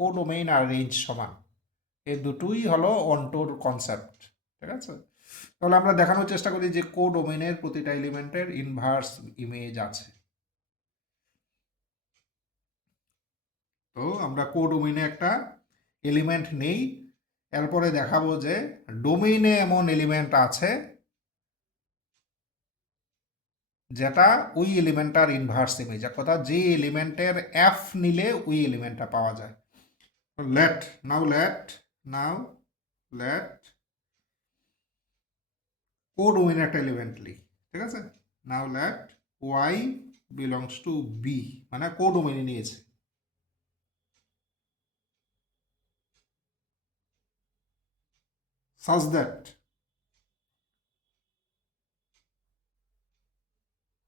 কোডোমেইন আর রেঞ্জ সমান। এই দুটোই হলো অন্টোর কনসেপ্ট। ঠিক আছে? তাহলে আমরা দেখানোর চেষ্টা করি যে কোডোমেইনের প্রতিটা এলিমেন্টের ইনভার্স ইমেজ আছে। তো আমরা কোডোমেইনে একটা এলিমেন্ট নেই, এরপরে দেখাবো যে ডোমেইনে এমন এলিমেন্ট আছে যেটা ওই এলিমেন্টটার ইনভার্স ইমেজ। এক কথা, যে এলিমেন্টের এফ নিলে ওই এলিমেন্টটা পাওয়া যায়। নাও লেট কোডোমেইন একটা এলিমেন্ট লিখ। ঠিক আছে? Now let y belongs to b, মানে কোডোমেইনে নিয়েছে। such that,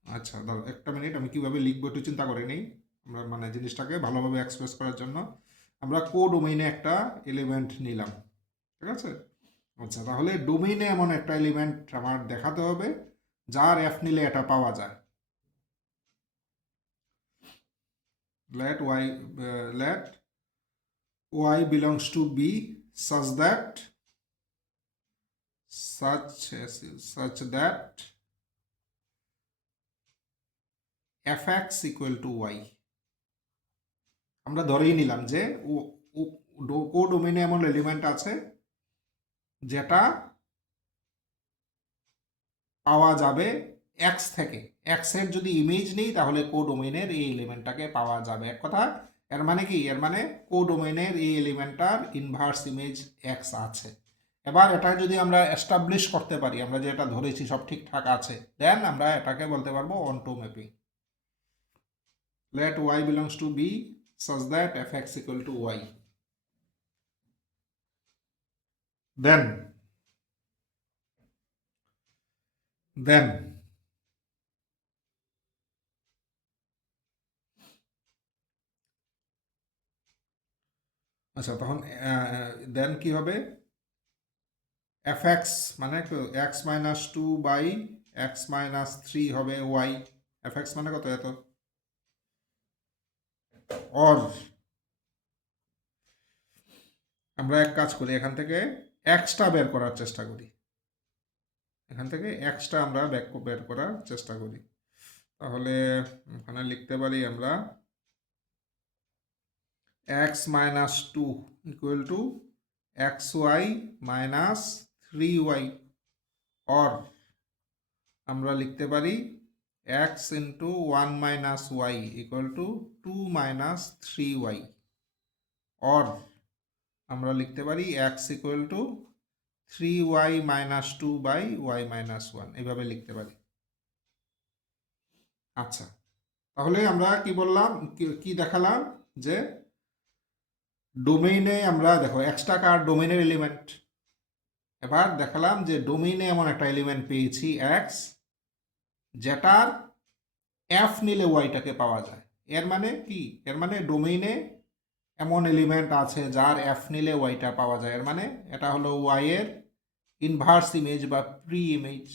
আচ্ছা দাঁড়াও একটা মিনিট, আমি কিভাবে লিখবো একটু চিন্তা করে নেই। আমরা মানে জিনিসটাকে ভালোভাবে এক্সপ্রেস করার জন্য আমরা কোডোমেইনে একটা এলিমেন্ট নিলাম। ঠিক আছে? আচ্ছা, তাহলে ডোমেইনে এমন একটা এলিমেন্ট আমার দেখাতে হবে যার এফ নিলে এটা পাওয়া যায়। let y belongs to b such that fx equal to y। আমরা ধরেই নিলাম যে কোডোমেইনে এমন এলিমেন্ট আছে যেটা পাওয়া যাবে এক্স থেকে। এক্স এর যদি ইমেজ নেই তাহলে কোডোমেইনের এই এলিমেন্টটাকে পাওয়া যাবে। এক কথা, এর মানে কি? এর মানে কোডোমেইনের এই এলিমেন্টটার ইনভার্স ইমেজ এক্স আছে। এবার এটা যদি আমরা এস্টাবলিশ করতে পারি, আমরা যেটা ধরেছি সব ঠিকঠাক আছে, দেন আমরা এটাকে বলতে পারবো অন্টো mapping. let y belongs to b such that fx equal to y, then আচ্ছা, তখন দেন কি হবে? fx মানে x minus 2 by x minus 3 হবে y। fx মানে কত? এত। অর আমরা এক কাজ করি, এখান থেকে এক্সটা বের করার চেষ্টা করি। আমরা বের করার চেষ্টা করি। তাহলে এখানে লিখতে পারি আমরা x minus 2 equal to xy minus 3y, or আমরা লিখতে পারি x into 1 minus y equal to 2 minus 3y, or আমরা লিখতে পারি x equal to 3y minus 2 by y minus 1, এইভাবে লিখতে পারি। আচ্ছা, তাহলে আমরা কি বললাম, কি দেখালাম যে ডোমেইনে আমরা দেখো এক্সটা কার ডোমেইনের এলিমেন্ট। এবার দেখালাম যে ডোমেইনে এমন একটা এলিমেন্ট পেয়েছি এক্স, যেটার এফ নিলে ওয়াইটাকে পাওয়া যায়। এর মানে কি? এর মানে ডোমেইনে এমন এলিমেন্ট আছে যার এফ নিলে ওয়াইটা পাওয়া যায়, এর মানে এটা হলো ওয়াই এর ইনভার্স ইমেজ বা প্রি ইমেজ।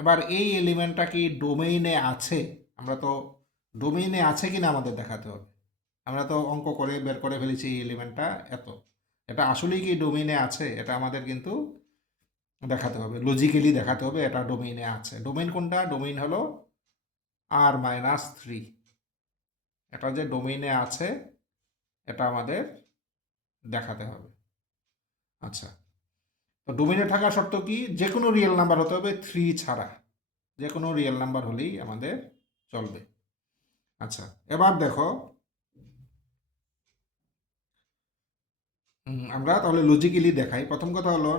এবার এই এলিমেন্টটা কি ডোমেইনে আছে, আমরা তো ডোমেইনে আছে কিনা আমাদের দেখাতে হবে। আমরা তো অঙ্ক করে বের করে ফেলেছি এই এলিমেন্টটা এত, এটা আসলেই কি ডোমেইনে আছে এটা আমাদের কিন্তু দেখাতে হবে, লজিক্যালি দেখাতে হবে এটা ডোমেইনে আছে। ডোমেইন কোনটা? ডোমেইন হলো r-3। এটা যে ডোমেইনে আছে এটা আমাদের দেখাতে হবে। আচ্ছা, তো ডোমেইনে থাকা শর্ত কি? যে কোনো রিয়েল নাম্বার হতে হবে 3 ছাড়া, যে কোনো রিয়েল নাম্বার হলেই আমাদের চলবে। আচ্ছা, এবার দেখো আমরা তাহলে লজিক্যালি দেখাই। প্রথম কথা হলো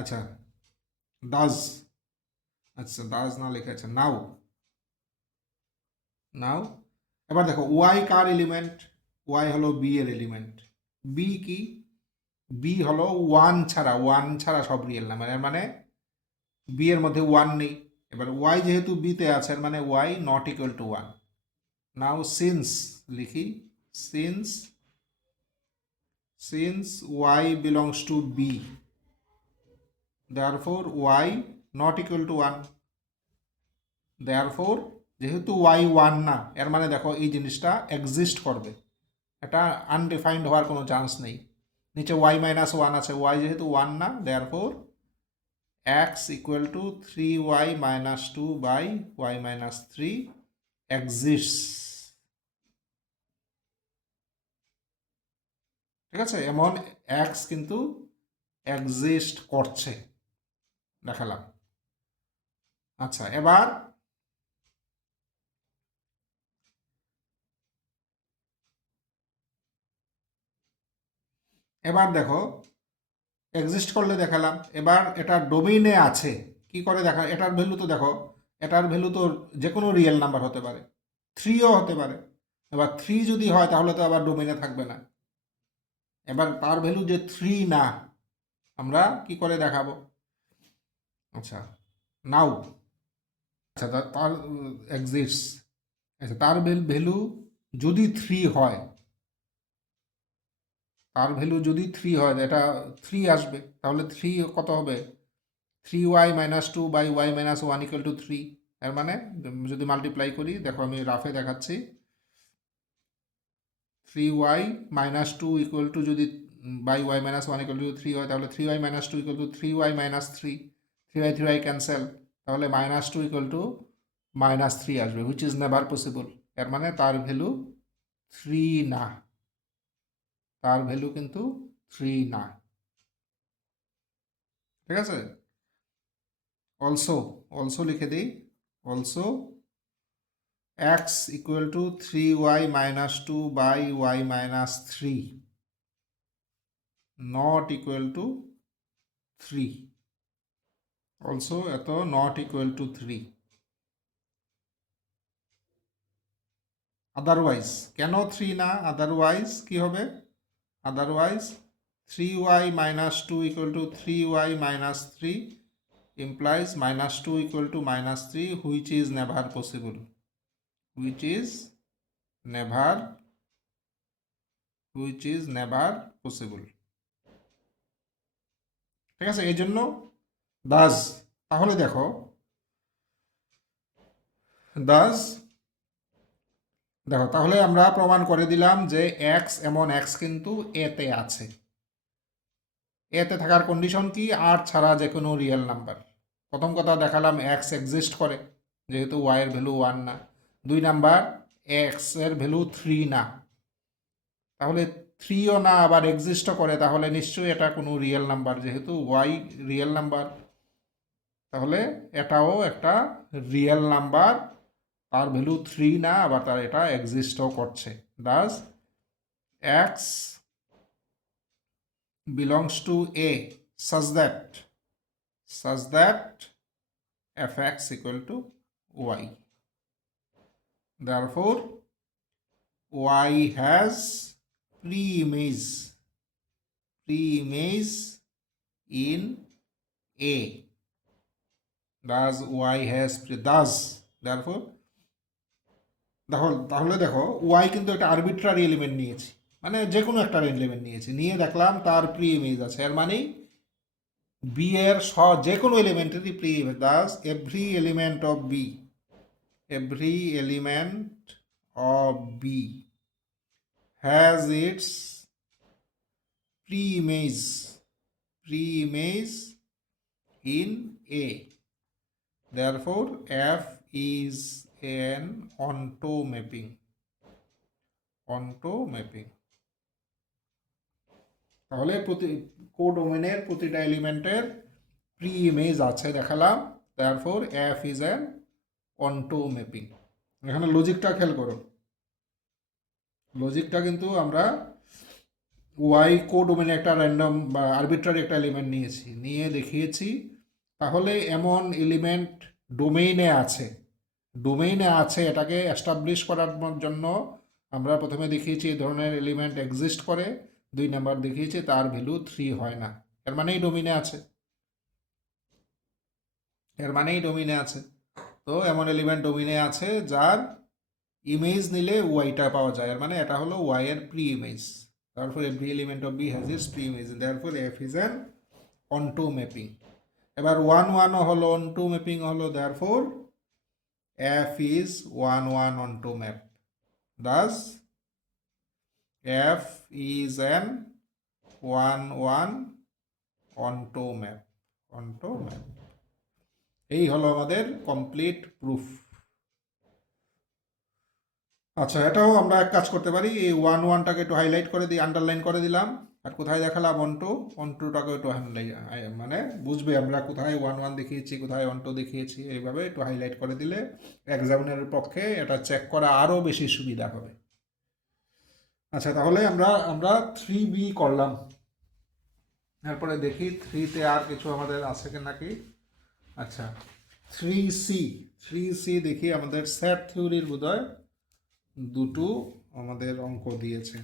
আচ্ছা ডাজ, আচ্ছা ডাজ না লেখা আছে, নাও। নাও এবার দেখো ওয়াই কার এলিমেন্ট? ওয়াই হলো বি এর এলিমেন্ট। বি কি? বি হলো ওয়ান ছাড়া, ওয়ান ছাড়া সব রিয়েল নাম্বার, এর মানে বি এর মধ্যে ওয়ান নেই। এবার ওয়াই যেহেতু বিতে আছে এর মানে y not equal to one. Now since লিখি, since since y belongs to b, therefore y not equal to 1, therefore যেহেতু y 1 না এর মানে দেখো এই জিনিসটা এক্সিস্ট করবে, এটা আনডিফাইন্ড হওয়ার কোনো চান্স নেই। নিচে y মাইনাস 1 আছে, y যেহেতু 1 না therefore x equal to 3y minus 2 by y minus 3 exists। ঠিক আছে, এমন x কিন্তু এক্সিস্ট করছে, দেখালাম। আচ্ছা, এবার এবার দেখো এক্সিস্ট করলে দেখালাম, এবার এটা ডোমেইনে আছে কি করে দেখা? এটার ভ্যালু তো দেখো, এটার ভ্যালু তো যে কোনো রিয়েল নাম্বার হতে পারে, থ্রিও হতে পারে। এবার থ্রি যদি হয় তাহলে তো আবার ডোমেইনে থাকবে না। এবার তার ভ্যালু যে থ্রি না, আমরা কি করে দেখাবো? আচ্ছা নাও, আচ্ছা তার এক্সিস্ট, আচ্ছা তার ভ্যালু যদি থ্রি হয়, তার ভ্যালু যদি থ্রি হয় এটা থ্রি আসবে, তাহলে থ্রি কত হবে? 3y minus 2 by Y minus 1 equal to 3। এর মানে যদি মাল্টিপ্লাই করি, দেখো আমি রাফে দেখাচ্ছি, 3y মাইনাস 2 ইকুয়াল টু যদি by Y minus 1 equal to 3 হয় তাহলে 3y minus 2 equal to 3y minus 3, 3y 3y cancel, তাহলে মাইনাস 2 ইকুয়াল টু মাইনাস 3 আসবে, হুইচ ইজ নেভার পসিবল। এর মানে তার ভ্যালু 3 না, তার ভ্যালু কিন্তু 3 না। ঠিক আছে, অলসো, অলসো লিখে দিই, also x equal to 3y minus 2 by y minus 3 not equal to 3, also এত not equal to 3। আদারওয়াইজ কেন 3 না? আদারওয়াইজ কি হবে? Otherwise 3y minus 2 equal to 3y minus 3 implies minus 2 equal to minus 3, which is never possible, which is never, which is never possible। ঠিক আছে, এই জন্য দাস। তাহলে দেখো দাস, দেখো তাহলে আমরা প্রমাণ করে দিলাম যে এক্স এমন এক্স কিন্তু এতে আছে। এতে থাকার কন্ডিশন কি? আর ছাড়া যে কোনো রিয়েল নাম্বার। প্রথম কথা দেখালাম এক্স এক্সিস্ট করে যেহেতু ওয়াই এর ভ্যালু 1 না। 2 নাম্বার, এক্স এর ভ্যালু 3 না, তাহলে 3ও না আবার এক্সিস্টও করে, তাহলে নিশ্চয়ই এটা কোনো রিয়েল নাম্বার, যেহেতু ওয়াই রিয়েল নাম্বার তাহলে এটাও একটা রিয়েল নাম্বার, তার ভ্যালু 3 না আবার তার এটা এক্সিস্টও করছে। Das x belongs to A such that fx equal to y, therefore y has pre-image in A, thus y has thus therefore দেখো, তাহলে দেখো ওয়াই কিন্তু একটা আরবিট্রারি এলিমেন্ট নিয়েছি, মানে যে কোনো একটা এলিমেন্ট নিয়েছি, নিয়ে দেখলাম তার প্রি ইমেজ আছে, এর মানেই বি এর যে কোনো এলিমেন্টেরই pre image, thus every element of b, every element of b has its pre-image pre-image in A. Therefore, F is an onto mapping. Onto mapping. তাহলে কোডোমেনের প্রতিটা এলিমেন্টের প্রি ইমেজ আছে দেখালাম, therefore f is an onto mapping. এখানে লজিকটা খেয়াল করো, লজিকটা কিন্তু আমরা ওয়াই কোডোমেনে একটা র্যান্ডম বা আরবিট্রারি একটা এলিমেন্ট নিয়েছি, নিয়ে দেখিয়েছি তাহলে এমন এলিমেন্ট ডোমেইনে আছে, ডোমেইনে আছে এটাকে এস্টাবলিশ করার জন্য আমরা প্রথমে দেখিয়েছি এই ধরনের এলিমেন্ট এক্সিস্ট করে, 2 নাম্বার দেখিয়েছি তার ভ্যালু 3 হয় না, এর মানেই ডোমেইনে আছে, এর মানেই ডোমেইনে আছে। তো এমন এলিমেন্ট ডোমেইনে আছে যার ইমেজ নিলে ওয়াইটা পাওয়া যায়, এর মানে এটা হলো ওয়াই এর প্রি ইমেজ। তারপর every element of b has its pre image, therefore f is an onto mapping. এবার 1 1 হলো অনটো ম্যাপিং হলো, therefore f is 1 1 onto map, thus f is an 1 1 onto map, onto map. এই হলো আমাদের complete proof. আচ্ছা, এটাও আমরা এক কাজ করতে পারি, এই 1 1টাকে একটু হাইলাইট করে দিই, আন্ডারলাইন করে দিলাম, আর কোথায় দেখালাম অন টুটাকে একটু মানে বুঝবে আমরা কোথায় 1 1 দেখিয়েছি, কোথায় অন টু দেখিয়েছি, এইভাবে একটু হাইলাইট করে দিলে এক্সামিনারের পক্ষে এটা চেক করা আরও বেশি সুবিধা হবে। আচ্ছা, তাহলে আমরা আমরা 3B করলাম, এরপরে দেখি 3তে আর কিছু আমাদের আছে কি নাকি। আচ্ছা, 3C দেখি, আমাদের সেট থিওরির বোধহয় দুটো আমাদের অঙ্ক দিয়েছে।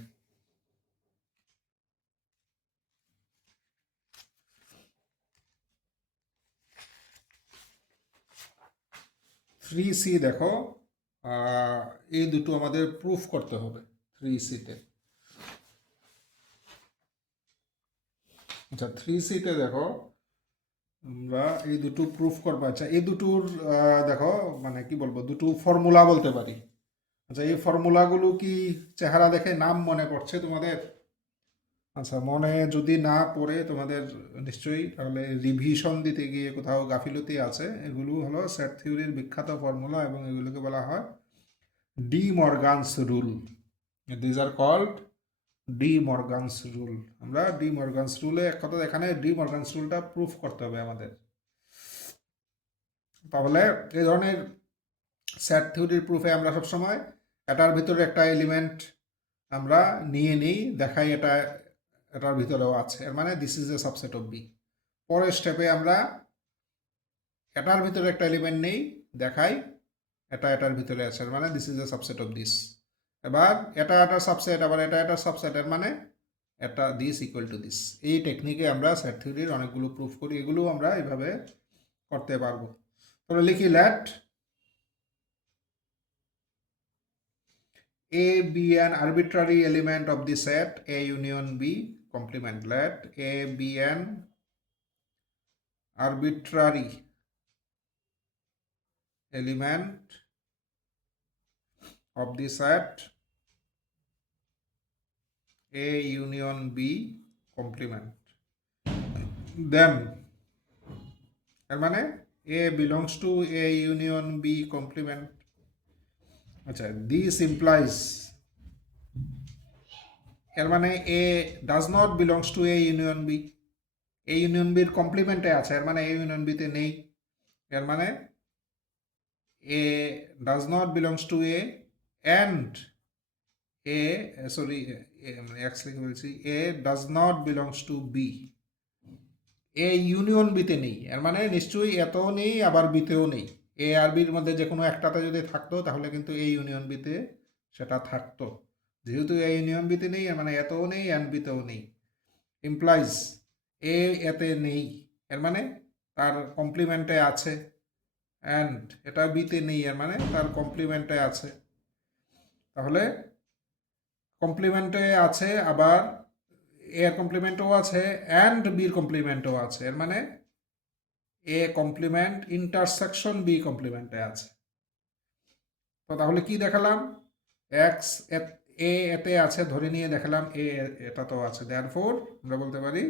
থ্রি সি দেখো, এই দুটো আমাদের প্রুফ করতে হবে 3Cতে। আচ্ছা, 3Cতে দেখো আমরা এই দুটো প্রুফ করবো। আচ্ছা, এই দুটোর দেখো মানে কি বলবো, দুটো ফর্মুলা বলতে পারি। আচ্ছা, এই ফর্মুলাগুলো কি চেহারা দেখে নাম মনে পড়ছে তোমাদের? আচ্ছা, মনে যদি না পড়ে তোমাদের নিশ্চয়ই তাহলে রিভিশন দিতে গিয়ে কোথাও গাফিলতি আছে। এগুলো হলো সেট থিওরির বিখ্যাত ফর্মুলা এবং এগুলোকে বলা হয় De Morgan's rule. These are called De Morgan's rule. আমরা ডি মর্গানস রুলে এক কথা, এখানে ডি মর্গানস রুলটা প্রুফ করতে হবে আমাদের। তাহলে এই ধরনের সেট থিওরির প্রুফে আমরা সবসময় এটার ভিতরে একটা এলিমেন্ট আমরা নিয়ে নিই, দেখাই এটা এটার ভিতরেও আছে, এর মানে this is a subset of B. পরের স্টেপে আমরা এটার ভিতরে একটা এলিমেন্ট নেই, দেখাই এটা এটার ভিতরে আছে, এর মানে this is a subset of this. এবার এটা এটার সাবসেট, আবার এটা এটার সাবসেট, এর মানে এটা দিস ইকুয়াল টু দিস। এই টেকনিকে আমরা সেট থিওরির অনেকগুলো প্রুফ করি, এগুলো আমরা এইভাবে করতে পারবো। তাহলে লিখি late A be an arbitrary element of the set A union B complement. Let A be an arbitrary element of the set A union B complement. Then এর মানে A belongs to A union B complement. আচ্ছা, this implies এর মানে A does not belongs to A union B. A union B এর কমপ্লিমেন্টে আছে, এর মানে A union B তে নেই, এর মানে A does not belongs to A and A sorry X লিখে বলছি, A does not belongs to B. A union বিতে নেই, এর মানে নিশ্চয়ই এতও নেই আবার বিতেও নেই। এ আর বির মধ্যে যে কোনো একটাতে যদি থাকতো তাহলে কিন্তু A ইউনিয়ন বিতে সেটা থাকতো। যেহেতু A ইউনিয়ন বিতে নেই, এর মানে এতও নেই অ্যান্ড বিতেও নেই। ইমপ্লাইজ A এতে নেই, এর মানে তার কমপ্লিমেন্টে আছে, অ্যান্ড এটা বিতে নেই, এর মানে তার কমপ্লিমেন্টে আছে। তাহলে কমপ্লিমেন্টে আছে, আবার এর কমপ্লিমেন্টও আছে অ্যান্ড বির কমপ্লিমেন্টও আছে। এর মানে এ কমপ্লিমেন্ট ইন্টারসেকশন বি কমপ্লিমেন্টে আছে। তো তাহলে কি দেখালাম, এক্স এ এতে আছে ধরে নিয়ে দেখালাম এ এটা তো আছে, দেয়ারফোর আমরা বলতে পারি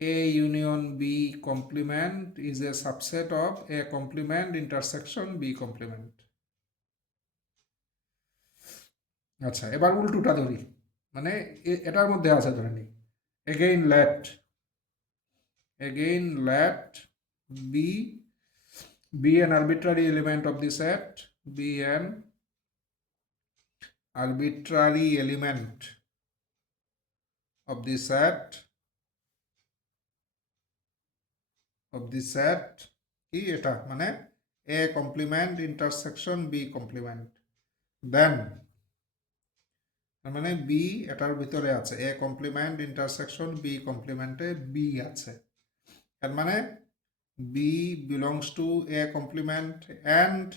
A union B complement is a subset of A complement intersection B complement. আচ্ছা, এবার উল্টোটা ধরি, মানে এটার মধ্যে আছে ধরে নিই, again let be an arbitrary element of the set, be an arbitrary element of the set কি এটা মানে a complement intersection b complement, then মানে b এটার ভিতরে আছে, a complement intersection b complementে b আছে, এর মানে b belongs to a complement and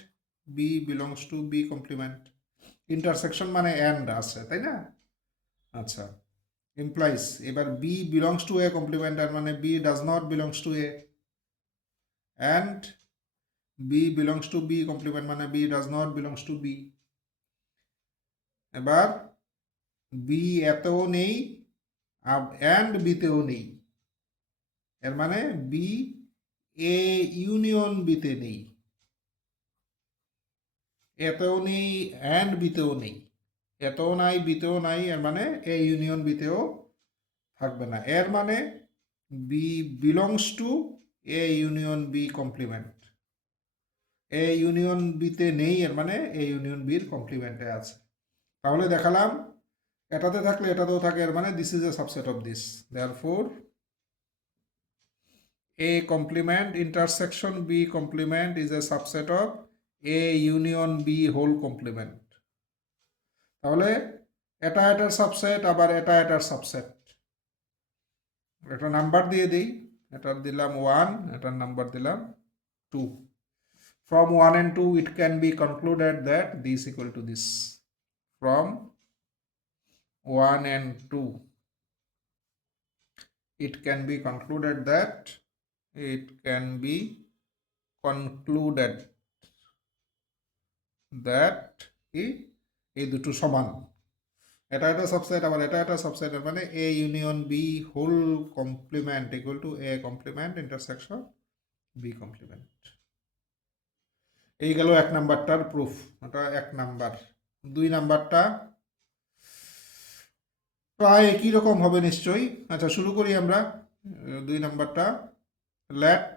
b belongs to b complement, intersection মানে and আছে, তাই না? আচ্ছা, implies এবার b belongs to a complement, এর মানে b does not belongs to a, and b belongs to b complement মানে b does not belongs to b। এবার b এতেও নেই and b তেও নেই, এর মানে b a ইউনিয়ন b তে নেই, এতেও নেই and b তেও নেই, এতেও নাই b তেও নাই, এর মানে a ইউনিয়ন b তেও থাকবে না, এর মানে b belongs to a union b complement, A union বিতে নেই, এর মানে এ ইউনিয়ন বির কমপ্লিমেন্টে আছে। তাহলে দেখালাম এটাতে থাকলে এটাতেও থাকে, এর মানে this is a subset of this, therefore A complement intersection B complement is a subset of A union B whole complement. তাহলে এটা এটার সাবসেট, আবার এটা এটার সাবসেট। একটা নাম্বার দিয়ে দিই, এটার দিলাম 1, এটার নাম্বার দিলাম 2। From 1 and 2 it can be concluded that this equal to this. From 1 and 2 it can be concluded that কি এই দুটো সমান, এটা একটা সাবসেট আবার এটা একটা সাবসেট, মানে A union B whole complement equal to A complement intersection B complement. এই গেল 1 নাম্বারটার প্রুফ, এটা 1 নাম্বার। 2 নাম্বারটা প্রায় একই রকম হবে নিশ্চয়ই। আচ্ছা, শুরু করি আমরা 2 নাম্বারটা। লেট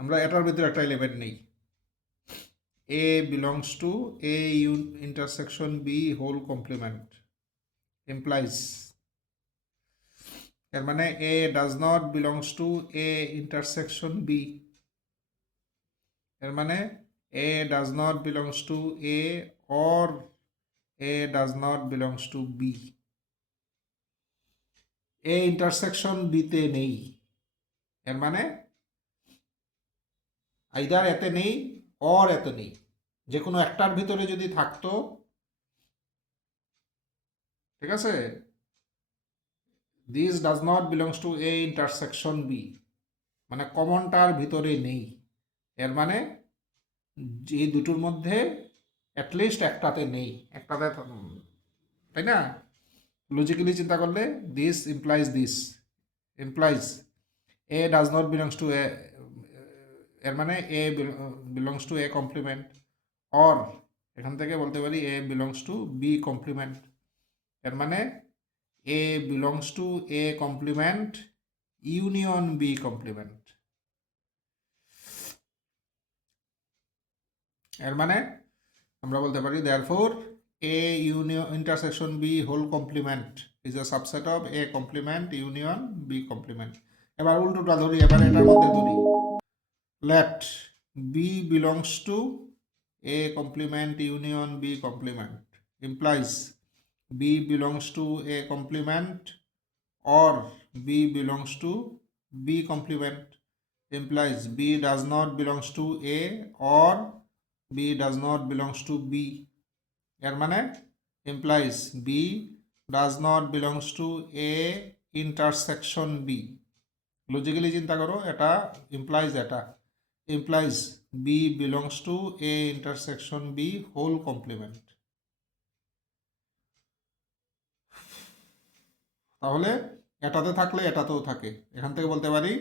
আমরা এটার ভিতরে একটা এলিমেন্ট নেই, a belongs to a intersection b whole complement, implies এর মানে a does not belongs to a intersection b, এর মানে a does not belongs to a or a does not belongs to b, a intersection b তে নেই, এর মানে either এতে নেই অর এতে নেই, যে কোনো একটার ভিতরে যদি থাকতো, ঠিক আছে, this does not belongs to A intersection B, মানে কমনটার ভিতরে নেই, এর মানে এই দুটোর মধ্যে অ্যাটলিস্ট একটাতে নেই, একটাতে, তাই না? লজিক্যালি চিন্তা করলে this implies a does not belongs to a, এর মানে a belongs to A complement, or এখান থেকে বলতে পারি a belongs to b complement, এর মানে a belongs to A complement union B complement, এর মানে আমরা বলতে পারি therefore a union intersection b whole complement is a subset of A complement union B complement. এবার উল্টোটা ধরি, এবার এটার মধ্যে ধরি, let b belongs to A complement union B complement, implies b belongs to a complement or b belongs to b complement, implies b does not belongs to a or b does not belongs to b, এর মানে implies B does not belongs to A intersection B. Logically চিন্তা করো, এটা implies B belongs to A intersection B whole complement. তাহলে এটাতে থাকলে এটাতেও থাকে, এখান থেকে বলতে পারি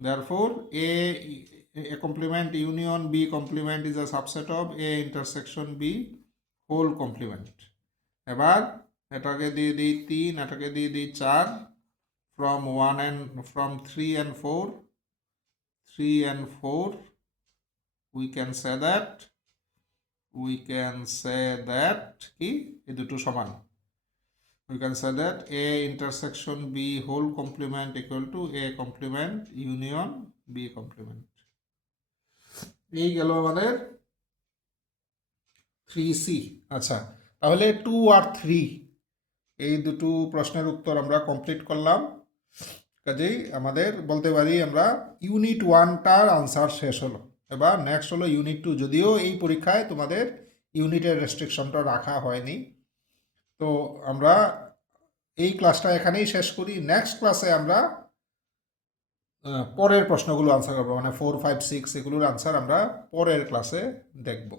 therefore A complement union B complement is a subset of A intersection B whole complement. এবার এটাকে দিয়ে দিই 3, এটাকে দিয়ে দিই 4, from 3 and 4 we can say that কি এই দুটো সমান, we can say that A intersection B whole complement equal to A complement union B complement. এই গেল আমাদের 3C। আচ্ছা, তাহলে 2 আর 3 এই দুটো প্রশ্নের উত্তর আমরা কমপ্লিট করলাম। কাজেই আমাদের বলতে পারি আমরা ইউনিট 1টার আনসার শেষ হলো। এবার নেক্সট হলো ইউনিট 2, যদিও এই পরীক্ষায় তোমাদের ইউনিটের রেস্ট্রিকশনটা রাখা হয়নি। তো আমরা এই ক্লাসটা এখানেই শেষ করি। নেক্সট ক্লাসে আমরা পরের প্রশ্নগুলো আনসার করবো, মানে 4, 5, 6 এগুলোর আনসার আমরা পরের ক্লাসে দেখব।